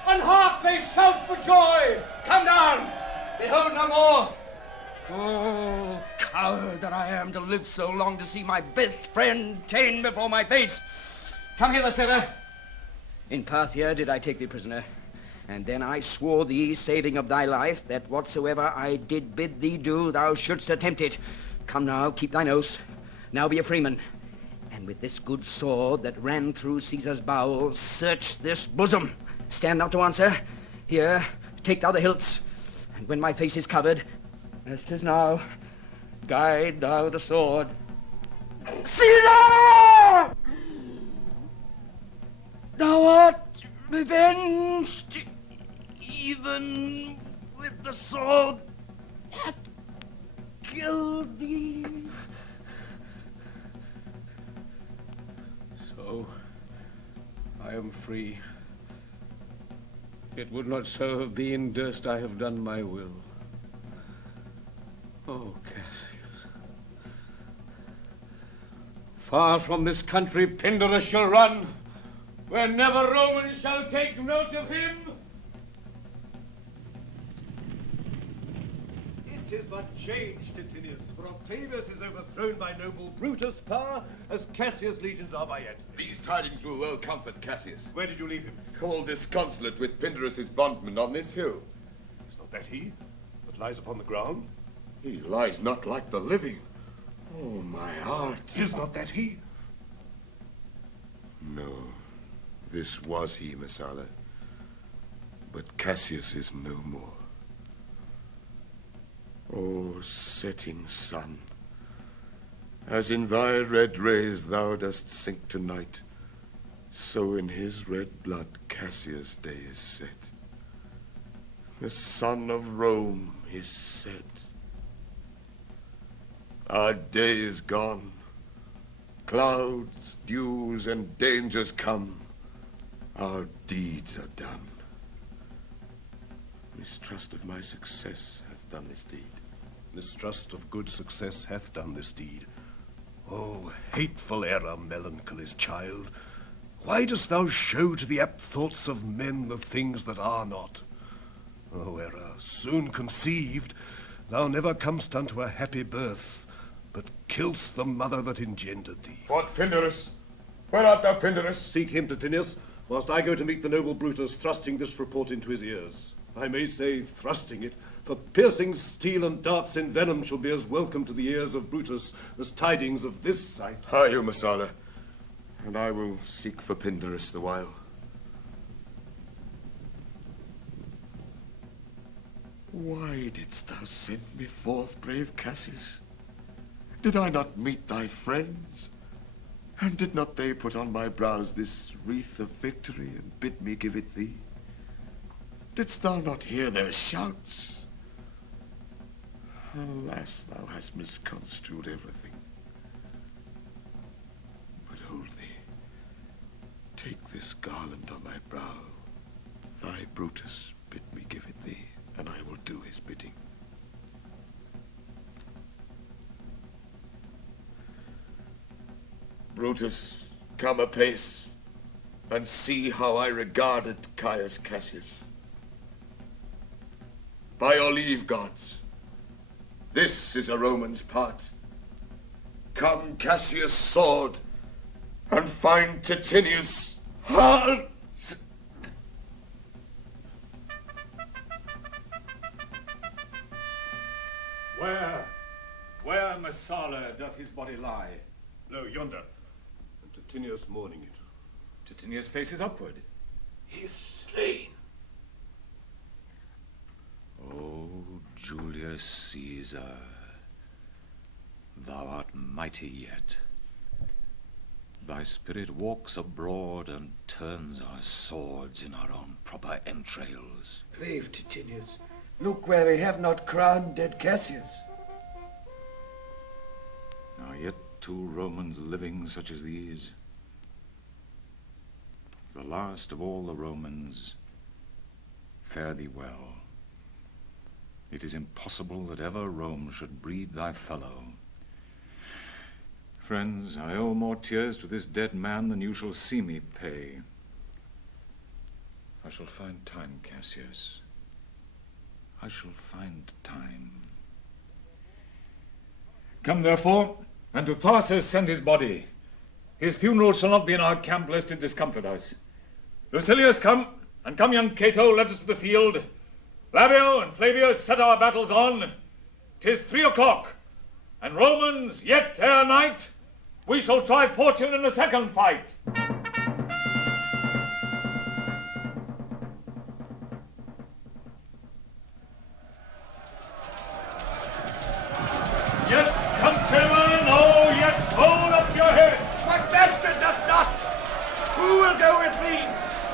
And hark, they shout for joy! Come down! Behold no more! Oh, coward that I am to live so long to see my best friend ta'en before my face! Come hither, sir. In Parthia did I take thee prisoner, and then I swore thee, saving of thy life, that whatsoever I did bid thee do, thou shouldst attempt it. Come now, keep thine oath. Now be a freeman, and with this good sword that ran through Caesar's bowels, search this bosom. Stand not to answer. Here, take thou the hilts, and when my face is covered, as 'tis now, guide thou the sword. Caesar! Thou art revenged, even with the sword that killed thee. So, I am free. It would not so have been, durst I have done my will. Oh, Cassius. Far from this country Pindarus shall run, where never Roman shall take note of him. It is but change, Titinius, for Octavius is overthrown by noble Brutus' power, as Cassius' legions are by Antony. These tidings will well comfort Cassius. Where did you leave him? Called disconsolate with Pindarus' bondman on this hill. Is not that he that lies upon the ground? He lies not like the living. Oh, my heart. Is not that he? No, this was he, Messala. But Cassius is no more. O setting sun, as in thy red rays thou dost sink to night, so in his red blood Cassius' day is set. The sun of Rome is set. Our day is gone. Clouds, dews, and dangers come. Our deeds are done. Mistrust of my success hath done this deed. Mistrust of good success hath done this deed. Oh, hateful error, melancholy's child! Why dost thou show to the apt thoughts of men the things that are not? O error, soon conceived, thou never comest unto a happy birth, but kill'st the mother that engendered thee. What, Pindarus? Where art thou, Pindarus? Seek him, Titinius, whilst I go to meet the noble Brutus, thrusting this report into his ears. I may say thrusting it, for piercing steel and darts in venom shall be as welcome to the ears of Brutus as tidings of this sight. Hie you, Messala, and I will seek for Pindarus the while. Why didst thou send me forth, brave Cassius? Did I not meet thy friends? And did not they put on my brows this wreath of victory and bid me give it thee? Didst thou not hear their shouts? Alas, thou hast misconstrued everything. garland on thy brow. Thy Brutus bid me give it thee, and I will do his bidding. Brutus, come apace, and see how I regarded Caius Cassius. By your leave, gods, this is a Roman's part. Come, Cassius' sword, and find Titinius' heart. Where, Messala, doth his body lie? Lo, yonder, and Titinius mourning it. Titinius faces upward. He is slain. O Julius Caesar, thou art mighty yet. Thy spirit walks abroad and turns our swords in our own proper entrails. Brave Titinius, look where we have not crowned dead Cassius. Are yet 2 Romans living such as these? The last of all the Romans, fare thee well. It is impossible that ever Rome should breed thy fellow. Friends, I owe more tears to this dead man than you shall see me pay. I shall find time, Cassius. I shall find time. Come, therefore, and to Tharsus send his body. His funeral shall not be in our camp, lest it discomfort us. Lucilius, come, and come, young Cato, let us to the field. Flavio and Flavius, set our battles on. 'Tis 3 o'clock, and Romans, yet ere night, we shall try fortune in the second fight. Yet, countrymen, oh, yet hold up your heads. What master doth not? Who will go with me?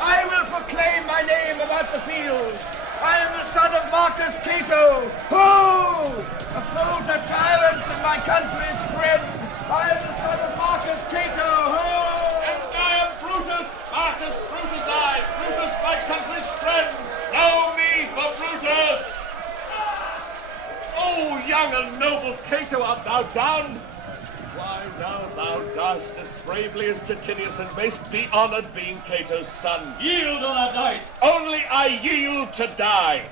I will proclaim my name about the field. I am the son of Marcus Cato. Ho! A foe to tyrants and my country's friend. I am the son of Marcus Cato. Ho! And I am Brutus, Marcus Brutus I, Brutus my country's friend. Know me for Brutus. Oh, young and noble Cato, art thou down? Why, now thou diest as bravely as Titinius, and mayst be honoured being Cato's son. Yield on that dice. Only I yield to die.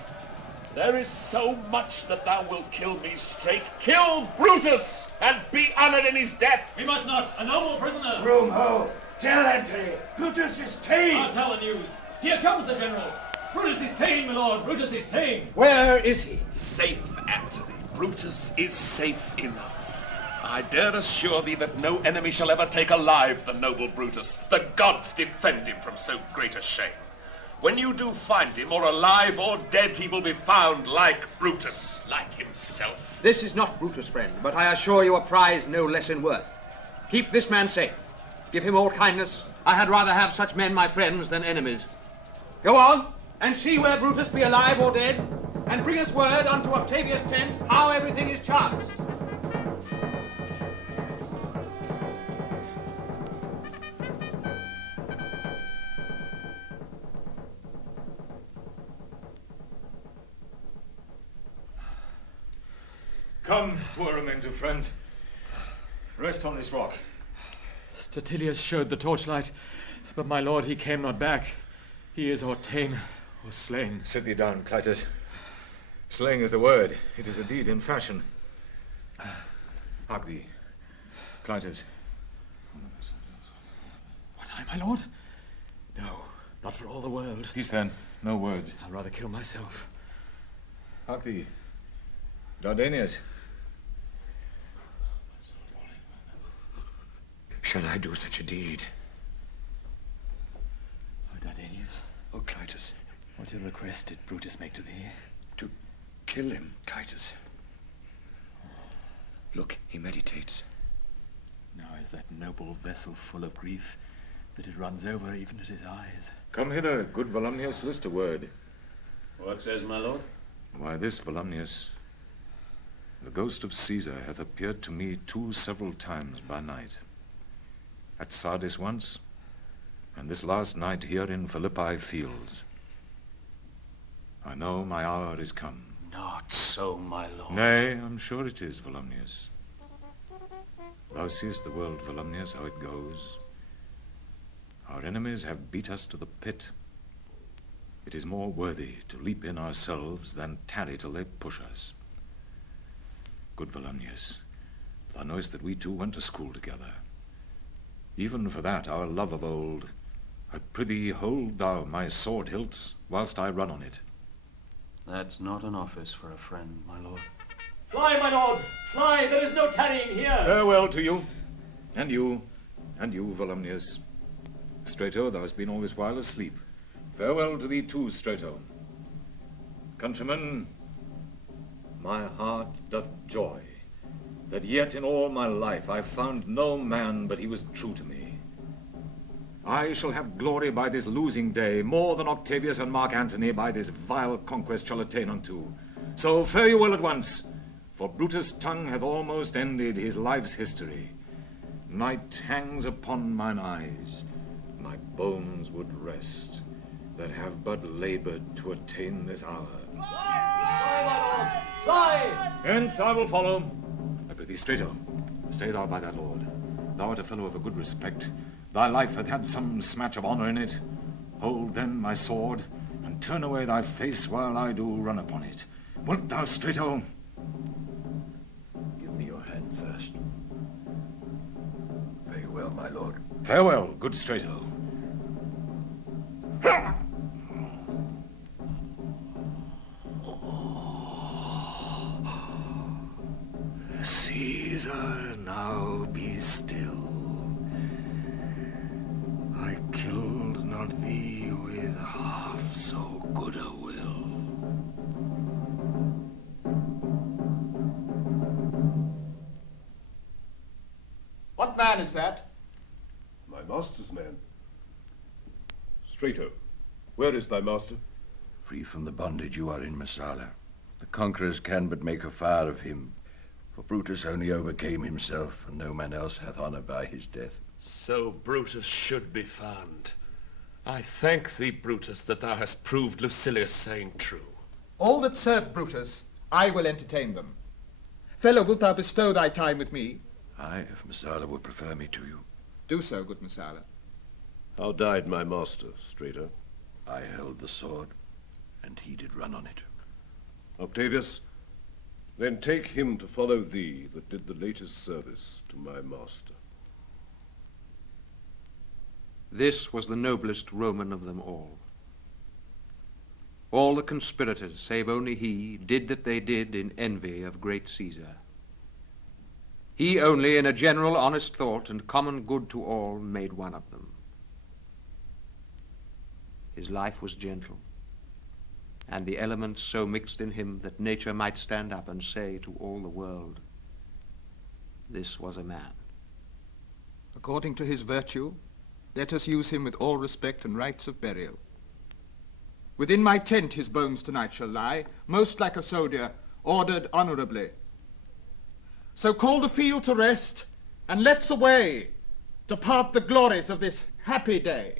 There is so much that thou wilt kill me straight. Kill Brutus, and be honoured in his death. We must not. A noble prisoner. Room ho! Tell Antony, Brutus is tame. I'll tell the news. Here comes the general. Brutus is tame, my lord. Brutus is tame. Where is he? Safe, Antony. Brutus is safe enough. I dare assure thee that no enemy shall ever take alive the noble Brutus. The gods defend him from so great a shame. When you do find him, or alive or dead, he will be found like Brutus, like himself. This is not Brutus, friend, but I assure you a prize no less in worth. Keep this man safe. Give him all kindness. I had rather have such men my friends than enemies. Go on, and see where Brutus be alive or dead, and bring us word unto Octavius' tent how everything is chanced. Come, poor remains of friends. Rest on this rock. Statilius showed the torchlight, but my lord, he came not back. He is or ta'en or slain. Sit thee down, Clitus. Slaying is the word. It is a deed in fashion. Hark thee, Clitus. What, I, my lord? No, not for all the world. Peace then, no words. I'll rather kill myself. Hark thee, Dardanius. Shall I do such a deed? O Dardanius. O Clitus. What ill request did Brutus make to thee? To kill him, Titus. Look, he meditates. Now is that noble vessel full of grief that it runs over even at his eyes. Come hither, good Volumnius, list a word. What says my lord? Why this, Volumnius, the ghost of Caesar hath appeared to me 2 several times by night. At Sardis once, and this last night here in Philippi fields. I know my hour is come. Not so, my lord. Nay, I'm sure it is, Volumnius. Thou seest the world, Volumnius, how it goes. Our enemies have beat us to the pit. It is more worthy to leap in ourselves than tarry till they push us. Good Volumnius, thou knowest that we two went to school together. Even for that, our love of old, I prithee hold thou my sword hilts whilst I run on it. That's not an office for a friend, my lord. Fly, my lord! Fly! There is no tarrying here! Farewell to you, and you, Volumnius. Strato, thou hast been all this while asleep. Farewell to thee too, Strato. Countrymen, my heart doth joy that yet in all my life I found no man but he was true to me. I shall have glory by this losing day, more than Octavius and Mark Antony by this vile conquest shall attain unto. So fare you well at once, for Brutus' tongue hath almost ended his life's history. Night hangs upon mine eyes, my bones would rest, that have but labored to attain this hour. Fly, my lord! Fly! Hence I will follow. I prithee, Strato, stay thou by thy lord. Thou art a fellow of a good respect. Thy life hath had some smatch of honour in it. Hold then my sword, and turn away thy face while I do run upon it. Wilt thou, Strato? Give me your hand first. Farewell, my lord. Farewell, good Strato. Caesar, now be still. I killed not thee with half so good a will. What man is that? My master's man. Strato, where is thy master? Free from the bondage you are in, Messala. The conquerors can but make a fire of him. For Brutus only overcame himself, and no man else hath honour by his death. So Brutus should be found. I thank thee, Brutus, that thou hast proved Lucilius' saying true. All that serve Brutus, I will entertain them. Fellow, wilt thou bestow thy time with me? Aye, if Messala would prefer me to you. Do so, good Messala. How died my master, Strato? I held the sword, and he did run on it. Octavius, then take him to follow thee that did the latest service to my master. This was the noblest Roman of them all. All the conspirators, save only he, did that they did in envy of great Caesar. He only, in a general honest thought and common good to all, made one of them. His life was gentle, and the elements so mixed in him that nature might stand up and say to all the world, this was a man. According to his virtue, let us use him with all respect and rites of burial. Within my tent his bones tonight shall lie, most like a soldier, ordered honourably. So call the field to rest, and let's away, depart the glories of this happy day.